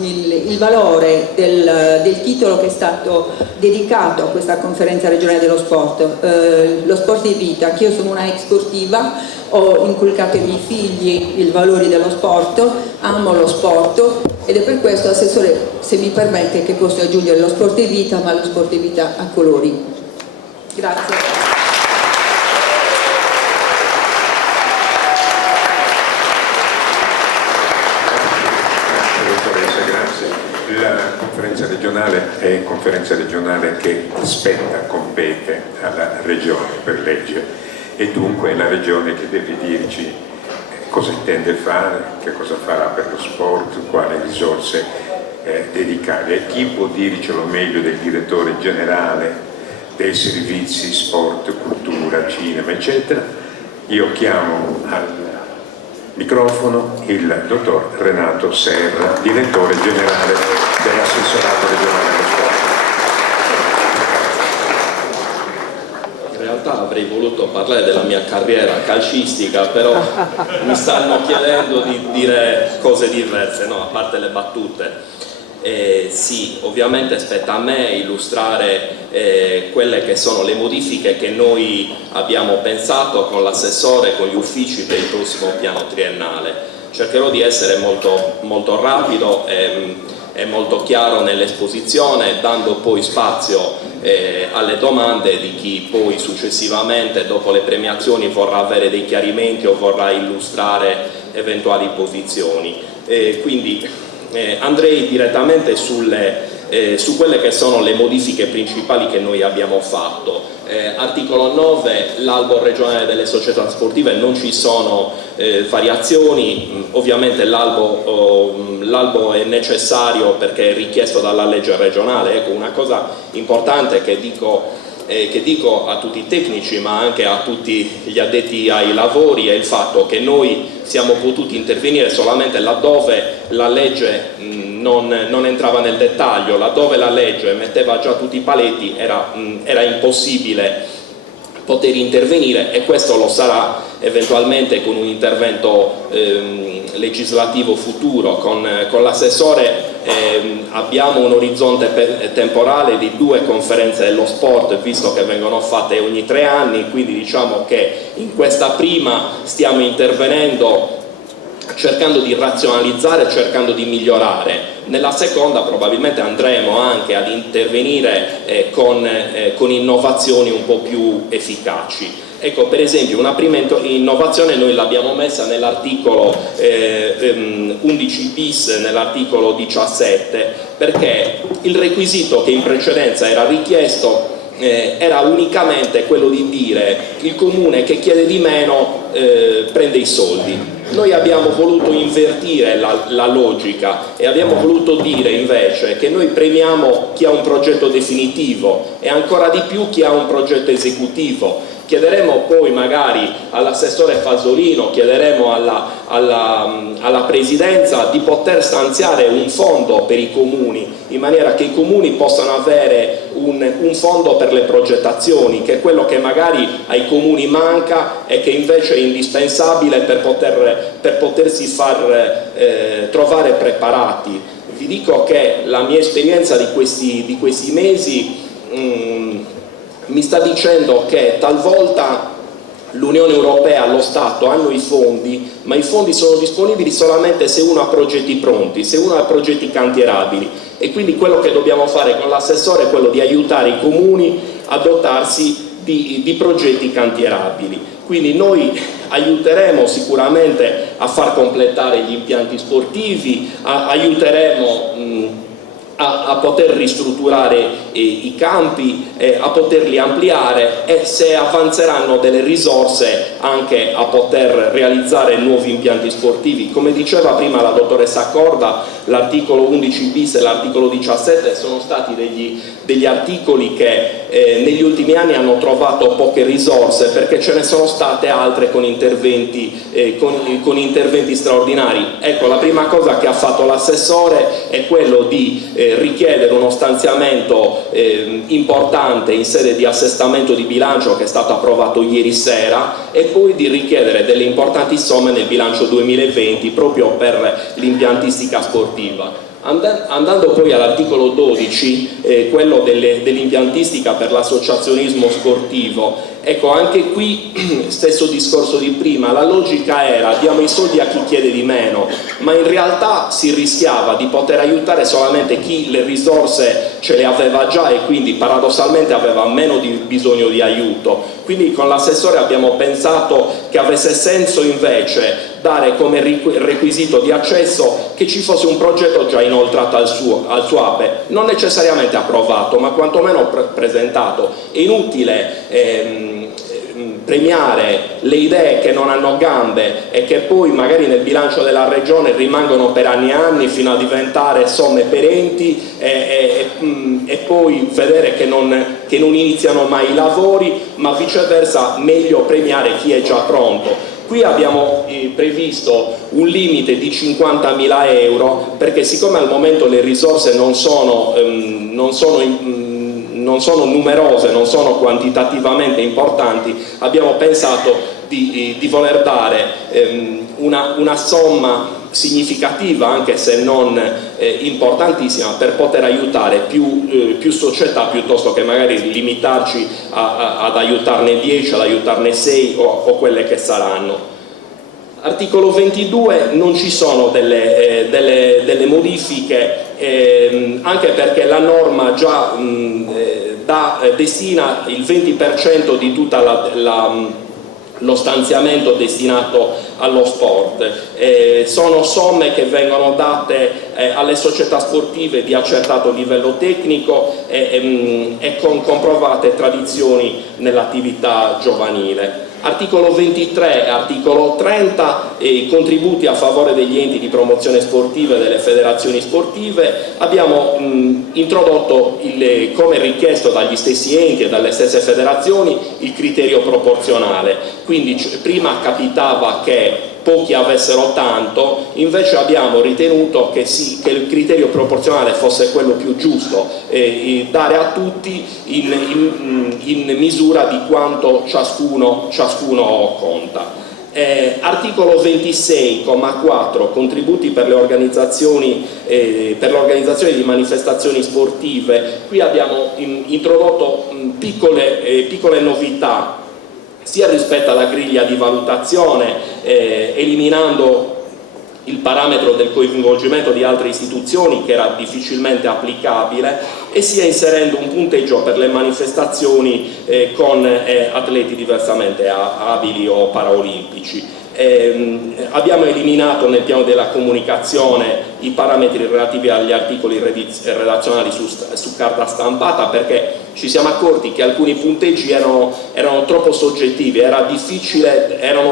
il valore del titolo che è stato dedicato a questa conferenza regionale dello sport, lo sport di vita. Che io sono una ex sportiva, ho inculcato ai miei figli i valori dello sport, amo lo sport ed è per questo, Assessore, se mi permette, che posso aggiungere lo sport di vita, ma lo sport di vita a colori. Grazie. La conferenza regionale è conferenza regionale che compete alla regione per legge e dunque è la regione che deve dirci cosa intende fare, che cosa farà per lo sport, quali risorse dedicare. E chi può dircelo meglio del direttore generale dei servizi sport, cultura, cinema, eccetera? Io chiamo al microfono il dottor Renato Serra, direttore generale dell'assessorato regionale dello sport. In realtà avrei voluto parlare della mia carriera calcistica, però mi stanno chiedendo di dire cose diverse, no, a parte le battute. Sì, ovviamente spetta a me illustrare quelle che sono le modifiche che noi abbiamo pensato con l'assessore, con gli uffici per il prossimo piano triennale. Cercherò di essere molto rapido e molto chiaro nell'esposizione, dando poi spazio alle domande di chi poi successivamente, dopo le premiazioni, vorrà avere dei chiarimenti o vorrà illustrare eventuali posizioni. Quindi andrei direttamente su quelle che sono le modifiche principali che noi abbiamo fatto. Articolo 9, l'albo regionale delle società sportive, non ci sono variazioni. Ovviamente l'albo è necessario perché è richiesto dalla legge regionale. Ecco, una cosa importante che dico a tutti i tecnici ma anche a tutti gli addetti ai lavori è il fatto che noi siamo potuti intervenire solamente laddove la legge non entrava nel dettaglio, laddove la legge metteva già tutti i paletti era impossibile poter intervenire, e questo lo sarà eventualmente con un intervento legislativo futuro. Con l'assessore abbiamo un orizzonte temporale di 2 conferenze dello sport, visto che vengono fatte ogni 3 anni, quindi diciamo che in questa prima stiamo intervenendo cercando di razionalizzare, cercando di migliorare. Nella seconda probabilmente andremo anche ad intervenire con innovazioni un po' più efficaci. Ecco, per esempio, una prima innovazione noi l'abbiamo messa nell'articolo 11 bis, nell'articolo 17, perché il requisito che in precedenza era richiesto era unicamente quello di dire il comune che chiede di meno prende i soldi. Noi abbiamo voluto invertire la logica e abbiamo voluto dire invece che noi premiamo chi ha un progetto definitivo e ancora di più chi ha un progetto esecutivo. Chiederemo poi magari all'assessore Fasolino, chiederemo alla Presidenza di poter stanziare un fondo per i comuni, in maniera che i comuni possano avere un fondo per le progettazioni, che è quello che magari ai comuni manca e che invece è indispensabile per potersi far trovare preparati. Vi dico che la mia esperienza di questi mesi mi sta dicendo che talvolta l'Unione Europea, lo Stato hanno i fondi, ma i fondi sono disponibili solamente se uno ha progetti pronti, se uno ha progetti cantierabili, e quindi quello che dobbiamo fare con l'assessore è quello di aiutare i comuni a dotarsi di progetti cantierabili. Quindi noi aiuteremo sicuramente a far completare gli impianti sportivi, aiuteremo a poter ristrutturare i campi, a poterli ampliare e se avanzeranno delle risorse anche a poter realizzare nuovi impianti sportivi. Come diceva prima la dottoressa Accorda, l'articolo 11 bis e l'articolo 17 sono stati degli articoli che negli ultimi anni hanno trovato poche risorse, perché ce ne sono state altre con interventi straordinari. Ecco, la prima cosa che ha fatto l'assessore è quello di richiedere uno stanziamento importante in sede di assestamento di bilancio che è stato approvato ieri sera, e poi di richiedere delle importanti somme nel bilancio 2020 proprio per l'impiantistica sportiva. Andando poi all'articolo 12, quello dell'impiantistica per l'associazionismo sportivo, ecco, anche qui stesso discorso di prima, la logica era diamo i soldi a chi chiede di meno, ma in realtà si rischiava di poter aiutare solamente chi le risorse ce le aveva già e quindi paradossalmente aveva meno bisogno di aiuto. Quindi con l'assessore abbiamo pensato che avesse senso invece dare come requisito di accesso che ci fosse un progetto già inoltrato al suo APE, non necessariamente approvato, ma quantomeno presentato. È inutile premiare le idee che non hanno gambe e che poi magari nel bilancio della regione rimangono per anni e anni fino a diventare somme perenti e poi vedere che non iniziano mai i lavori, ma viceversa meglio premiare chi è già pronto. Qui abbiamo previsto un limite di 50.000 euro perché siccome al momento le risorse non sono numerose, non sono quantitativamente importanti, abbiamo pensato di voler dare una somma significativa, anche se non importantissima, per poter aiutare più società piuttosto che magari limitarci ad aiutarne 10, ad aiutarne 6 o quelle che saranno. Articolo 22 non ci sono delle modifiche, anche perché la norma già destina il 20% di tutta lo stanziamento destinato allo sport. Sono somme che vengono date alle società sportive di accertato livello tecnico e con comprovate tradizioni nell'attività giovanile. Articolo 23 e articolo 30, i contributi a favore degli enti di promozione sportiva e delle federazioni sportive. Abbiamo introdotto, come richiesto dagli stessi enti e dalle stesse federazioni, il criterio proporzionale. Quindi prima capitava che pochi avessero tanto, invece abbiamo ritenuto che il criterio proporzionale fosse quello più giusto, dare a tutti in misura di quanto ciascuno conta. Articolo 26,4, contributi per l'organizzazione di manifestazioni sportive. Qui abbiamo introdotto piccole novità sia rispetto alla griglia di valutazione, eliminando il parametro del coinvolgimento di altre istituzioni che era difficilmente applicabile, e sia inserendo un punteggio per le manifestazioni con atleti diversamente abili o paraolimpici. Abbiamo eliminato nel piano della comunicazione i parametri relativi agli articoli redazionali su carta stampata, perché ci siamo accorti che alcuni punteggi erano troppo soggettivi, erano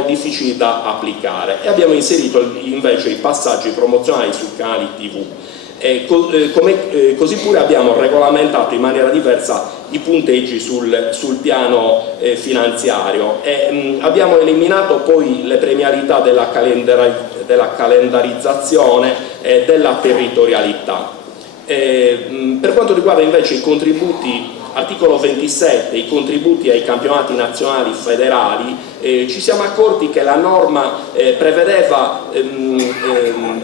difficili da applicare, e abbiamo inserito invece i passaggi promozionali sui canali TV. Così pure abbiamo regolamentato in maniera diversa i punteggi sul piano finanziario, e abbiamo eliminato poi le premialità della calendarizzazione e della territorialità. Per quanto riguarda invece i contributi, articolo 27, i contributi ai campionati nazionali federali, ci siamo accorti che la norma prevedeva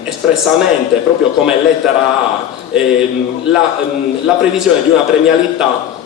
espressamente, proprio come lettera A, la previsione di una premialità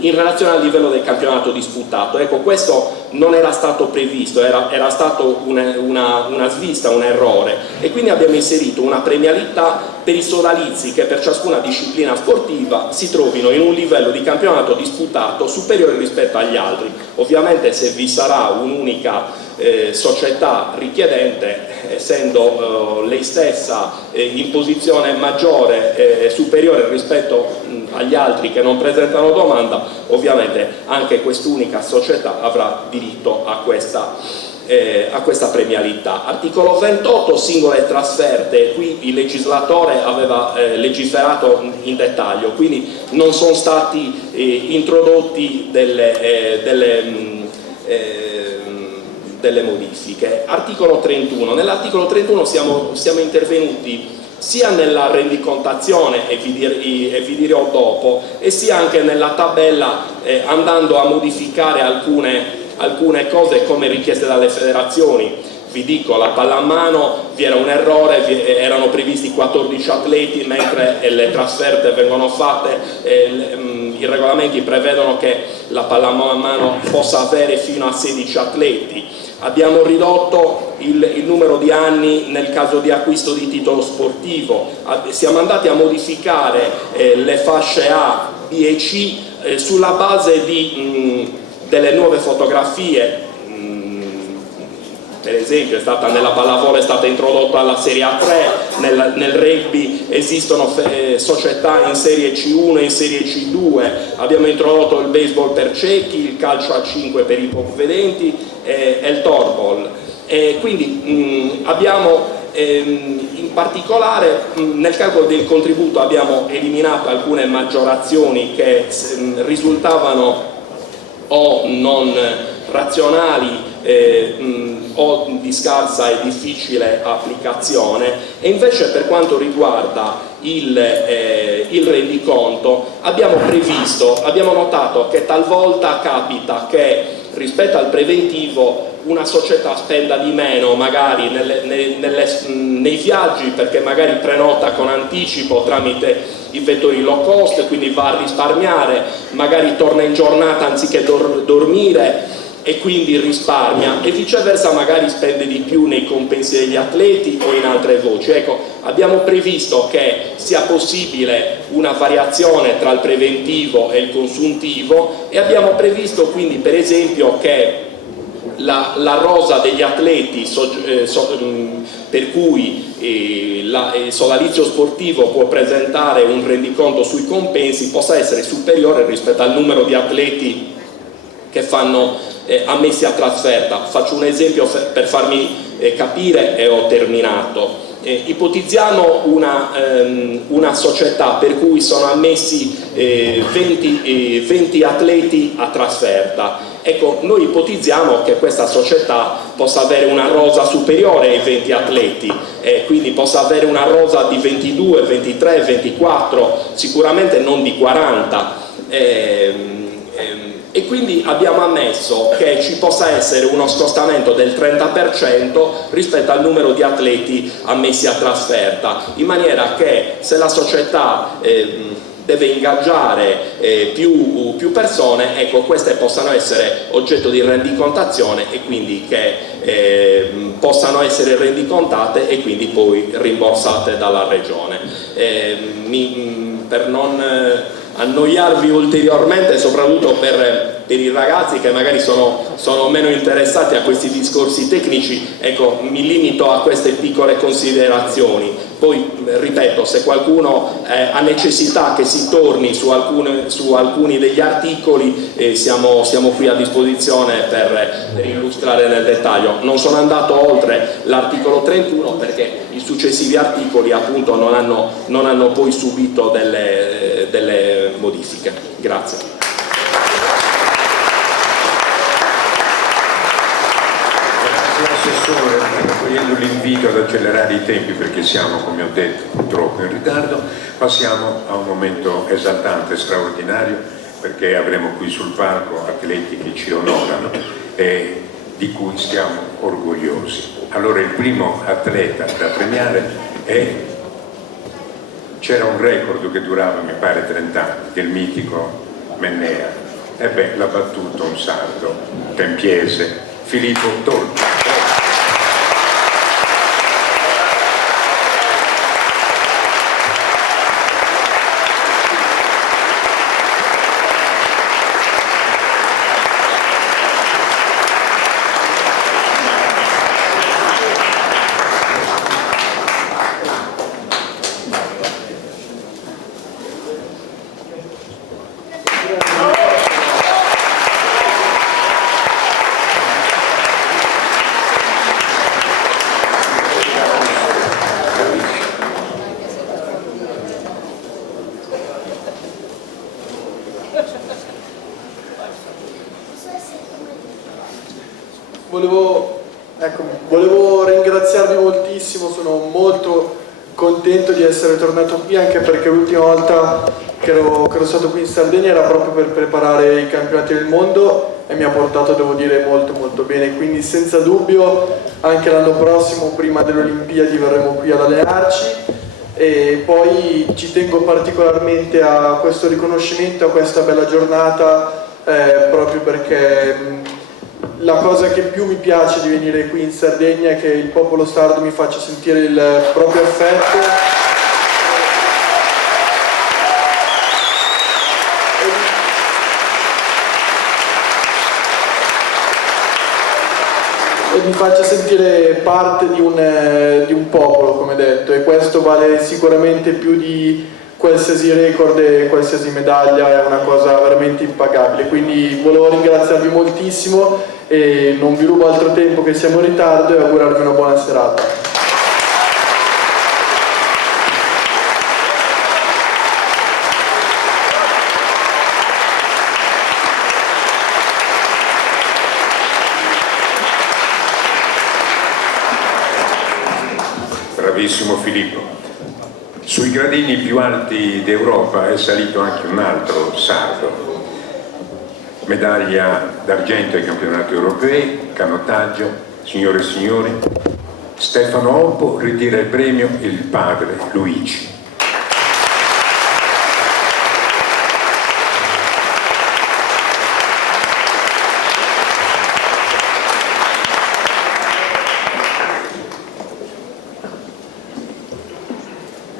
in relazione al livello del campionato disputato. Ecco, questo non era stato previsto, era stato una svista, un errore, e quindi abbiamo inserito una premialità per i sodalizi che per ciascuna disciplina sportiva si trovino in un livello di campionato disputato superiore rispetto agli altri. Ovviamente se vi sarà un'unica società richiedente, essendo lei stessa in posizione maggiore, superiore rispetto agli altri che non presentano domanda, ovviamente anche quest'unica società avrà diritto a questa premialità. Articolo 28, singole trasferte. Qui il legislatore aveva legiferato in dettaglio, quindi non sono stati introdotti delle modifiche. Articolo 31. Nell'articolo 31 siamo intervenuti sia nella rendicontazione, e vi dirò dopo, e sia anche nella tabella, andando a modificare alcune cose come richieste dalle federazioni. Vi dico, la pallamano vi era un errore, erano previsti 14 atleti mentre le trasferte vengono fatte, i regolamenti prevedono che la pallamano possa avere fino a 16 atleti. Abbiamo ridotto il numero di anni nel caso di acquisto di titolo sportivo, siamo andati a modificare le fasce A, B e C sulla base delle nuove fotografie. Per esempio nella pallavolo è stata introdotta la Serie A3, nel rugby esistono società in Serie C1 e in Serie C2, abbiamo introdotto il baseball per ciechi, il calcio a 5 per ipovedenti e il torball. Quindi abbiamo in particolare nel calcolo del contributo abbiamo eliminato alcune maggiorazioni che risultavano o non razionali o di scarsa e difficile applicazione, e invece per quanto riguarda il rendiconto abbiamo notato che talvolta capita che rispetto al preventivo una società spenda di meno magari nei viaggi, perché magari prenota con anticipo tramite i vettori low cost, quindi va a risparmiare, magari torna in giornata anziché dormire e quindi risparmia, e viceversa magari spende di più nei compensi degli atleti o in altre voci. Ecco, abbiamo previsto che sia possibile una variazione tra il preventivo e il consuntivo, e abbiamo previsto quindi per esempio che la rosa degli atleti per cui il sodalizio sportivo può presentare un rendiconto sui compensi possa essere superiore rispetto al numero di atleti che fanno ammessi a trasferta. Faccio un esempio per farmi capire e ho terminato. Ipotizziamo una società per cui sono ammessi 20 atleti a trasferta. Ecco, noi ipotizziamo che questa società possa avere una rosa superiore ai 20 atleti, quindi possa avere una rosa di 22, 23, 24, sicuramente non di 40. E quindi abbiamo ammesso che ci possa essere uno scostamento del 30% rispetto al numero di atleti ammessi a trasferta, in maniera che se la società deve ingaggiare più persone, ecco, queste possano essere oggetto di rendicontazione e quindi che possano essere rendicontate e quindi poi rimborsate dalla regione. Per non annoiarvi ulteriormente, soprattutto per i ragazzi che magari sono meno interessati a questi discorsi tecnici, ecco, mi limito a queste piccole considerazioni. Poi ripeto, se qualcuno ha necessità che si torni su alcuni degli articoli, siamo qui a disposizione per illustrare nel dettaglio. Non sono andato oltre l'articolo 31 perché i successivi articoli appunto non hanno poi subito delle modifiche. Grazie. Assessore, accogliendo l'invito ad accelerare i tempi perché siamo, come ho detto, purtroppo in ritardo, passiamo a un momento esaltante, straordinario, perché avremo qui sul palco atleti che ci onorano e di cui stiamo orgogliosi. Allora il primo atleta da premiare c'era un record che durava, mi pare, 30 anni, del mitico Mennea. L'ha battuto un sardo tempiese, Filippo Tolpi. volevo ringraziarvi moltissimo, sono molto contento di essere tornato qui, anche perché l'ultima volta che ero stato qui in Sardegna era proprio per preparare i campionati del mondo e mi ha portato, devo dire, molto molto bene, quindi senza dubbio anche l'anno prossimo, prima delle Olimpiadi, verremo qui ad allenarci. E poi ci tengo particolarmente a questo riconoscimento, a questa bella giornata, proprio perché la cosa che più mi piace di venire qui in Sardegna è che il popolo sardo mi faccia sentire il proprio affetto e mi faccia sentire parte di un popolo, come detto, e questo vale sicuramente più di qualsiasi record e qualsiasi medaglia, è una cosa veramente impagabile. Quindi volevo ringraziarvi moltissimo e non vi rubo altro tempo, che siamo in ritardo, e augurarvi una buona serata. Bravissimo Filippo. Sui gradini più alti d'Europa è salito anche un altro sardo. Medaglia d'argento ai campionati europei, canottaggio. Signore e signori, Stefano Oppo ritira il premio il padre Luigi.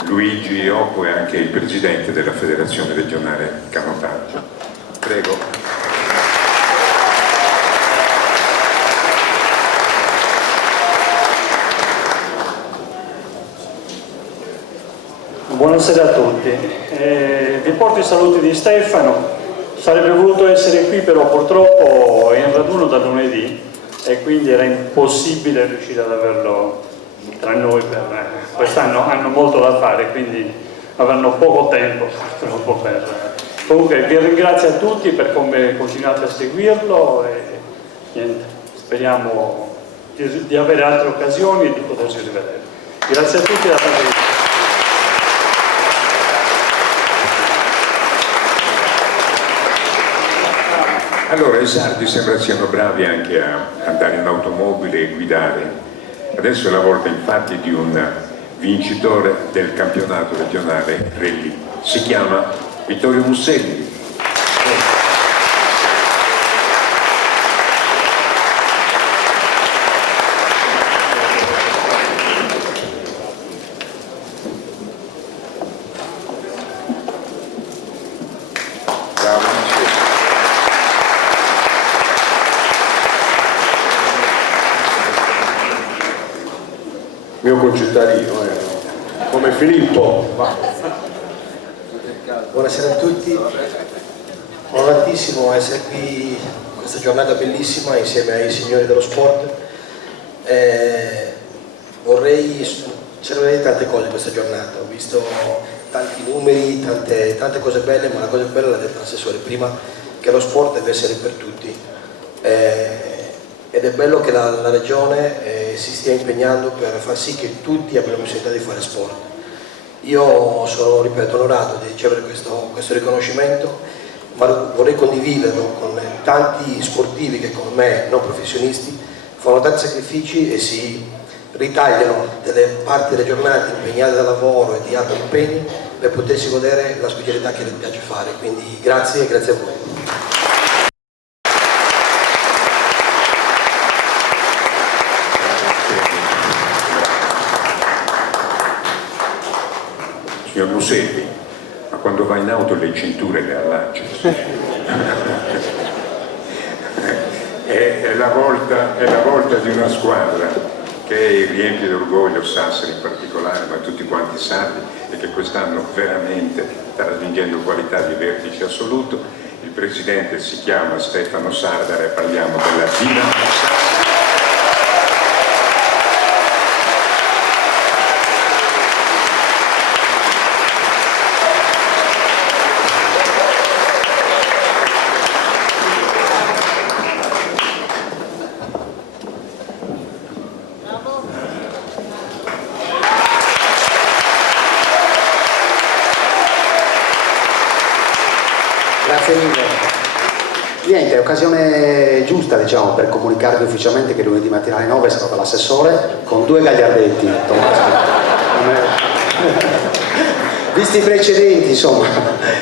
Luigi Oppo è anche il presidente della Federazione Regionale Canottaggio. Prego. Buonasera a tutti. Vi porto i saluti di Stefano. Sarebbe voluto essere qui, però purtroppo è in raduno da lunedì e quindi era impossibile riuscire ad averlo tra noi. Quest'anno hanno molto da fare, quindi avranno poco tempo purtroppo per... Comunque vi ringrazio a tutti per come continuate a seguirlo e niente, speriamo di avere altre occasioni e di poterci rivedere. Grazie a tutti e a tutti. Allora, i sardi sembra siano bravi anche a andare in automobile e guidare. Adesso è la volta infatti di un vincitore del campionato regionale rally. Si chiama Vittorio Musselli. Mio concittadino, come Filippo. Buonasera a tutti, onoratissimo essere qui questa giornata bellissima insieme ai signori dello sport. Vorrei celebrare tante cose questa giornata, ho visto tanti numeri, tante cose belle, ma la cosa bella l'ha detta l'assessore prima, che lo sport deve essere per tutti. Ed è bello che la Regione si stia impegnando per far sì che tutti abbiano la possibilità di fare sport. Io sono, ripeto, onorato di ricevere questo riconoscimento, ma vorrei condividerlo con tanti sportivi che come me, non professionisti, fanno tanti sacrifici e si ritagliano delle parti delle giornate impegnate da lavoro e di altri impegni per potersi godere la specialità che le piace fare. Quindi grazie e grazie a voi. Signor Musselli, ma quando va in auto le cinture le allaccia? È la volta di una squadra che riempie d'orgoglio, Sassari in particolare, ma tutti quanti sardi, e che quest'anno veramente sta raggiungendo qualità di vertice assoluto. Il presidente si chiama Stefano Sardara e parliamo della Dinamo Sassari. l'occasione giusta, diciamo, per comunicarvi ufficialmente che lunedì mattina alle 9 sarò dall'assessore con 2 gagliardetti, visti i precedenti, insomma,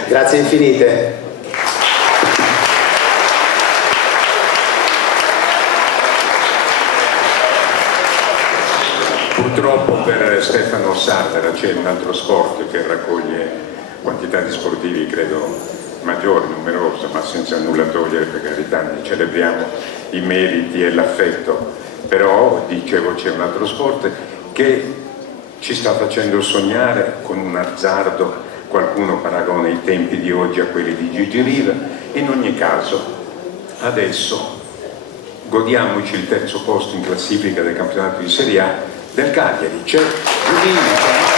grazie infinite. Purtroppo per Stefano Sardara c'è un altro sport che raccoglie quantità di sportivi, credo, maggiore, numerosa, ma senza nulla togliere, per carità, ne celebriamo i meriti e l'affetto. Però, dicevo, c'è un altro sport che ci sta facendo sognare con un azzardo. Qualcuno paragona i tempi di oggi a quelli di Gigi Riva. In ogni caso, adesso godiamoci il terzo posto in classifica del campionato di Serie A del Cagliari. C'è Giulini.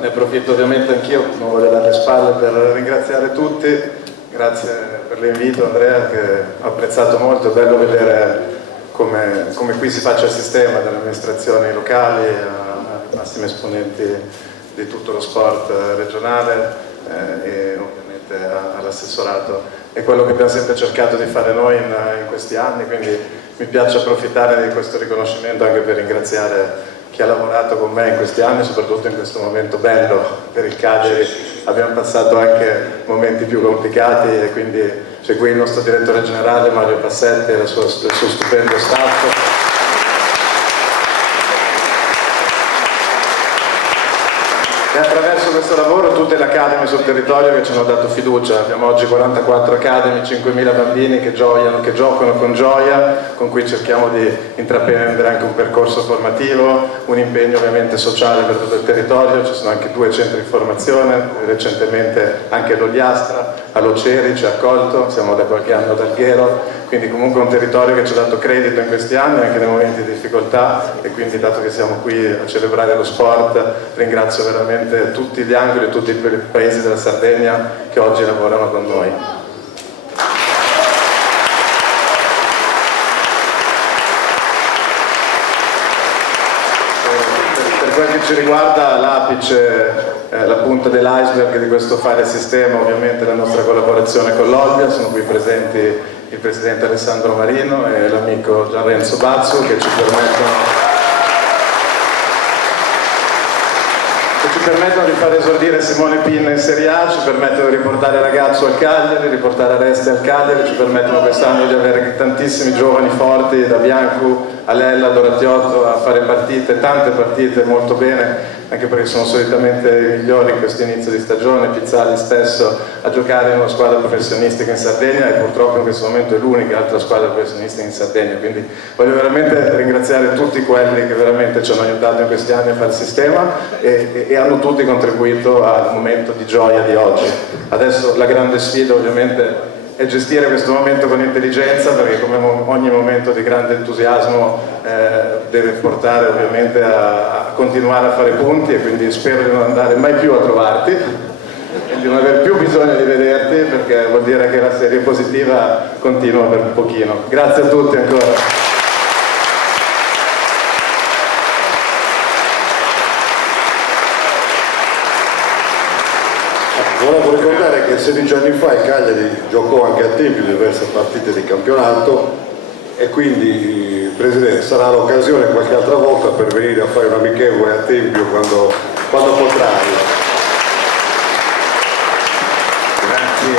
Ne approfitto ovviamente anch'io, non voglio dare le spalle, per ringraziare tutti, grazie per l'invito Andrea, che ho apprezzato molto, è bello vedere come qui si faccia il sistema dalle amministrazioni locali ai massimi esponenti di tutto lo sport regionale e ovviamente all'assessorato. È quello che abbiamo sempre cercato di fare noi in questi anni, quindi mi piace approfittare di questo riconoscimento anche per ringraziare chi ha lavorato con me in questi anni, soprattutto in questo momento bello per il Cagliari. Abbiamo passato anche momenti più complicati e quindi c'è qui il nostro direttore generale Mario Passetti e il suo stupendo staff. E attraverso questo lavoro tutte le academy sul territorio che ci hanno dato fiducia. Abbiamo oggi 44 academy, 5.000 bambini che giocano con gioia, con cui cerchiamo di intraprendere anche un percorso formativo, un impegno ovviamente sociale per tutto il territorio. Ci sono anche 2 centri di formazione, recentemente anche l'Oliastra, all'Oceri ci ha accolto, siamo da qualche anno ad Alghero, quindi comunque un territorio che ci ha dato credito in questi anni anche nei momenti di difficoltà, e quindi dato che siamo qui a celebrare lo sport ringrazio veramente tutti gli angoli e tutti i paesi della Sardegna che oggi lavorano con noi. Per quel che ci riguarda, l'apice, la punta dell'iceberg di questo fare sistema ovviamente la nostra collaborazione con l'Olbia. Sono qui presenti il presidente Alessandro Marino e l'amico Gianrenzo Bazzu che ci permettono di far esordire Simone Pinna in Serie A, ci permettono di riportare Ragazzo al Cagliari, riportare Resti al Cagliari, ci permettono quest'anno di avere tantissimi giovani forti, da Biancu a Lella, Doratiotto, a fare partite, tante partite molto bene, anche perché sono solitamente i migliori in questo inizio di stagione. Pizzali stesso a giocare in una squadra professionistica in Sardegna e purtroppo in questo momento è l'unica altra squadra professionistica in Sardegna, quindi voglio veramente ringraziare tutti quelli che veramente ci hanno aiutato in questi anni a fare il sistema e hanno tutti contribuito al momento di gioia di oggi. Adesso la grande sfida ovviamente è gestire questo momento con intelligenza, perché come ogni momento di grande entusiasmo deve portare ovviamente a continuare a fare punti, e quindi spero di non andare mai più a trovarti e di non aver più bisogno di vederti, perché vuol dire che la serie positiva continua per un pochino. Grazie a tutti ancora. Volevo ricordare che 16 anni fa il Cagliari giocò anche a Tempio diverse partite di campionato, e quindi Presidente sarà l'occasione qualche altra volta per venire a fare un amichevole a Tempio quando potrai. Grazie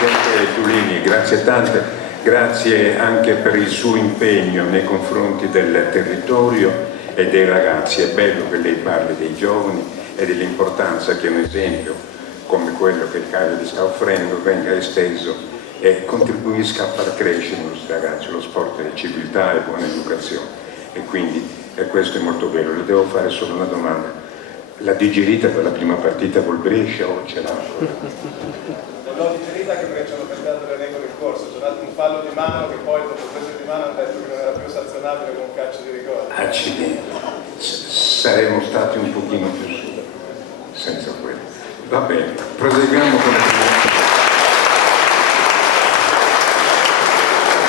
Presidente Giulini, grazie tante, grazie anche per il suo impegno nei confronti del territorio e dei ragazzi. È bello che lei parli dei giovani e dell'importanza che un esempio come quello che il Cagliari sta offrendo venga esteso e contribuisca a far crescere i nostri ragazzi. Lo sport è civiltà e buona educazione, e quindi questo è molto bello. Le devo fare solo una domanda: l'ha digerita per la prima partita col Brescia o ce l'ha ancora? Non l'ho digerita anche perché ci hanno cambiato le regole in corso, c'è dato un fallo di mano che poi dopo il preso di mano hanno detto che non era più sanzionabile con un calcio di rigore. Accidenti, saremmo stati un pochino più su senza quello. Va bene, proseguiamo con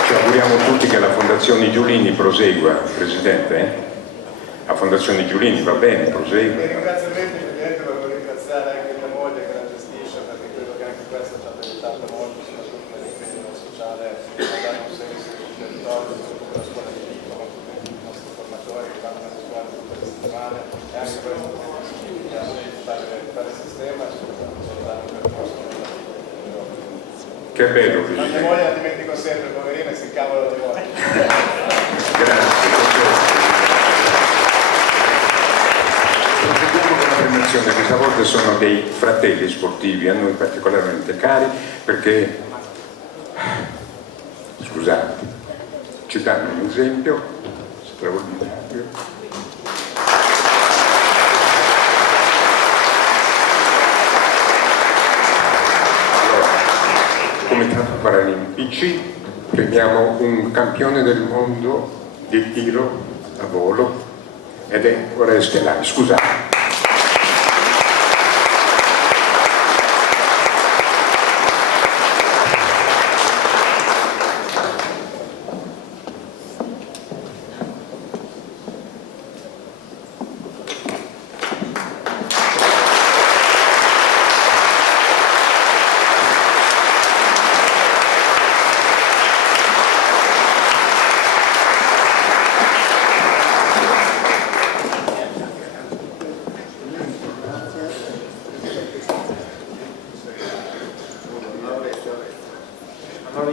ci auguriamo tutti che la Fondazione Giulini prosegua, Presidente. La Fondazione Giulini va bene, prosegua. I ringraziamenti, Presidente, volevo ringraziare anche mia moglie che la gestisce, perché credo che anche questo ci abbia aiutato molto, soprattutto nell'impegno sociale, a dare un senso sul territorio, soprattutto per la scuola di Vico, con tutti i nostri formatori che vanno nelle scuole tutte le settimane, e anche per il fare il sistema, e soprattutto dare un percorso lavorativo. Che bello, Ma mia Presidente. moglie la dimentico sempre, poverina, e si incavola di voi. Grazie. Proseguiamo con la premiazione, questa volta sono dei fratelli sportivi, a noi particolarmente cari, perché, scusate, ci danno un esempio straordinario. Allora, Comitato Paralimpici, premiamo un campione del mondo di tiro a volo ed è Oreste Lai, scusate.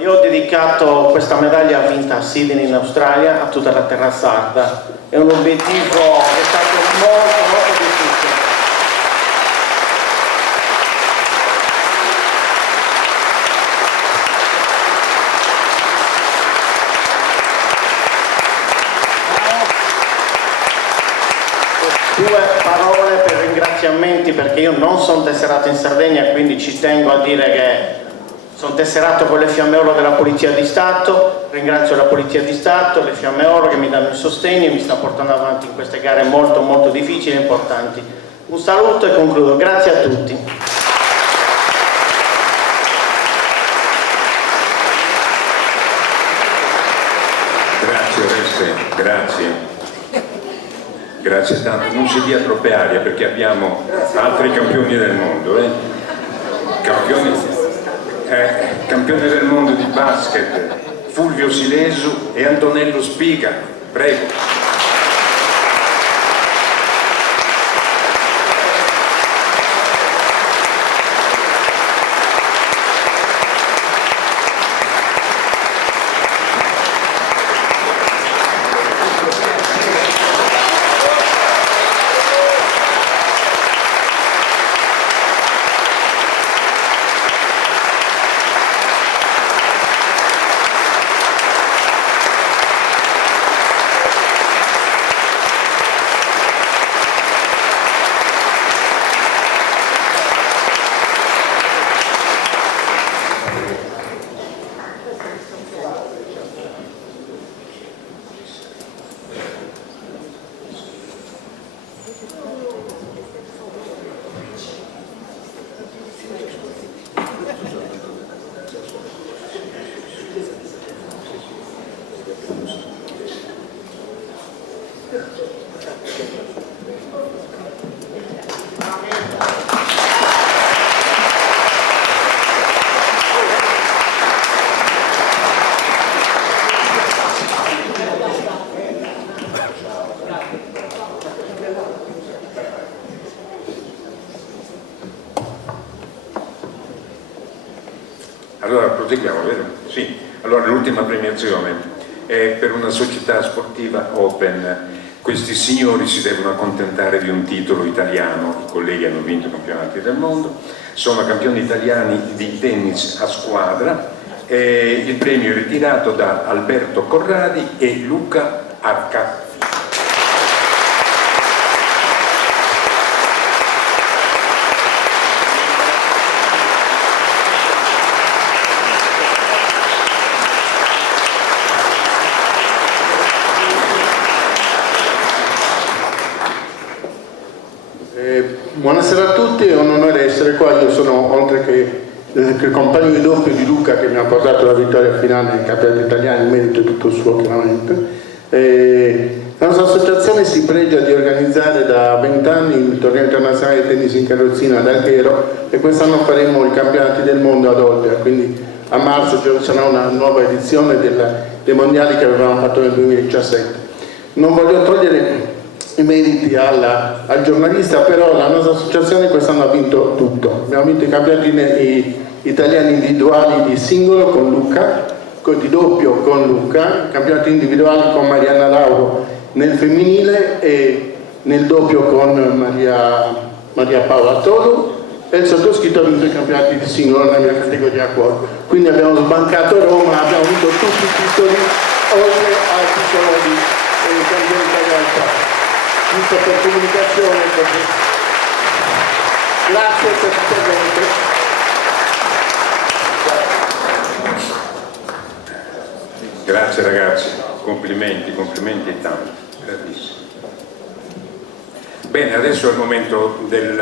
Io ho dedicato questa medaglia vinta a Sydney in Australia a tutta la terra sarda. È un obiettivo che è stato molto difficile. Due parole per ringraziamenti, perché io non sono tesserato in Sardegna, quindi ci tengo a dire che sono tesserato con le Fiamme Oro della Polizia di Stato. Ringrazio la Polizia di Stato, le Fiamme Oro che mi danno il sostegno e mi sta portando avanti in queste gare molto difficili e importanti. Un saluto e concludo. Grazie a tutti. Grazie Oreste, grazie. Grazie tanto, non si dia troppe arie perché abbiamo altri campioni del mondo, campione del mondo di basket, Fulvio Silesu e Antonello Spiga, prego. Allora proseguiamo, vero? Sì. Allora l'ultima premiazione è per una società sportiva Open. Questi signori si devono accontentare di un titolo italiano, i colleghi hanno vinto campionati del mondo, sono campioni italiani di tennis a squadra, e il premio è ritirato da Alberto Corradi e Luca Arca. Buonasera a tutti, è un onore essere qua. Io sono, oltre che il compagno di doppio di Luca che mi ha portato la vittoria finale nei campionati italiani, il merito è tutto suo chiaramente. La nostra associazione si pregia di organizzare da 20 anni il torneo internazionale di tennis in carrozzina ad Alghero e quest'anno faremo i campionati del mondo ad Olbia, quindi a marzo ci sarà una nuova edizione dei mondiali che avevamo fatto nel 2017. Non voglio togliere i meriti al giornalista, però la nostra associazione quest'anno ha vinto tutto. Abbiamo vinto i campionati italiani individuali di singolo con Luca, di doppio con Luca, i campionati individuali con Marianna Lauro nel femminile e nel doppio con Maria Paola Tolu, e il sottoscritto ha vinto i campionati di singolo nella mia categoria cuore. Quindi abbiamo sbancato Roma, abbiamo vinto tutti i titoli oltre al titolo di campione italiano. Giusto per comunicazione, così. Grazie per l'intervento. Grazie ragazzi, complimenti tanti, bravissimi. Bene, adesso è il momento degli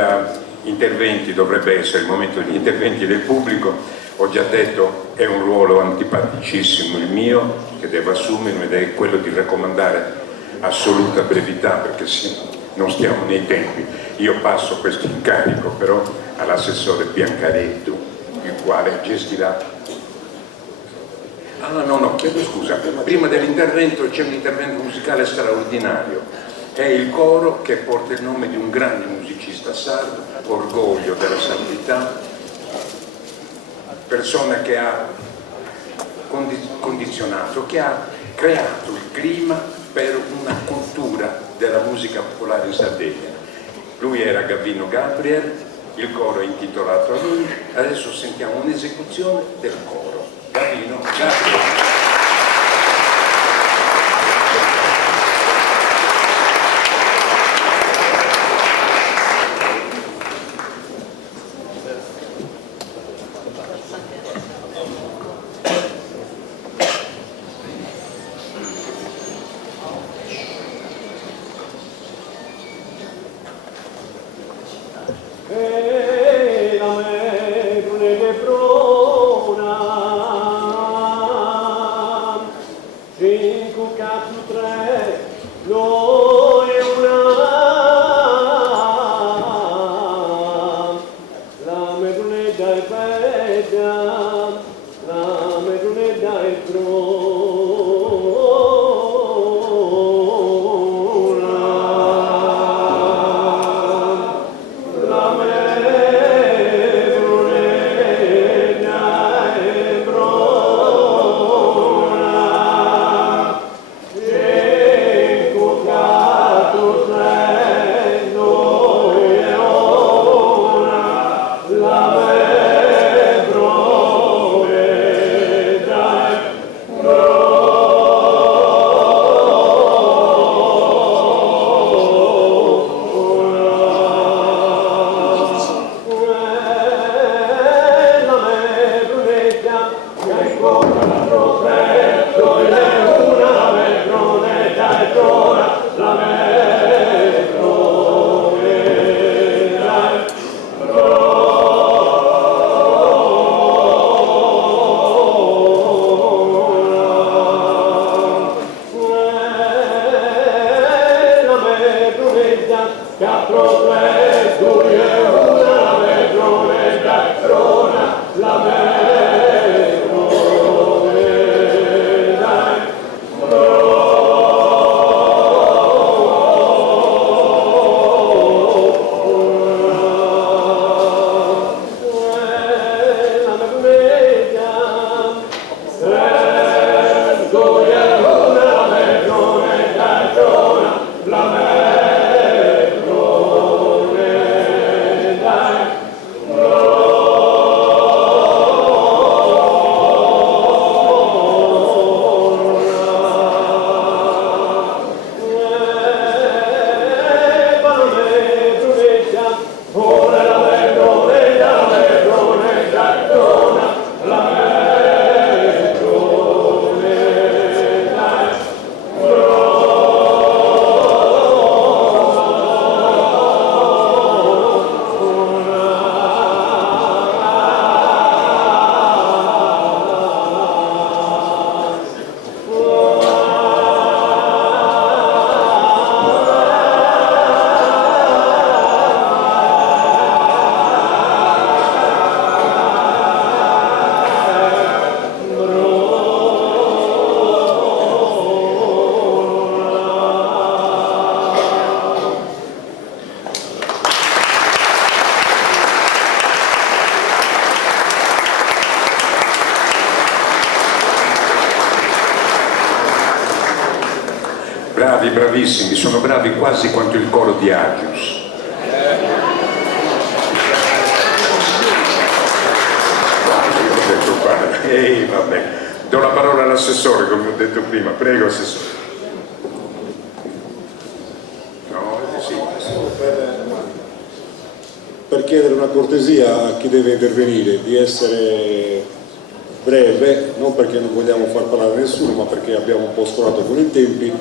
interventi, dovrebbe essere il momento degli interventi del pubblico. Ho già detto, è un ruolo antipaticissimo il mio, che devo assumermi, ed è quello di raccomandare assoluta brevità, perché non stiamo nei tempi. Io passo questo incarico però all'assessore Biancaretto, il quale gestirà. No, chiedo scusa, prima dell'intervento c'è un intervento musicale straordinario, è il coro che porta il nome di un grande musicista sardo, orgoglio della sardità, persona che ha condizionato, che ha creato il clima per una cultura della musica popolare in Sardegna. Lui era Gavino Gabriel, il coro è intitolato a lui, adesso sentiamo un'esecuzione del coro. Gavino Gabriel. No. bravi, bravissimi, sono bravi quasi quanto il coro di Agius. Vabbè. Do la parola all'assessore, come ho detto prima. Prego, assessore. No, sì. Per chiedere una cortesia a chi deve intervenire di essere breve, non perché non vogliamo far parlare nessuno, ma perché abbiamo un po' sforato con i tempi,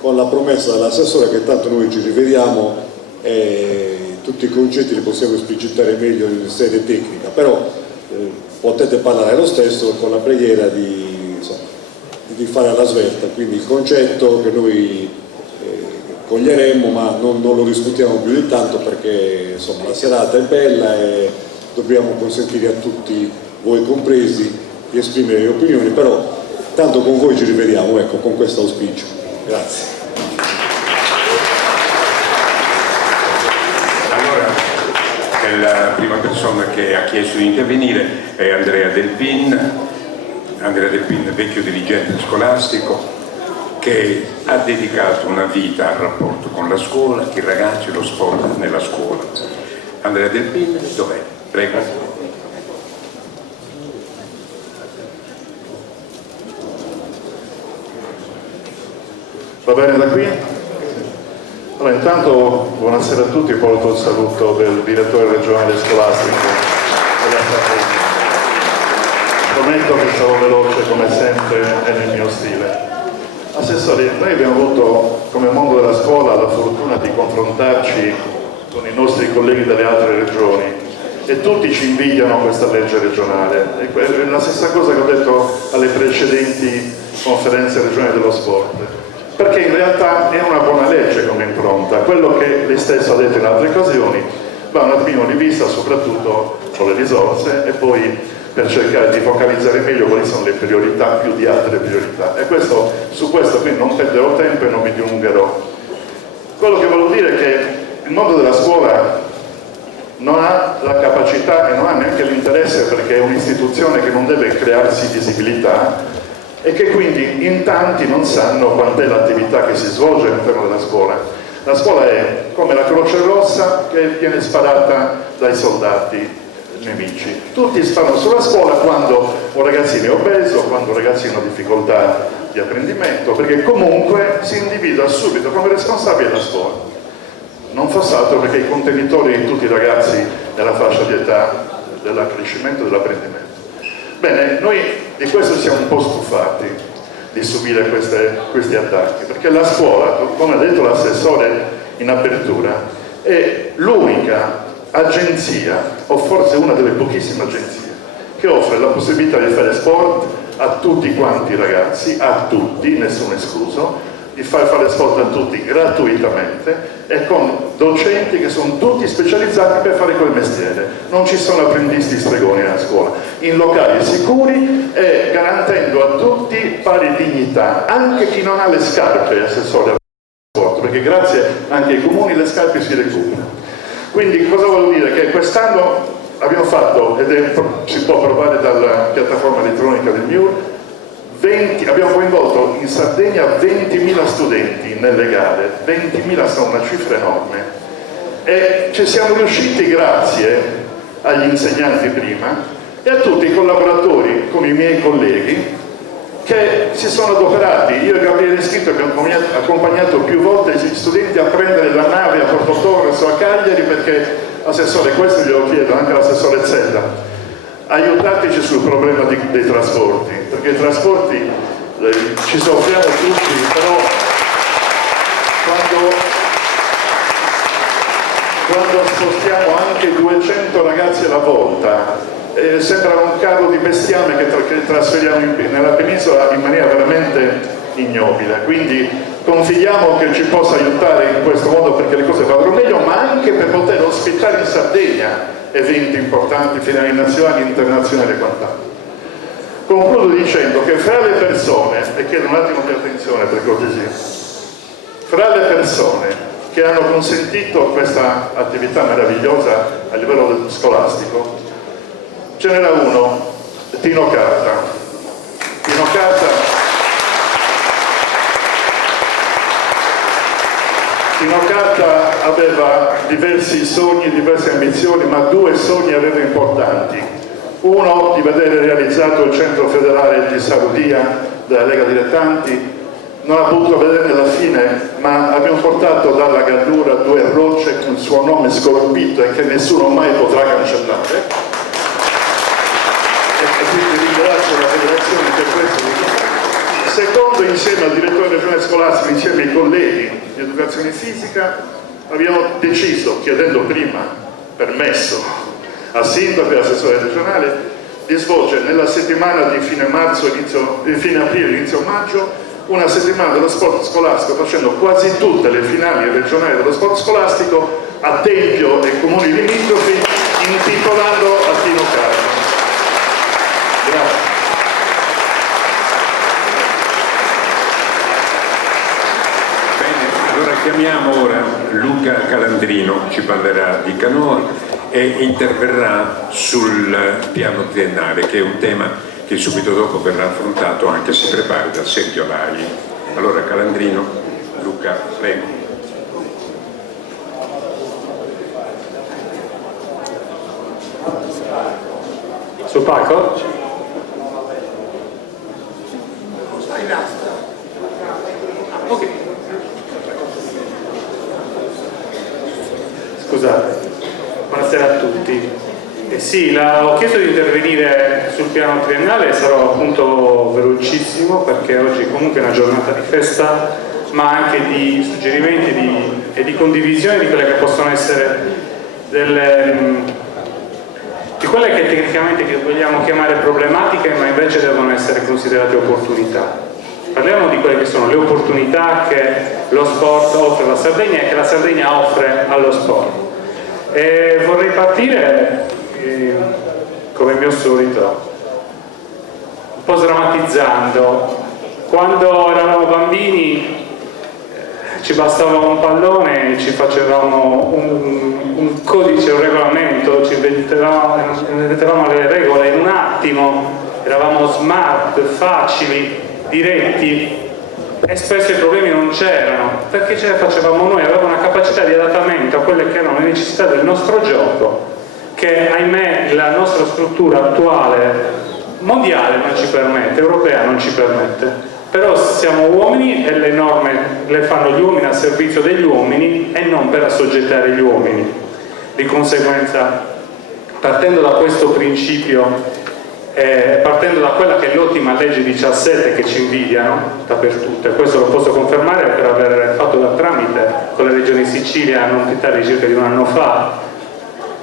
con la promessa dell'assessore che tanto noi ci rivediamo e tutti i concetti li possiamo esplicitare meglio in sede tecnica, però potete parlare lo stesso con la preghiera di fare alla svelta, quindi il concetto che noi coglieremmo, ma non lo discutiamo più di tanto perché insomma la serata è bella e dobbiamo consentire a tutti, voi compresi, di esprimere le opinioni, però tanto con voi ci rivediamo, ecco, con questo auspicio. Grazie. La prima persona che ha chiesto di intervenire è Andrea Del Pin, vecchio dirigente scolastico, che ha dedicato una vita al rapporto con la scuola, i ragazzi, lo sport nella scuola. Andrea Del Pin, dov'è? Prego. Va bene da qui? Allora, intanto buonasera a tutti, porto il saluto del direttore regionale scolastico della Sardegna. Prometto che sarò veloce come sempre e nel mio stile. Assessore, noi abbiamo avuto come mondo della scuola la fortuna di confrontarci con i nostri colleghi delle altre regioni e tutti ci invidiano questa legge regionale. È la stessa cosa che ho detto alle precedenti conferenze regionali dello sport. Perché in realtà è una buona legge come impronta, quello che lei stesso ha detto in altre occasioni va un attimino rivista soprattutto con le risorse e poi per cercare di focalizzare meglio quali sono le priorità più di altre priorità e su questo qui non perderò tempo e non mi dilungherò. Quello che volevo dire è che il mondo della scuola non ha la capacità e non ha neanche l'interesse, perché è un'istituzione che non deve crearsi visibilità e che quindi in tanti non sanno quant'è l'attività che si svolge all'interno della scuola. La scuola è come la Croce Rossa che viene sparata dai soldati nemici. Tutti sparano sulla scuola quando un ragazzino è obeso, quando un ragazzino ha difficoltà di apprendimento, perché comunque si individua subito come responsabile della scuola. Non fosse altro perché i contenitori di tutti i ragazzi nella fascia di età dell'accrescimento e dell'apprendimento. Bene, noi di questo siamo un po' stufati di subire questi attacchi, perché la scuola, come ha detto l'assessore in apertura, è l'unica agenzia, o forse una delle pochissime agenzie, che offre la possibilità di fare sport a tutti quanti i ragazzi, a tutti, nessuno escluso, di far fare sport a tutti gratuitamente e con docenti che sono tutti specializzati per fare quel mestiere. Non ci sono apprendisti stregoni nella scuola, in locali sicuri e garantendo a tutti pari dignità, anche chi non ha le scarpe, assessore al sport, perché grazie anche ai comuni le scarpe si recuperano. Quindi cosa voglio dire? Che quest'anno abbiamo fatto, si può provare dalla piattaforma elettronica del MIUR, abbiamo coinvolto in Sardegna 20.000 studenti nelle gare, 20.000 sono una cifra enorme e ci siamo riusciti grazie agli insegnanti prima e a tutti i collaboratori come i miei colleghi che si sono adoperati. Io e Gabriele Scritto abbiamo accompagnato più volte gli studenti a prendere la nave a Porto Torres o a Cagliari, perché, assessore, questo glielo chiedo anche all'assessore Zedda, aiutateci sul problema dei trasporti, perché i trasporti ci soffriamo tutti, però quando spostiamo anche 200 ragazzi alla volta sembra un carro di bestiame che trasferiamo nella penisola in maniera veramente ignobile. Quindi confidiamo che ci possa aiutare in questo modo perché le cose vadano meglio, ma anche per poter ospitare in Sardegna eventi importanti, finali nazionali, internazionali e quant'altro. Concludo dicendo che fra le persone, e chiedo un attimo di attenzione per cortesia, fra le persone che hanno consentito questa attività meravigliosa a livello scolastico, ce n'era uno, Tino Carta. Tino Carta Tino Carta aveva diversi sogni, diverse ambizioni, ma due sogni aveva importanti. Uno di vedere realizzato il centro federale di Sarudia della Lega Dilettanti. Non ha potuto vedere la fine, ma abbiamo portato dalla Gallura due rocce con il suo nome scolpito e che nessuno mai potrà cancellare. E quindi ringrazio la federazione per questo. Secondo, insieme al direttore regionale scolastico, insieme ai colleghi di educazione fisica, abbiamo deciso, chiedendo prima permesso al sindaco e all'assessore regionale, di svolgere nella settimana di fine aprile, inizio maggio, una settimana dello sport scolastico, facendo quasi tutte le finali regionali dello sport scolastico a Tempio e comuni limitrofi, intitolando a Tino Carta. Grazie. Allora chiamiamo ora Luca Calandrino, ci parlerà di canoa e interverrà sul piano triennale, che è un tema che subito dopo verrà affrontato, anche se prepari da Sergio Lai. Allora Calandrino, Luca, prego. Sul palco? Ok. Scusate, buonasera a tutti. Sì, ho chiesto di intervenire sul piano triennale, sarò appunto velocissimo perché oggi comunque è una giornata di festa, ma anche di suggerimenti e di condivisione di quelle che possono essere di quelle che tecnicamente vogliamo chiamare problematiche, ma invece devono essere considerate opportunità. Parliamo di quelle che sono le opportunità che lo sport offre alla Sardegna e che la Sardegna offre allo sport. E vorrei partire, come mio solito, un po' sdrammatizzando. Quando eravamo bambini ci bastava un pallone, ci facevamo un codice, un regolamento, ci inventavamo le regole in un attimo, eravamo smart, facili, diretti, e spesso i problemi non c'erano perché ce le facevamo noi, avevamo una capacità di adattamento a quelle che erano le necessità del nostro gioco che ahimè la nostra struttura attuale mondiale non ci permette, europea non ci permette. Però siamo uomini e le norme le fanno gli uomini a servizio degli uomini e non per assoggettare gli uomini. Di conseguenza, partendo da questo principio, partendo da quella che è l'ottima legge 17 che ci invidiano dappertutto, e questo lo posso confermare per aver fatto da tramite con la regione Sicilia non più tardi circa di un anno fa,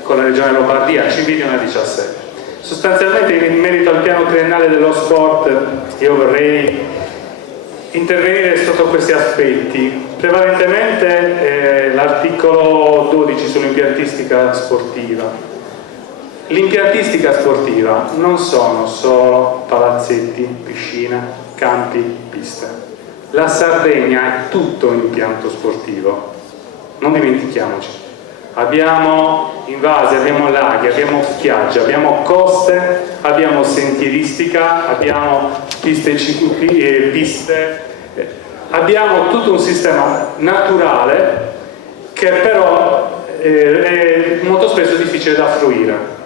con la regione Lombardia, ci invidiano la 17. Sostanzialmente in merito al piano triennale dello sport io vorrei intervenire sotto questi aspetti. Prevalentemente l'articolo 12 sull'impiantistica sportiva. L'impiantistica sportiva non sono solo palazzetti, piscine, campi, piste. La Sardegna è tutto un impianto sportivo, non dimentichiamoci. Abbiamo invasi, abbiamo laghi, abbiamo spiagge, abbiamo coste, abbiamo sentieristica, abbiamo piste, abbiamo tutto un sistema naturale che però è molto spesso difficile da fruire.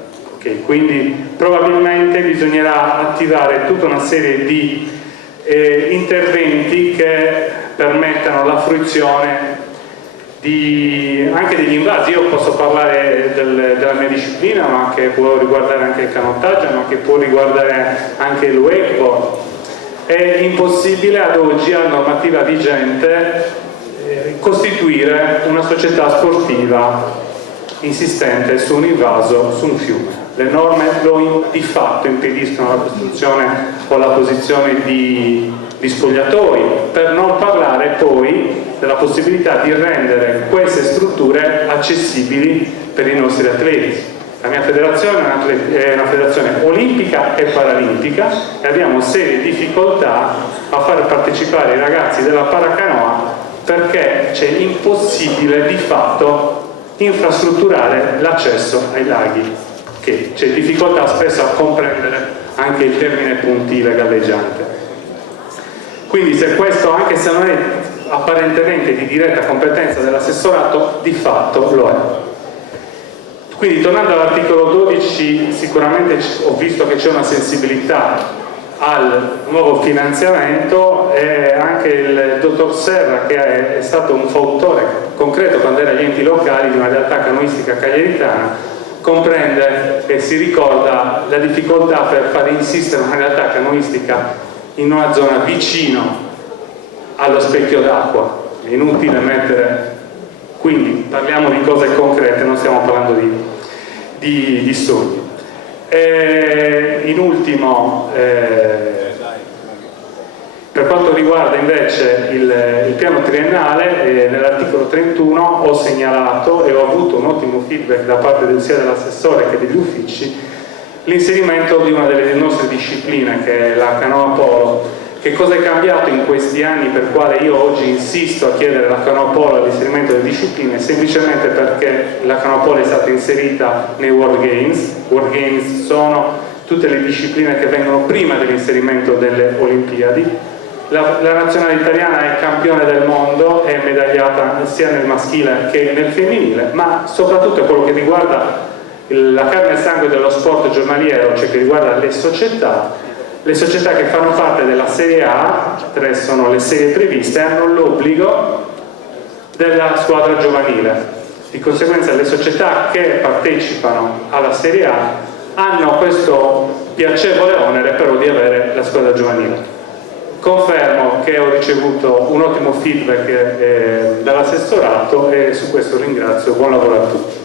Quindi probabilmente bisognerà attivare tutta una serie di interventi che permettano la fruizione anche degli invasi. Io posso parlare della mia disciplina, ma che può riguardare anche il canottaggio, ma che può riguardare anche il wakeboard. È impossibile ad oggi, a normativa vigente, costituire una società sportiva insistente su un invaso, su un fiume. Le norme di fatto impediscono la costruzione o la posizione di spogliatoi, per non parlare poi della possibilità di rendere queste strutture accessibili per i nostri atleti. La mia federazione è una federazione olimpica e paralimpica e abbiamo serie difficoltà a far partecipare i ragazzi della paracanoa perché c'è impossibile di fatto infrastrutturare l'accesso ai laghi, che c'è difficoltà spesso a comprendere anche il termine puntile galleggiante. Quindi se questo, anche se non è apparentemente di diretta competenza dell'assessorato, di fatto lo è. Quindi tornando all'articolo 12, sicuramente ho visto che c'è una sensibilità al nuovo finanziamento, e anche il dottor Serra, che è stato un fautore concreto quando era agli enti locali di una realtà canoistica cagliaritana, comprende e si ricorda la difficoltà per fare insistere una realtà canoistica in una zona vicino allo specchio d'acqua. È inutile mettere, quindi parliamo di cose concrete, non stiamo parlando di sogni. In ultimo, per quanto riguarda invece il piano triennale, nell'articolo 31 ho segnalato e ho avuto un ottimo feedback da parte sia dell'assessore che degli uffici l'inserimento di una delle nostre discipline, che è la canoa polo. Che cosa è cambiato in questi anni per quale io oggi insisto a chiedere la canoa polo all'inserimento delle discipline? Semplicemente perché la canoa polo è stata inserita nei World Games. World Games sono tutte le discipline che vengono prima dell'inserimento delle Olimpiadi. La nazionale italiana è campione del mondo, è medagliata sia nel maschile che nel femminile, ma soprattutto è quello che riguarda la carne e sangue dello sport giornaliero, cioè che riguarda le società. Le società che fanno parte della Serie A, 3 sono le serie previste, hanno l'obbligo della squadra giovanile. Di conseguenza le società che partecipano alla Serie A hanno questo piacevole onere però di avere la squadra giovanile. Confermo che ho ricevuto un ottimo feedback dall'assessorato e su questo ringrazio. Buon lavoro a tutti.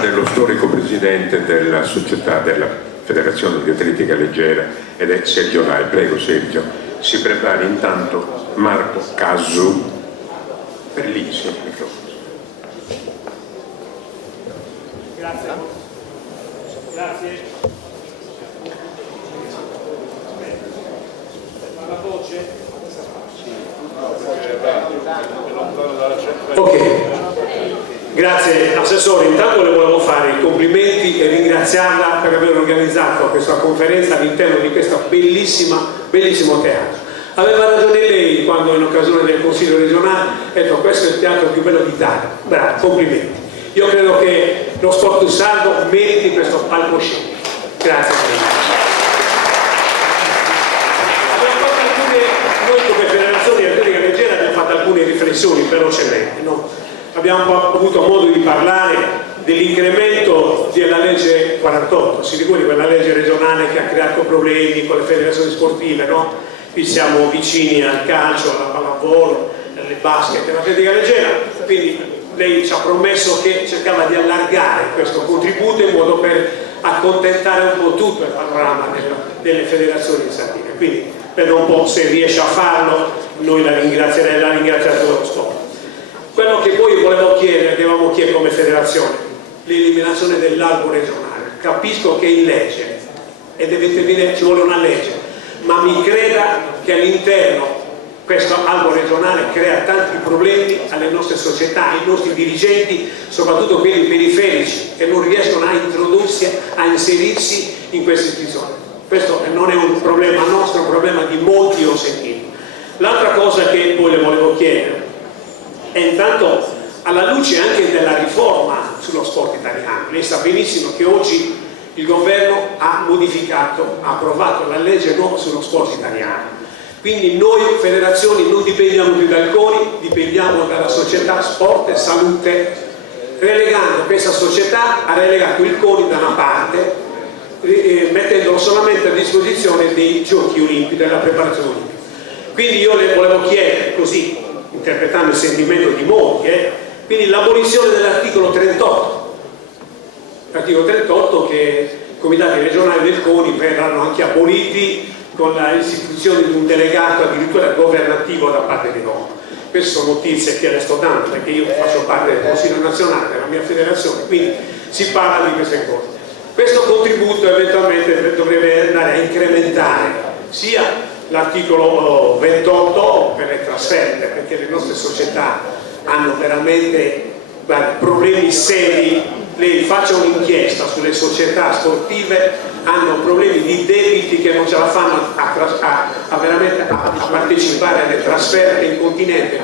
Dello storico presidente della società della Federazione di Atletica Leggera ed è Sergio Lai. Prego Sergio, si prepari intanto Marco Casu per l'Insi. Grazie. Grazie. La voce? Ok. Grazie Assessore, intanto le volevo fare i complimenti e ringraziarla per aver organizzato questa conferenza all'interno di questo bellissimo teatro. Aveva ragione lei quando in occasione del Consiglio regionale ha detto questo è il teatro più bello d'Italia. Bravo, complimenti. Io credo che lo sport sardo meriti questo palcoscenico. Grazie a lei. Noi come Federazione Atletica Leggera abbiamo fatto alcune riflessioni velocemente, no? Abbiamo avuto modo di parlare dell'incremento della legge 48, si ricordi quella legge regionale che ha creato problemi con le federazioni sportive, no? Qui siamo vicini al calcio, alla pallavolo, al basket, all'atletica leggera, quindi lei ci ha promesso che cercava di allargare questo contributo in modo per accontentare un po' tutto il panorama delle federazioni in Sardegna, quindi vedo un po' se riesce a farlo, noi la ringrazierei, la ringraziato dello sport. Quello che poi volevo chiedere, che avevamo chiesto come federazione, l'eliminazione dell'albo regionale. Capisco che è in legge e deve intervenire, ci vuole una legge, ma mi creda che all'interno questo albo regionale crea tanti problemi alle nostre società, ai nostri dirigenti, soprattutto quelli periferici, che non riescono a introdursi, a inserirsi in queste istituzioni. Questo non è un problema nostro, è un problema di molti, ho sentito. L'altra cosa che poi le volevo chiedere, e intanto alla luce anche della riforma sullo sport italiano, lei sa benissimo che oggi il governo ha modificato, ha approvato la legge nuova sullo sport italiano, quindi noi federazioni non dipendiamo più dal CONI, dipendiamo dalla società Sport e Salute. Relegando questa società ha relegato il CONI da una parte, mettendolo solamente a disposizione dei giochi olimpici, della preparazione olimpica. Quindi io le volevo chiedere così, interpretando il sentimento di molti, quindi l'abolizione dell'articolo 38, l'articolo 38 che i comitati regionali del CONI verranno anche aboliti con l'istituzione di un delegato addirittura governativo da parte di Roma. Queste sono notizie che le sto dando perché io faccio parte del Consiglio nazionale della mia federazione, quindi si parla di queste cose. Questo contributo eventualmente dovrebbe andare a incrementare sia l'articolo 28 per le trasferte, perché le nostre società hanno veramente problemi seri lei faccia un'inchiesta sulle società sportive, hanno problemi di debiti che non ce la fanno a partecipare alle trasferte in continente.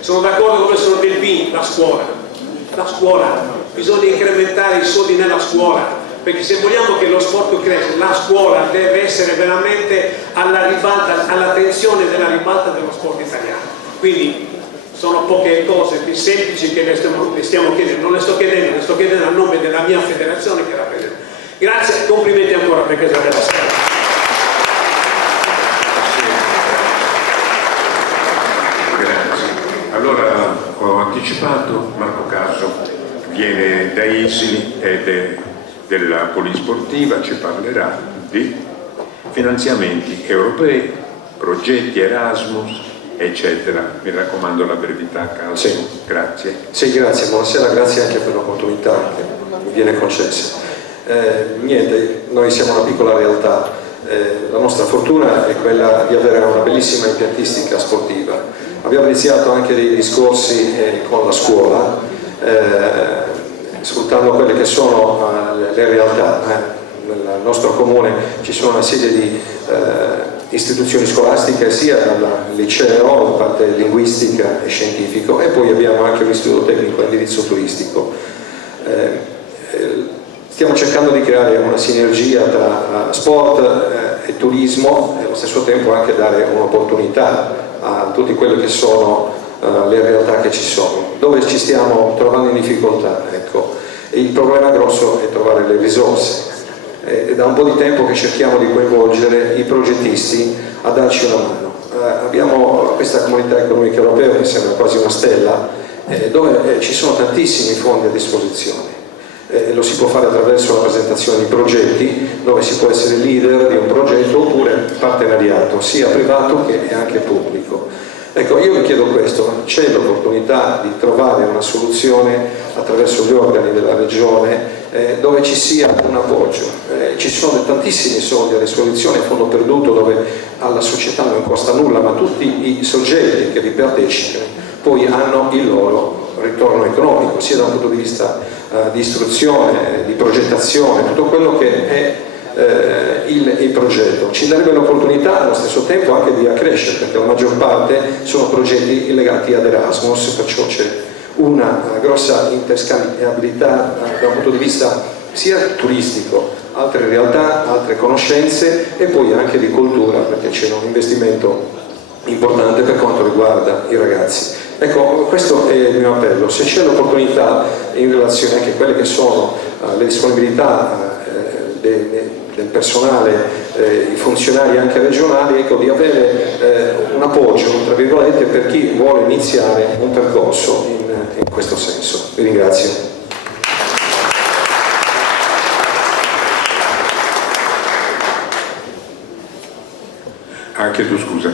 Sono d'accordo con il professor Delpini, la scuola, bisogna incrementare i soldi nella scuola, perché se vogliamo che lo sport cresca, la scuola deve essere veramente all'attenzione della ribalta dello sport italiano. Quindi sono poche cose più semplici che le stiamo chiedendo, non le sto chiedendo, le sto chiedendo a nome della mia federazione che rappresento. Grazie, complimenti ancora per questa bella sera. Grazie. Allora, ho anticipato, Marco Caso viene da Isili ed della Polisportiva, ci parlerà di finanziamenti europei, progetti Erasmus, eccetera. Mi raccomando la brevità, Caso. Sì. Grazie. Sì, grazie, buonasera, grazie anche per l'opportunità che mi viene concessa. Niente, noi siamo una piccola realtà, la nostra fortuna è quella di avere una bellissima impiantistica sportiva. Abbiamo iniziato anche dei discorsi con la scuola, sfruttando quelle che sono le realtà. Nel nostro comune ci sono una serie di istituzioni scolastiche, sia dal liceo, in parte linguistica e scientifico, e poi abbiamo anche un istituto tecnico a indirizzo turistico. Stiamo cercando di creare una sinergia tra sport e turismo e allo stesso tempo anche dare un'opportunità a tutte quelle che sono le realtà che ci sono. Dove ci stiamo trovando in difficoltà? Ecco, il problema grosso è trovare le risorse. È da un po' di tempo che cerchiamo di coinvolgere i progettisti a darci una mano. Abbiamo questa comunità economica europea che sembra quasi una stella, dove ci sono tantissimi fondi a disposizione. Lo si può fare attraverso la presentazione di progetti, dove si può essere leader di un progetto oppure partenariato, sia privato che anche pubblico. Ecco, io vi chiedo questo, c'è l'opportunità di trovare una soluzione attraverso gli organi della Regione dove ci sia un appoggio. Ci sono tantissimi soldi a disposizione, fondo perduto dove alla società non costa nulla, ma tutti i soggetti che vi partecipano poi hanno il loro ritorno economico, sia da un punto di vista di istruzione, di progettazione, tutto quello che è il progetto. Ci darebbe l'opportunità allo stesso tempo anche di accrescere, perché la maggior parte sono progetti legati ad Erasmus, perciò c'è una grossa interscambiabilità da un punto di vista sia turistico, altre realtà, altre conoscenze e poi anche di cultura, perché c'è un investimento importante per quanto riguarda i ragazzi. Ecco, questo è il mio appello. Se c'è l'opportunità in relazione anche a quelle che sono le disponibilità del personale, i funzionari anche regionali, ecco, di avere un appoggio, tra virgolette, per chi vuole iniziare un percorso in questo senso. Vi ringrazio. Anche tu, scusa.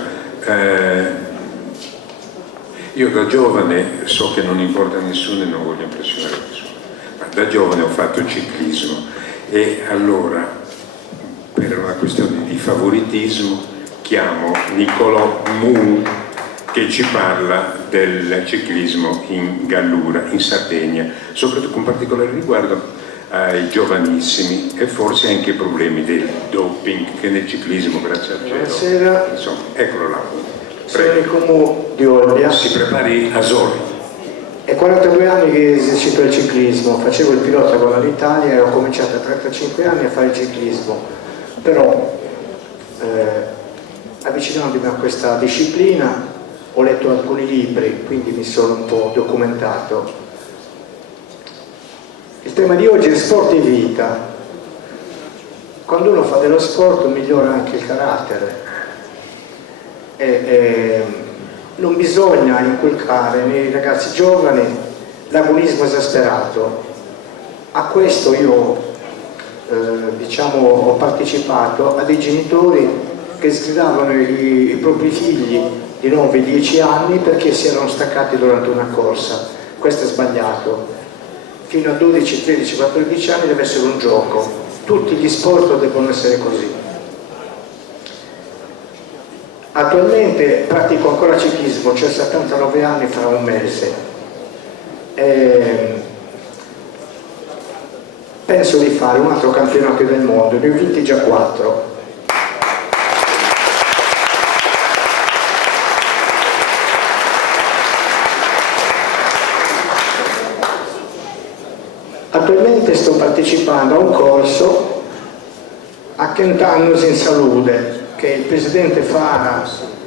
Io da giovane, so che non importa a nessuno e non voglio impressionare nessuno, ma da giovane ho fatto ciclismo e allora per una questione di favoritismo chiamo Niccolò Mu che ci parla del ciclismo in Gallura, in Sardegna, soprattutto con particolare riguardo ai giovanissimi e forse anche i problemi del doping che nel ciclismo, grazie al cielo, buonasera. Insomma, eccolo là. Sono il Comune di Olbia. Si prepari a Soli. È 42 anni che esercito il ciclismo, facevo il pilota con l'Italia e ho cominciato a 35 anni a fare il ciclismo, però avvicinandomi a questa disciplina ho letto alcuni libri, quindi mi sono un po' documentato. Il tema di oggi è sport e vita. Quando uno fa dello sport migliora anche il carattere. Non bisogna inculcare nei ragazzi giovani l'agonismo esasperato. A questo io ho partecipato a dei genitori che sgridavano i propri figli di 9-10 anni perché si erano staccati durante una corsa. Questo è sbagliato. Fino a 12, 13, 14 anni deve essere un gioco. Tutti gli sport devono essere così. Attualmente pratico ancora ciclismo, ho 79 anni fra un mese. penso di fare un altro campionato del mondo, ne ho vinti già 4. Attualmente sto partecipando a un corso a Cent'Annus in Salute, che il presidente Fara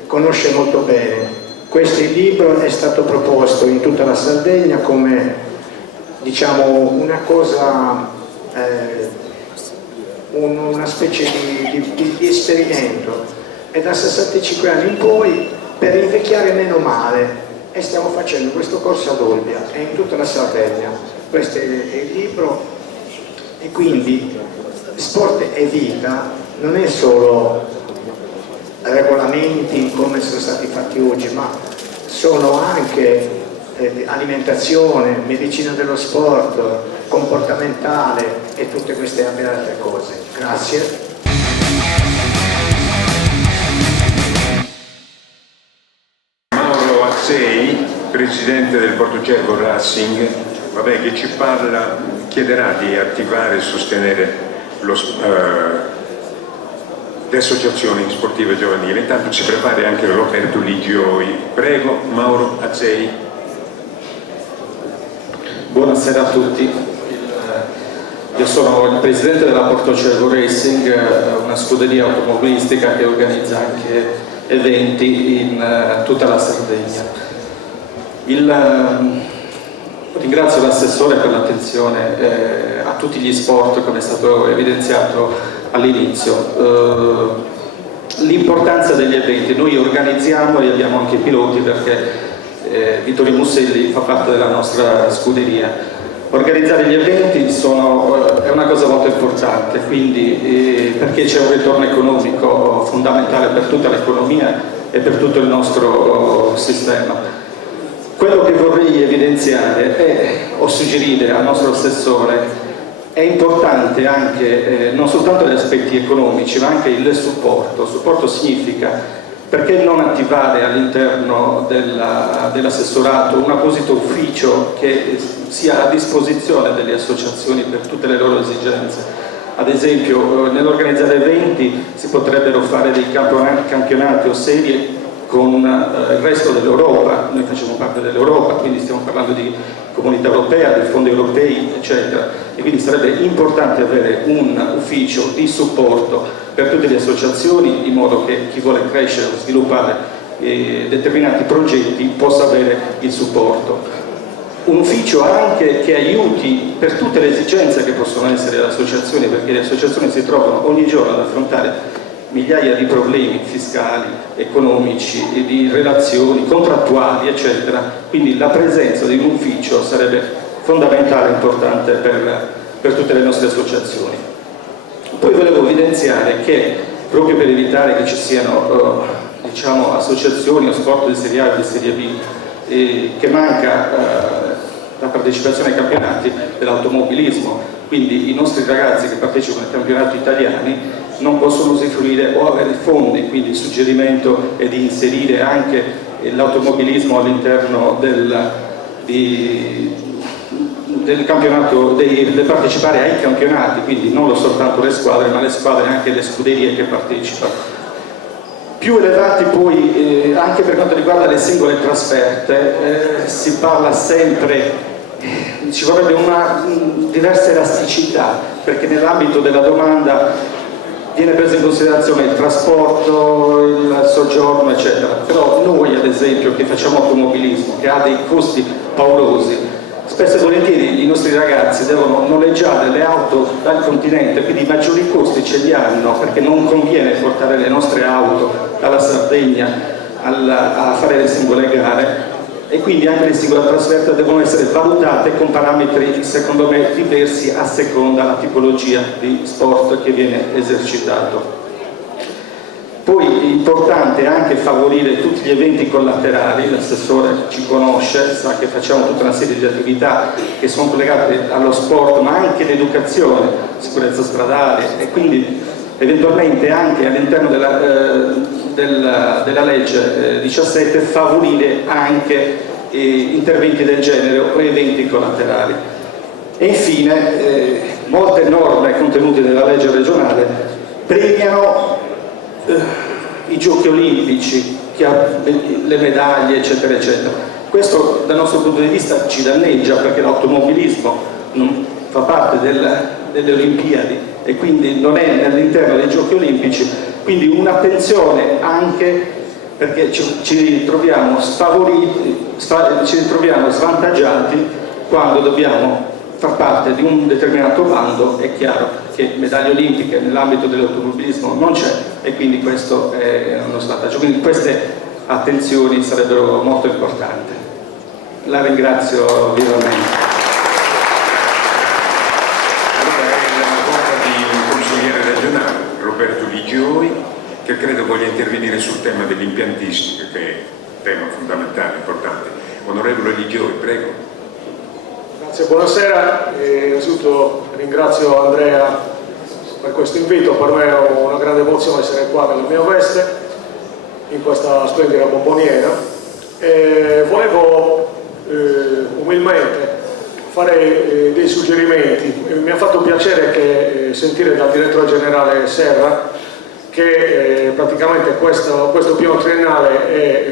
conosce molto bene. Questo libro è stato proposto in tutta la Sardegna come, diciamo, una cosa, una specie di esperimento, e da 65 anni in poi per invecchiare meno male, e stiamo facendo questo corso ad Olbia e in tutta la Sardegna. Questo è il libro, e quindi sport e vita non è solo regolamenti come sono stati fatti oggi, ma sono anche alimentazione, medicina dello sport, comportamentale e tutte queste altre cose. Grazie. Mauro Azzei, presidente del Portocervo Racing, che ci parla, chiederà di attivare e sostenere le associazioni sportive giovanili. Intanto si prepari anche Roberto Ligioi. Prego, Mauro Azzei. Buonasera a tutti. Io sono il presidente della Portocervo Racing, una scuderia automobilistica che organizza anche eventi in tutta la Sardegna. Ringrazio l'assessore per l'attenzione a tutti gli sport, come è stato evidenziato all'inizio. L'importanza degli eventi, noi organizziamo e abbiamo anche i piloti, perché Vittorio Musselli fa parte della nostra scuderia. Organizzare gli eventi è una cosa molto importante, quindi, perché c'è un ritorno economico fondamentale per tutta l'economia e per tutto il nostro sistema. Quello che vorrei evidenziare o suggerire al nostro assessore è importante anche non soltanto gli aspetti economici, ma anche il supporto. Supporto significa, perché non attivare all'interno dell'assessorato un apposito ufficio che sia a disposizione delle associazioni per tutte le loro esigenze. Ad esempio, nell'organizzare eventi si potrebbero fare dei campionati o serie con il resto dell'Europa. Noi facciamo parte dell'Europa, quindi stiamo parlando di comunità europea, di fondi europei, eccetera, e quindi sarebbe importante avere un ufficio di supporto per tutte le associazioni, in modo che chi vuole crescere o sviluppare determinati progetti possa avere il supporto. Un ufficio anche che aiuti per tutte le esigenze che possono essere le associazioni, perché le associazioni si trovano ogni giorno ad affrontare migliaia di problemi fiscali, economici, di relazioni, contrattuali, eccetera. Quindi la presenza di un ufficio sarebbe fondamentale e importante per tutte le nostre associazioni. Poi volevo evidenziare che, proprio per evitare che ci siano associazioni o sport di Serie A e di Serie B, che manca la partecipazione ai campionati dell'automobilismo, quindi i nostri ragazzi che partecipano ai campionati italiani non possono usufruire o avere fondi, quindi il suggerimento è di inserire anche l'automobilismo all'interno del campionato, di partecipare ai campionati, quindi non soltanto le squadre, ma le squadre e anche le scuderie che partecipano. Più elevati poi, anche per quanto riguarda le singole trasferte, si parla sempre, ci vorrebbe una diversa elasticità, perché nell'ambito della domanda viene preso in considerazione il trasporto, il soggiorno, eccetera. Però noi, ad esempio, che facciamo automobilismo, che ha dei costi paurosi, spesso e volentieri i nostri ragazzi devono noleggiare le auto dal continente, quindi i maggiori costi ce li hanno, perché non conviene portare le nostre auto dalla Sardegna a fare le singole gare, e quindi anche le singole trasferte devono essere valutate con parametri, secondo me, diversi a seconda della tipologia di sport che viene esercitato. Poi importante anche favorire tutti gli eventi collaterali, l'assessore ci conosce, sa che facciamo tutta una serie di attività che sono collegate allo sport, ma anche l'educazione, sicurezza stradale, e quindi eventualmente anche all'interno della legge 17 favorire anche interventi del genere o eventi collaterali. E infine molte norme contenute nella legge regionale premiano i giochi olimpici, le medaglie eccetera eccetera. Questo dal nostro punto di vista ci danneggia, perché l'automobilismo non fa parte delle Olimpiadi e quindi non è all'interno dei giochi olimpici, quindi un'attenzione anche perché ci troviamo svantaggiati quando dobbiamo far parte di un determinato bando. È chiaro che medaglie olimpiche nell'ambito dell'automobilismo non c'è e quindi questo è uno svantaggio, quindi queste attenzioni sarebbero molto importanti. La ringrazio vivamente. Consigliere regionale Roberto Ligioi, che credo voglia intervenire sul tema dell'impiantistica, che è un tema fondamentale, importante. Onorevole Ligioi, prego. Grazie, buonasera. Innanzitutto ringrazio Andrea per questo invito. Per me è una grande emozione essere qua nella mia veste, in questa splendida bomboniera. Volevo umilmente fare dei suggerimenti. Mi ha fatto piacere sentire dal direttore generale Serra che praticamente questo piano triennale è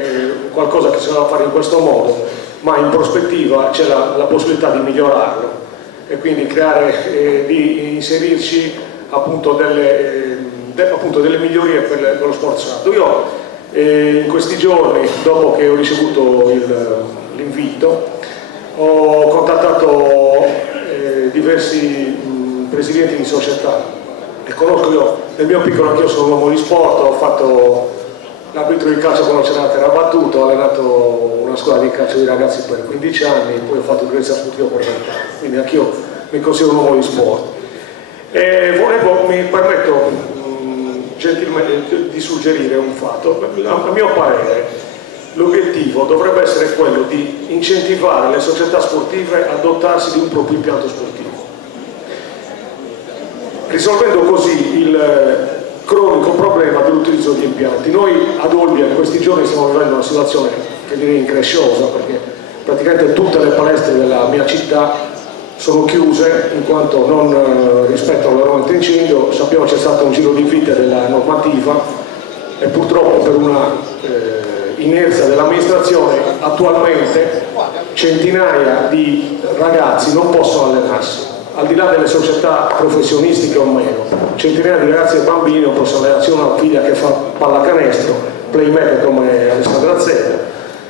qualcosa che si va a fare in questo modo, ma in prospettiva c'è la possibilità di migliorarlo e quindi di inserirci appunto delle migliorie per lo sport sardo. Io in questi giorni, dopo che ho ricevuto l'invito, ho contattato diversi presidenti di società e conosco. Io nel mio piccolo, anch'io sono un uomo di sport, ho fatto l'arbitro di calcio quando c'era la terra battuta, ho allenato una scuola di calcio di ragazzi per 15 anni, poi ho fatto direzione sportiva per 20 anni, quindi anch'io mi considero un uomo di sport. Mi permetto gentilmente di suggerire un fatto. A mio parere l'obiettivo dovrebbe essere quello di incentivare le società sportive a dotarsi di un proprio impianto sportivo, risolvendo così il cronico problema dell'utilizzo di impianti. Noi ad Olbia in questi giorni stiamo vivendo una situazione che direi incresciosa, perché praticamente tutte le palestre della mia città sono chiuse in quanto non rispettano la norma antincendio. Sappiamo che c'è stato un giro di vite della normativa e purtroppo per una inerzia dell'amministrazione attualmente centinaia di ragazzi non possono allenarsi, al di là delle società professionistiche o meno. Centinaia di ragazzi e bambini non possono allenarsi. Una figlia che fa pallacanestro, playmaker come Alessandra Zeta,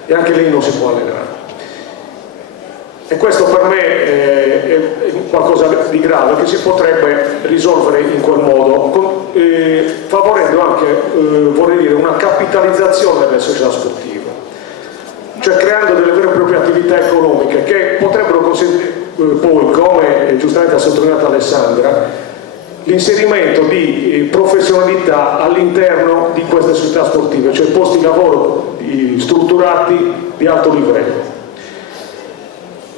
e anche lei non si può allenare. E questo per me è qualcosa di grave che si potrebbe risolvere in quel modo, favorendo anche, vorrei dire, una capitalizzazione delle società sportive, cioè creando delle vere e proprie attività economiche che potrebbero consentire poi, come giustamente ha sottolineato Alessandra, l'inserimento di professionalità all'interno di queste società sportive, cioè posti di lavoro strutturati di alto livello.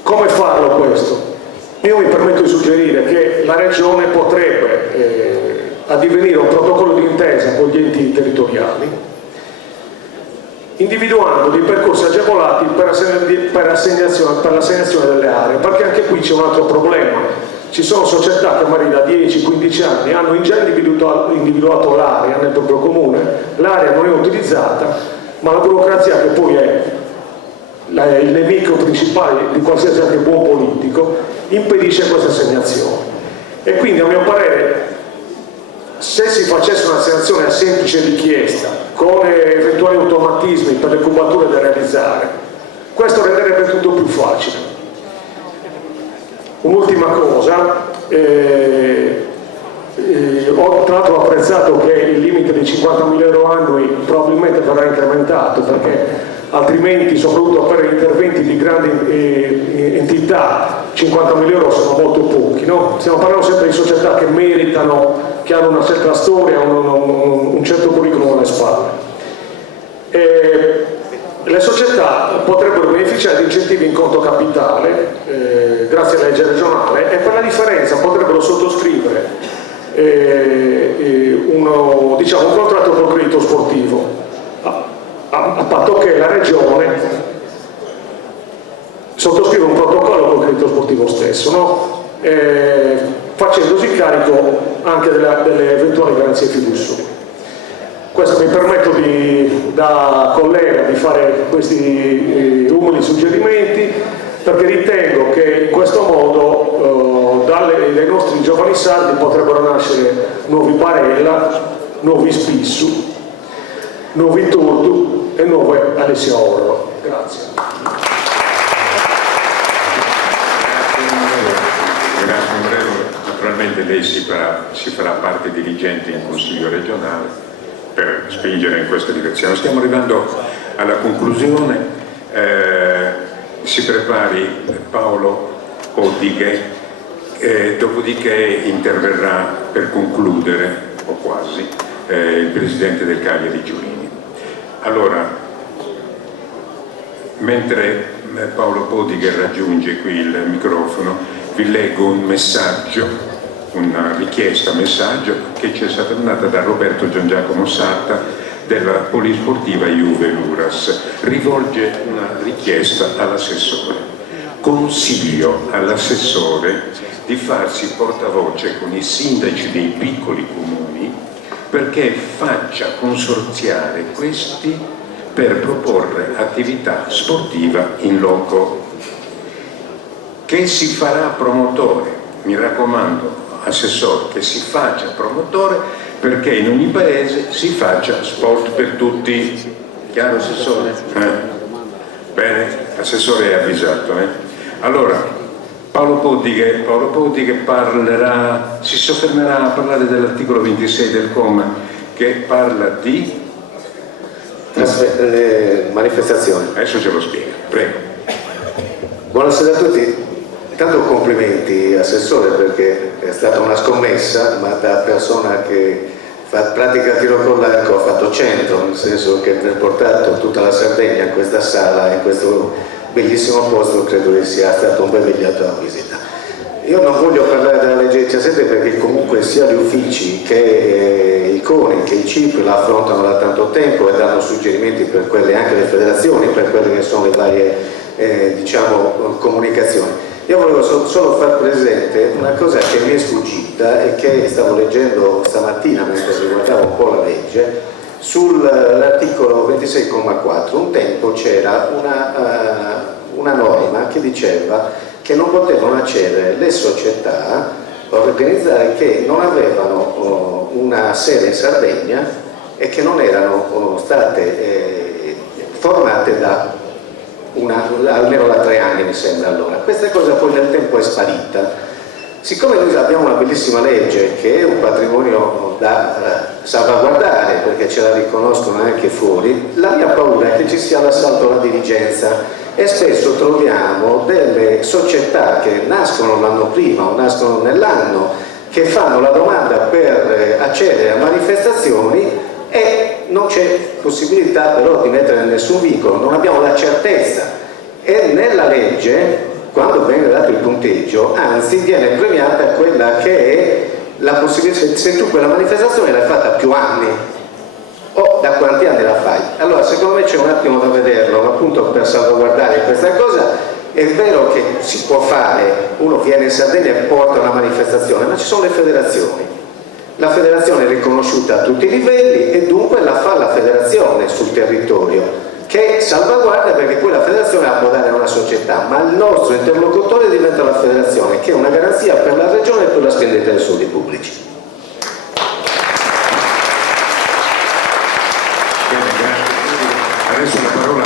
Come farlo questo? Io mi permetto di suggerire che la Regione potrebbe addivenire un protocollo di intesa con gli enti territoriali, individuando dei percorsi agevolati per l'assegnazione delle aree, perché anche qui c'è un altro problema. Ci sono società che magari da 10-15 anni hanno già individuato l'area nel proprio comune, l'area non è utilizzata, ma la burocrazia, che poi è il nemico principale di qualsiasi anche buon politico, impedisce questa assegnazione. E quindi a mio parere, se si facesse un'assegnazione a semplice richiesta con eventuali automatismi per le cubature da realizzare, questo renderebbe tutto più facile. Un'ultima cosa, ho tra l'altro apprezzato che il limite di 50.000 euro annui probabilmente verrà incrementato, perché altrimenti, soprattutto per interventi di grandi entità, 50.000 euro sono molto pochi, no? Stiamo parlando sempre di società che meritano, che hanno una certa storia, un certo curriculum alle spalle. Le società potrebbero beneficiare di incentivi in conto capitale grazie alla legge regionale, e per la differenza potrebbero sottoscrivere un contratto col credito sportivo, a patto che la Regione sottoscriva un protocollo col credito sportivo stesso, no? facendosi carico anche delle eventuali garanzie fiduciarie. Questo mi permetto da collega di fare questi umili suggerimenti, perché ritengo che in questo modo dai nostri giovani sardi potrebbero nascere nuovi Barella, nuovi Spissu, nuovi Turdu e nuove Alessia Orlo. Grazie. Grazie onorevole. Naturalmente lei si farà parte diligente in Consiglio regionale per spingere in questa direzione. Stiamo arrivando alla conclusione. Si prepari Paolo Podighe, dopodiché interverrà per concludere, o quasi, il presidente del Cagliari Giulini. Allora, mentre Paolo Podighe raggiunge qui il microfono, vi leggo un messaggio, una richiesta messaggio che ci è stata donata da Roberto Giangiacomo Satta della Polisportiva Juve Luras. Rivolge una richiesta all'assessore. Consiglio all'assessore di farsi portavoce con i sindaci dei piccoli comuni perché faccia consorziare questi per proporre attività sportiva in loco. Che si farà promotore, mi raccomando, assessore, che si faccia promotore perché in ogni paese si faccia sport per tutti. Chiaro, assessore? Bene, l'assessore è avvisato. Allora, Paolo Podighe si soffermerà a parlare dell'articolo 26 del COM che parla di manifestazioni. Adesso ce lo spiega, prego. Buonasera a tutti. Intanto complimenti assessore, perché è stata una scommessa, ma da persona che fa pratica tiro con l'arco ha fatto 100, nel senso che per portato tutta la Sardegna in questa sala, in questo bellissimo posto, credo che sia stato un bel biglietto da visita. Io non voglio parlare della legge 17 perché comunque sia gli uffici che i CONI che i CIP la affrontano da tanto tempo e danno suggerimenti per quelle, anche le federazioni, per quelle che sono le varie comunicazioni. Io volevo solo far presente una cosa che mi è sfuggita e che stavo leggendo stamattina mentre riguardavo un po' la legge sull'articolo 26,4. Un tempo c'era una norma che diceva che non potevano accedere le società organizzate che non avevano una sede in Sardegna e che non erano state formate da almeno da 3 anni, mi sembra. Allora, questa cosa poi nel tempo è sparita. Siccome noi abbiamo una bellissima legge che è un patrimonio da salvaguardare perché ce la riconoscono anche fuori, la mia paura è che ci sia l'assalto alla dirigenza e spesso troviamo delle società che nascono l'anno prima o nascono nell'anno che fanno la domanda per accedere a manifestazioni e non c'è possibilità però di mettere nessun vincolo, non abbiamo la certezza e nella legge quando viene dato il punteggio anzi viene premiata quella che è la possibilità, se tu quella manifestazione l'hai fatta più anni o da quanti anni la fai. Allora secondo me c'è un attimo da vederlo, ma appunto per salvaguardare questa cosa è vero che si può fare, uno viene in Sardegna e porta una manifestazione, ma ci sono le federazioni. La federazione è riconosciuta a tutti i livelli e dunque la fa la federazione sul territorio che salvaguarda perché poi la federazione la può dare a una società, ma il nostro interlocutore diventa la federazione che è una garanzia per la regione e per la spendita dei soldi pubblici. Bene, grazie. Adesso la parola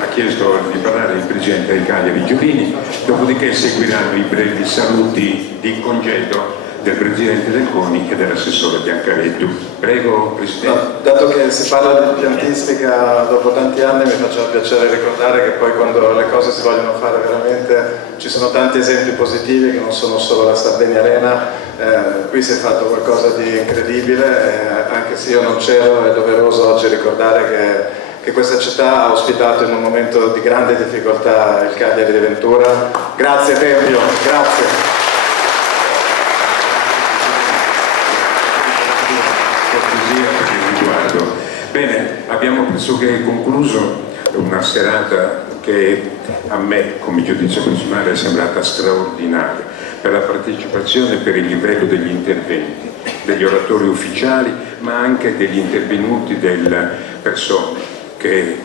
ha chiesto di parlare il presidente del Cagliari Giulini, dopodiché seguiranno i brevi saluti di congedo del presidente del CONI e dell'assessore Biancarettu. Prego, presidente. No, dato che si parla di piantistica dopo tanti anni, mi faccia piacere ricordare che poi quando le cose si vogliono fare veramente ci sono tanti esempi positivi che non sono solo la Sardegna Arena. Qui si è fatto qualcosa di incredibile, anche se io non c'ero, è doveroso oggi ricordare che questa città ha ospitato in un momento di grande difficoltà il Cagliari di Ventura. Grazie Tempio, grazie. Bene, abbiamo pressoché concluso una serata che a me, come giudizio personale, è sembrata straordinaria. per la partecipazione, per il livello degli interventi, degli oratori ufficiali, ma anche degli intervenuti delle persone che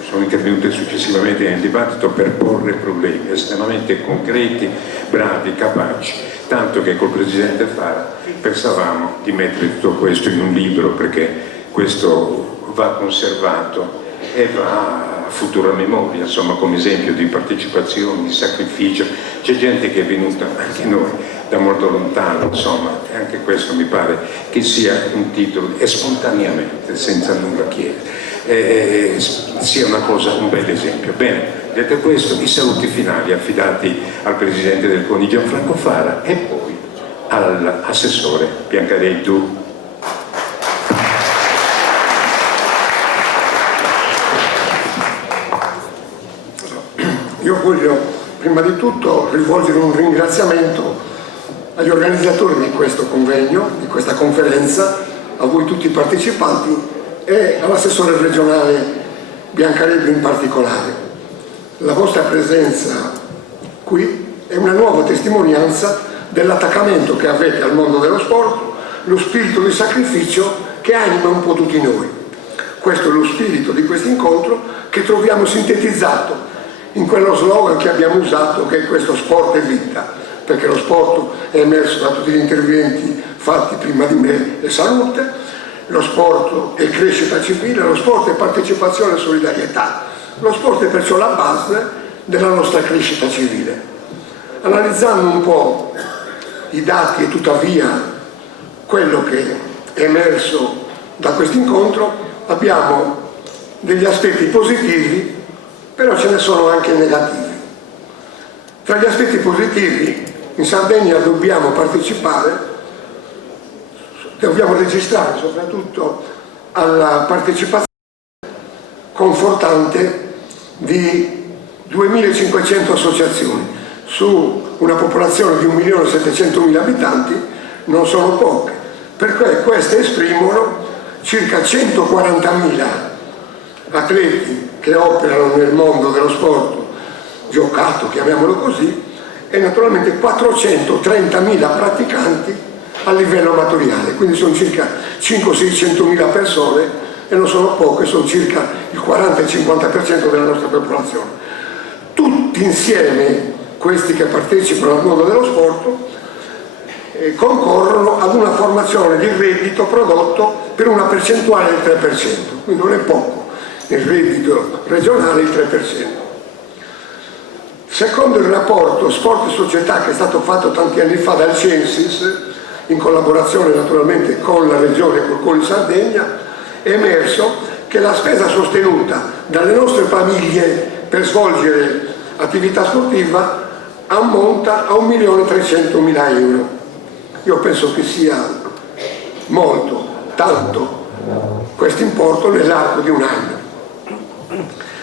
sono intervenute successivamente nel dibattito per porre problemi estremamente concreti, bravi, capaci, tanto che col Presidente Fara pensavamo di mettere tutto questo in un libro, perché questo va conservato e va a futura memoria, insomma, come esempio di partecipazione, di sacrificio. C'è gente che è venuta, anche noi, da molto lontano, insomma, e anche questo mi pare che sia un titolo, e spontaneamente, senza nulla chiedere, sia una cosa, un bel esempio. Bene, detto questo, i saluti finali affidati al Presidente del CONI Gianfranco Fara e poi all'assessore Biancareddu. Io voglio prima di tutto rivolgere un ringraziamento agli organizzatori di questo convegno, di questa conferenza, a voi tutti i partecipanti e all'assessore regionale Biancareddu in particolare. La vostra presenza qui è una nuova testimonianza dell'attaccamento che avete al mondo dello sport, lo spirito di sacrificio che anima un po' tutti noi. Questo è lo spirito di questo incontro che troviamo sintetizzato in quello slogan che abbiamo usato, che è questo sport è vita, perché lo sport è emerso da tutti gli interventi fatti prima di me, è salute, lo sport è crescita civile, lo sport è partecipazione e solidarietà, lo sport è perciò la base della nostra crescita civile. Analizzando un po' i dati e tuttavia quello che è emerso da questo incontro, abbiamo degli aspetti positivi, però ce ne sono anche negativi. Tra gli aspetti positivi, in Sardegna dobbiamo registrare soprattutto alla partecipazione confortante di 2.500 associazioni su una popolazione di 1.700.000 abitanti, non sono poche, perché queste esprimono circa 140.000 atleti che operano nel mondo dello sport giocato, chiamiamolo così, e naturalmente 430.000 praticanti a livello amatoriale, quindi sono circa 500-600.000 persone e non sono poche, sono circa il 40-50% della nostra popolazione. Tutti insieme, questi che partecipano al mondo dello sport, concorrono ad una formazione di reddito prodotto per una percentuale del 3%, quindi non è poco. Il reddito regionale il 3%. Secondo il rapporto Sport e Società che è stato fatto tanti anni fa dal Censis, in collaborazione naturalmente con la Regione e col CONI Sardegna, è emerso che la spesa sostenuta dalle nostre famiglie per svolgere attività sportiva ammonta a 1.300.000 euro. Io penso che sia molto, tanto questo importo nell'arco di un anno.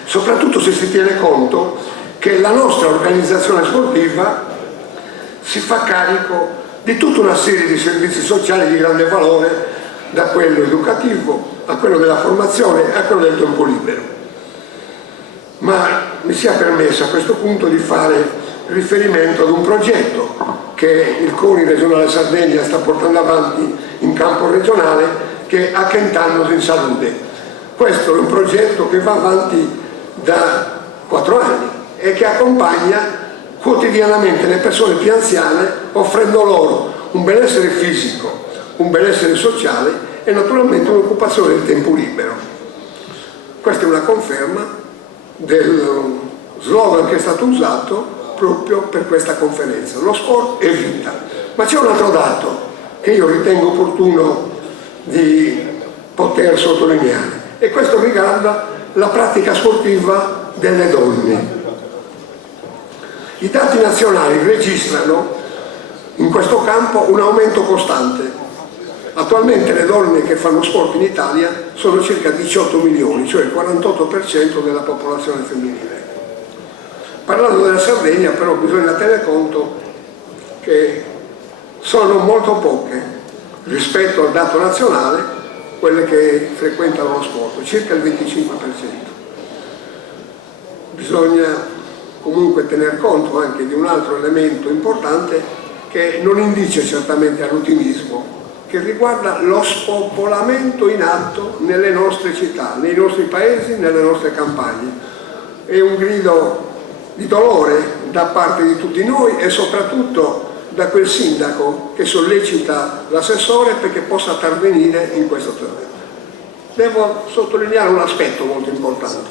Soprattutto se si tiene conto che la nostra organizzazione sportiva si fa carico di tutta una serie di servizi sociali di grande valore, da quello educativo a quello della formazione a quello del tempo libero. Ma mi sia permesso a questo punto di fare riferimento ad un progetto che il CONI regionale Sardegna sta portando avanti in campo regionale, che è Accentannos in Salute. Questo è un progetto che va avanti da 4 anni e che accompagna quotidianamente le persone più anziane, offrendo loro un benessere fisico, un benessere sociale e naturalmente un'occupazione del tempo libero. Questa è una conferma del slogan che è stato usato proprio per questa conferenza: lo sport è vita. Ma c'è un altro dato che io ritengo opportuno di poter sottolineare, e questo riguarda la pratica sportiva delle donne. I dati nazionali registrano in questo campo un aumento costante. Attualmente le donne che fanno sport in Italia sono circa 18 milioni, cioè il 48% della popolazione femminile. Parlando della Sardegna però bisogna tenere conto che sono molto poche rispetto al dato nazionale quelle che frequentano lo sport, circa il 25%. Bisogna comunque tener conto anche di un altro elemento importante, che non indice certamente all'ottimismo, che riguarda lo spopolamento in atto nelle nostre città, nei nostri paesi, nelle nostre campagne. È un grido di dolore da parte di tutti noi e soprattutto da quel sindaco che sollecita l'assessore perché possa intervenire in questo terreno. Devo sottolineare un aspetto molto importante.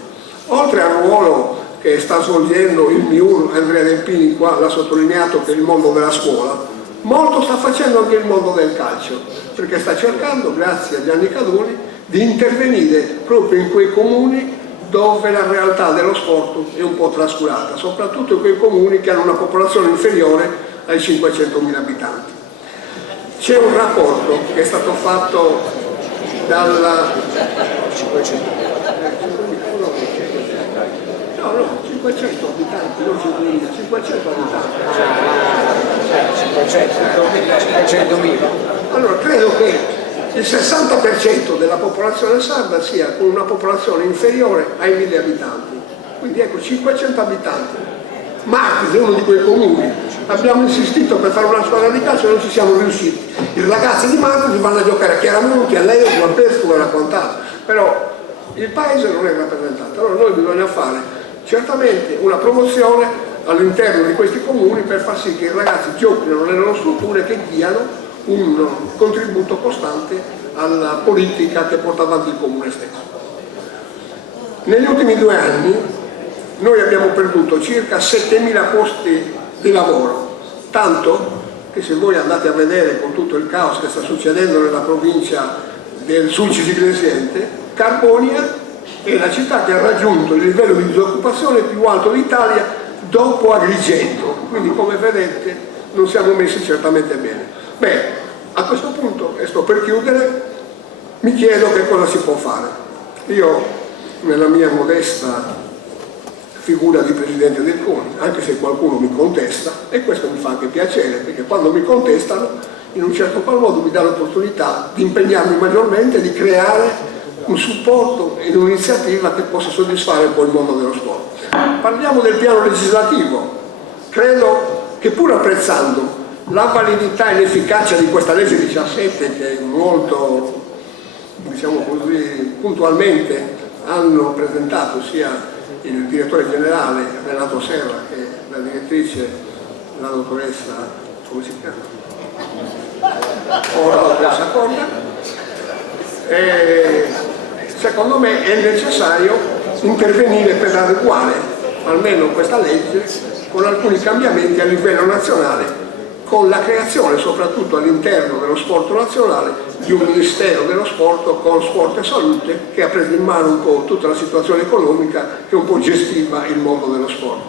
Oltre al ruolo che sta svolgendo il MIUR, Andrea Delpini qua l'ha sottolineato, che è il mondo della scuola, molto sta facendo anche il mondo del calcio, perché sta cercando, grazie a Gianni Cadoni, di intervenire proprio in quei comuni dove la realtà dello sport è un po' trascurata, soprattutto in quei comuni che hanno una popolazione inferiore ai 500.000 abitanti. C'è un rapporto che è stato fatto dalla 500 abitanti, non 5.000, 500 abitanti. 500.000. Allora credo che il 60% della popolazione sarda sia con una popolazione inferiore ai 1.000 abitanti. Quindi ecco, 500 abitanti. Martis è uno di quei comuni. Abbiamo insistito per fare una squadra di calcio e non ci siamo riusciti. I ragazzi di Martis vanno a giocare a Chiaramonti, a Leo, a Pescara, a quant'altro. Però il paese non è rappresentato. Allora noi bisogna fare certamente una promozione all'interno di questi comuni per far sì che i ragazzi giochino nelle loro strutture, che diano un contributo costante alla politica che porta avanti il comune stesso. Negli ultimi 2 anni noi abbiamo perduto circa 7.000 posti di lavoro, tanto che se voi andate a vedere con tutto il caos che sta succedendo nella provincia del Sulcis-Iglesiente, Carbonia è la città che ha raggiunto il livello di disoccupazione più alto d'Italia dopo Agrigento, quindi come vedete non siamo messi certamente bene. Beh, a questo punto, e sto per chiudere, mi chiedo che cosa si può fare. Io, nella mia modesta figura di presidente del CONI, anche se qualcuno mi contesta, e questo mi fa anche piacere, perché quando mi contestano, in un certo qual modo mi dà l'opportunità di impegnarmi maggiormente e di creare un supporto e un'iniziativa che possa soddisfare poi il mondo dello sport. Parliamo del piano legislativo. Credo che pur apprezzando la validità e l'efficacia di questa legge 17, che molto, diciamo così, puntualmente hanno presentato sia il direttore generale Renato Serra che la direttrice, la dottoressa, come si chiama? Ora la dottoressa Corda. Secondo me è necessario intervenire per adeguare almeno questa legge con alcuni cambiamenti a livello nazionale, con la creazione soprattutto all'interno dello sport nazionale di un Ministero dello Sport con Sport e Salute, che ha preso in mano un po' tutta la situazione economica che un po' gestiva il mondo dello sport.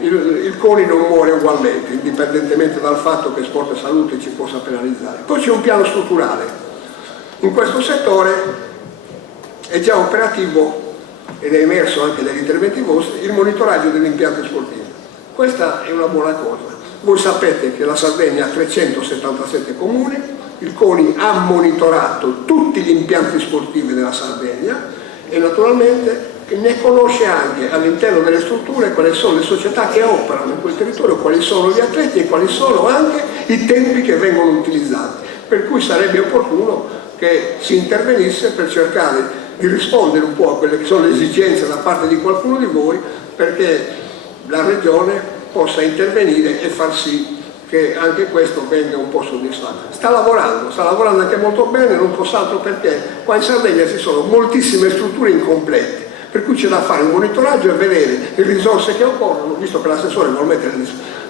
Il CONI non muore ugualmente, indipendentemente dal fatto che Sport e Salute ci possa penalizzare. Poi c'è un piano strutturale. In questo settore è già operativo, ed è emerso anche dagli interventi vostri, il monitoraggio degli impianti sportivi. Questa è una buona cosa. Voi sapete che la Sardegna ha 377 comuni, il CONI ha monitorato tutti gli impianti sportivi della Sardegna e naturalmente ne conosce anche all'interno delle strutture quali sono le società che operano in quel territorio, quali sono gli atleti e quali sono anche i tempi che vengono utilizzati. Per cui sarebbe opportuno che si intervenisse per cercare di rispondere un po' a quelle che sono le esigenze da parte di qualcuno di voi, perché la Regione possa intervenire e far sì che anche questo venga un po' soddisfatto. Sta lavorando anche molto bene, non fosse altro perché qua in Sardegna ci sono moltissime strutture incomplete, per cui c'è da fare un monitoraggio e vedere le risorse che occorrono, visto che l'assessore vuole mettere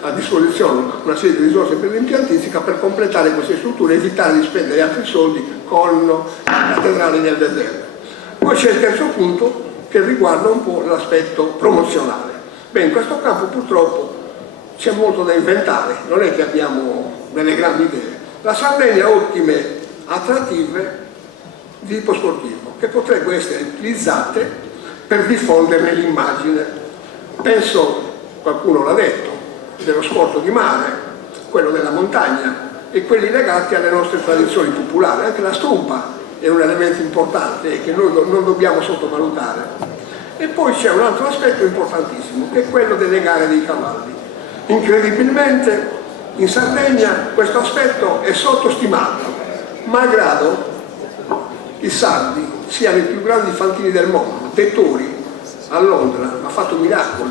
a disposizione una serie di risorse per l'impiantistica per completare queste strutture e evitare di spendere altri soldi con cattedrali nel deserto. Poi c'è il terzo punto che riguarda un po' l'aspetto promozionale. Beh, in questo campo purtroppo c'è molto da inventare, non è che abbiamo delle grandi idee. La Sardegna ha ottime attrattive di tipo sportivo che potrebbero essere utilizzate per diffonderne l'immagine. Penso, qualcuno l'ha detto, dello sport di mare, quello della montagna e quelli legati alle nostre tradizioni popolari. Anche la strumpa è un elemento importante che noi non dobbiamo sottovalutare. E poi c'è un altro aspetto importantissimo, che è quello delle gare dei cavalli. Incredibilmente In Sardegna questo aspetto è sottostimato, malgrado i sardi siano i più grandi fantini del mondo. Vettori a Londra ha fatto miracoli,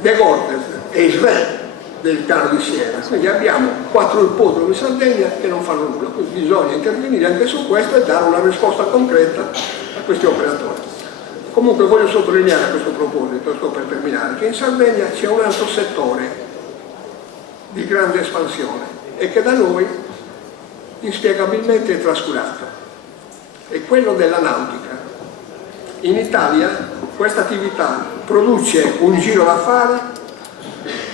De Gortes e Israele del piano di Siena, quindi abbiamo 4 ippodromi in Sardegna che non fanno nulla, quindi bisogna intervenire anche su questo e dare una risposta concreta a questi operatori. Comunque voglio sottolineare a questo proposito, sto per terminare, che in Sardegna c'è un altro settore di grande espansione e che da noi inspiegabilmente è trascurato, è quello della nautica. In Italia questa attività produce un giro d'affari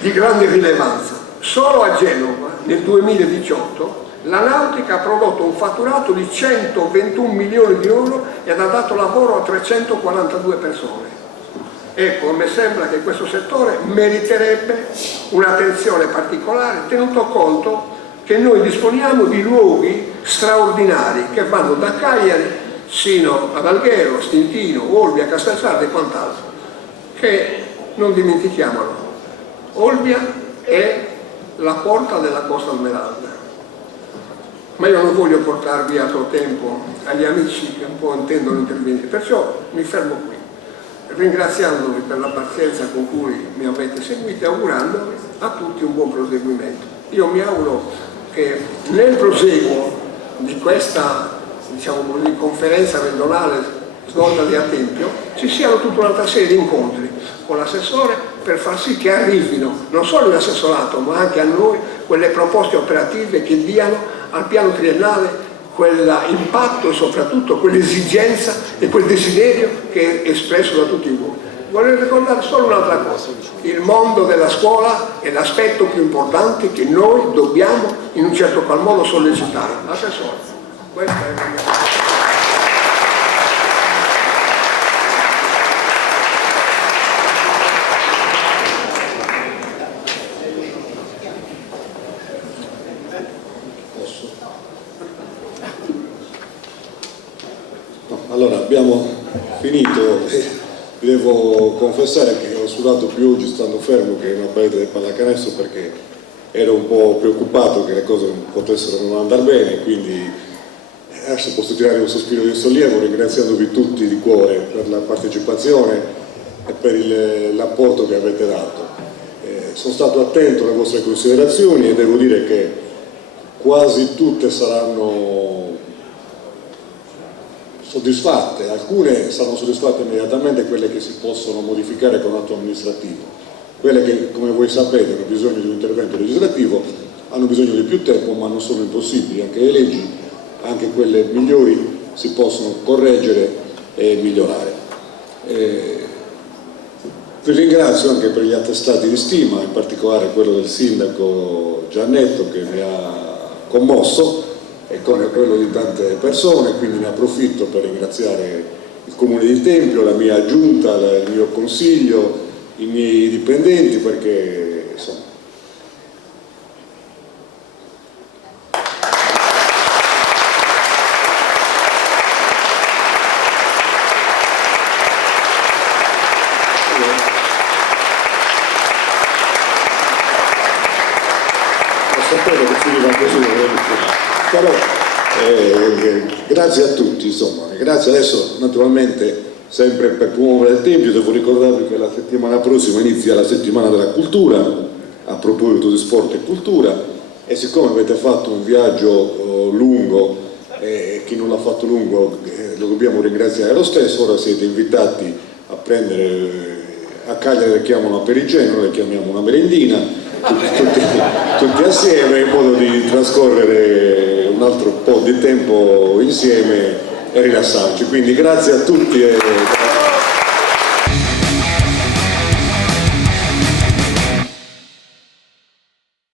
di grande rilevanza. Solo a Genova nel 2018 la nautica ha prodotto un fatturato di 121 milioni di euro e ha dato lavoro a 342 persone. Ecco, mi sembra che questo settore meriterebbe un'attenzione particolare, tenuto conto che noi disponiamo di luoghi straordinari che vanno da Cagliari sino ad Alghero, Stintino, Olbia, Castelsardo e quant'altro, che non dimentichiamolo. Olbia è la porta della Costa Smeralda, ma io non voglio portarvi altro tempo agli amici che un po' intendono intervenire, perciò mi fermo qui, ringraziandovi per la pazienza con cui mi avete seguito e augurandovi a tutti un buon proseguimento. Io mi auguro che nel proseguo di questa, diciamo così, conferenza regionale svolta a Tempio ci siano tutta un'altra serie di incontri con l'assessore per far sì che arrivino non solo l'assessorato ma anche a noi quelle proposte operative che diano al piano triennale quell'impatto e soprattutto quell'esigenza e quel desiderio che è espresso da tutti voi. Vorrei ricordare solo un'altra cosa: il mondo della scuola è l'aspetto più importante che noi dobbiamo in un certo qual modo sollecitare. Assessore, questa è la mia... Allora, abbiamo finito e vi devo confessare che ho sudato più oggi stando fermo che in una partita del pallacanestro, perché ero un po' preoccupato che le cose potessero non andare bene, quindi adesso posso tirare un sospiro di sollievo ringraziandovi tutti di cuore per la partecipazione e per l'apporto che avete dato. Sono stato attento alle vostre considerazioni e devo dire che quasi tutte saranno soddisfatte, alcune saranno soddisfatte immediatamente, quelle che si possono modificare con atto amministrativo, quelle che, come voi sapete, hanno bisogno di un intervento legislativo, hanno bisogno di più tempo, ma non sono impossibili, anche le leggi, anche quelle migliori si possono correggere e migliorare. Vi ringrazio anche per gli attestati di stima, in particolare quello del sindaco Giannetto che mi ha commosso, e come quello di tante persone, quindi ne approfitto per ringraziare il Comune di Tempio, la mia giunta, il mio consiglio, i miei dipendenti, perché insomma sapevo che finiva così, però grazie a tutti, insomma, grazie. Adesso naturalmente sempre per promuovere il Tempio devo ricordarvi che la settimana prossima inizia la settimana della cultura, a proposito di sport e cultura, e siccome avete fatto un viaggio lungo e chi non l'ha fatto lungo lo dobbiamo ringraziare lo stesso, ora siete invitati a prendere, a Cagliari le chiamano aperigeno, noi le chiamiamo una merendina, tutti assieme, in modo di trascorrere un altro po' di tempo insieme e rilassarci. Quindi grazie a tutti.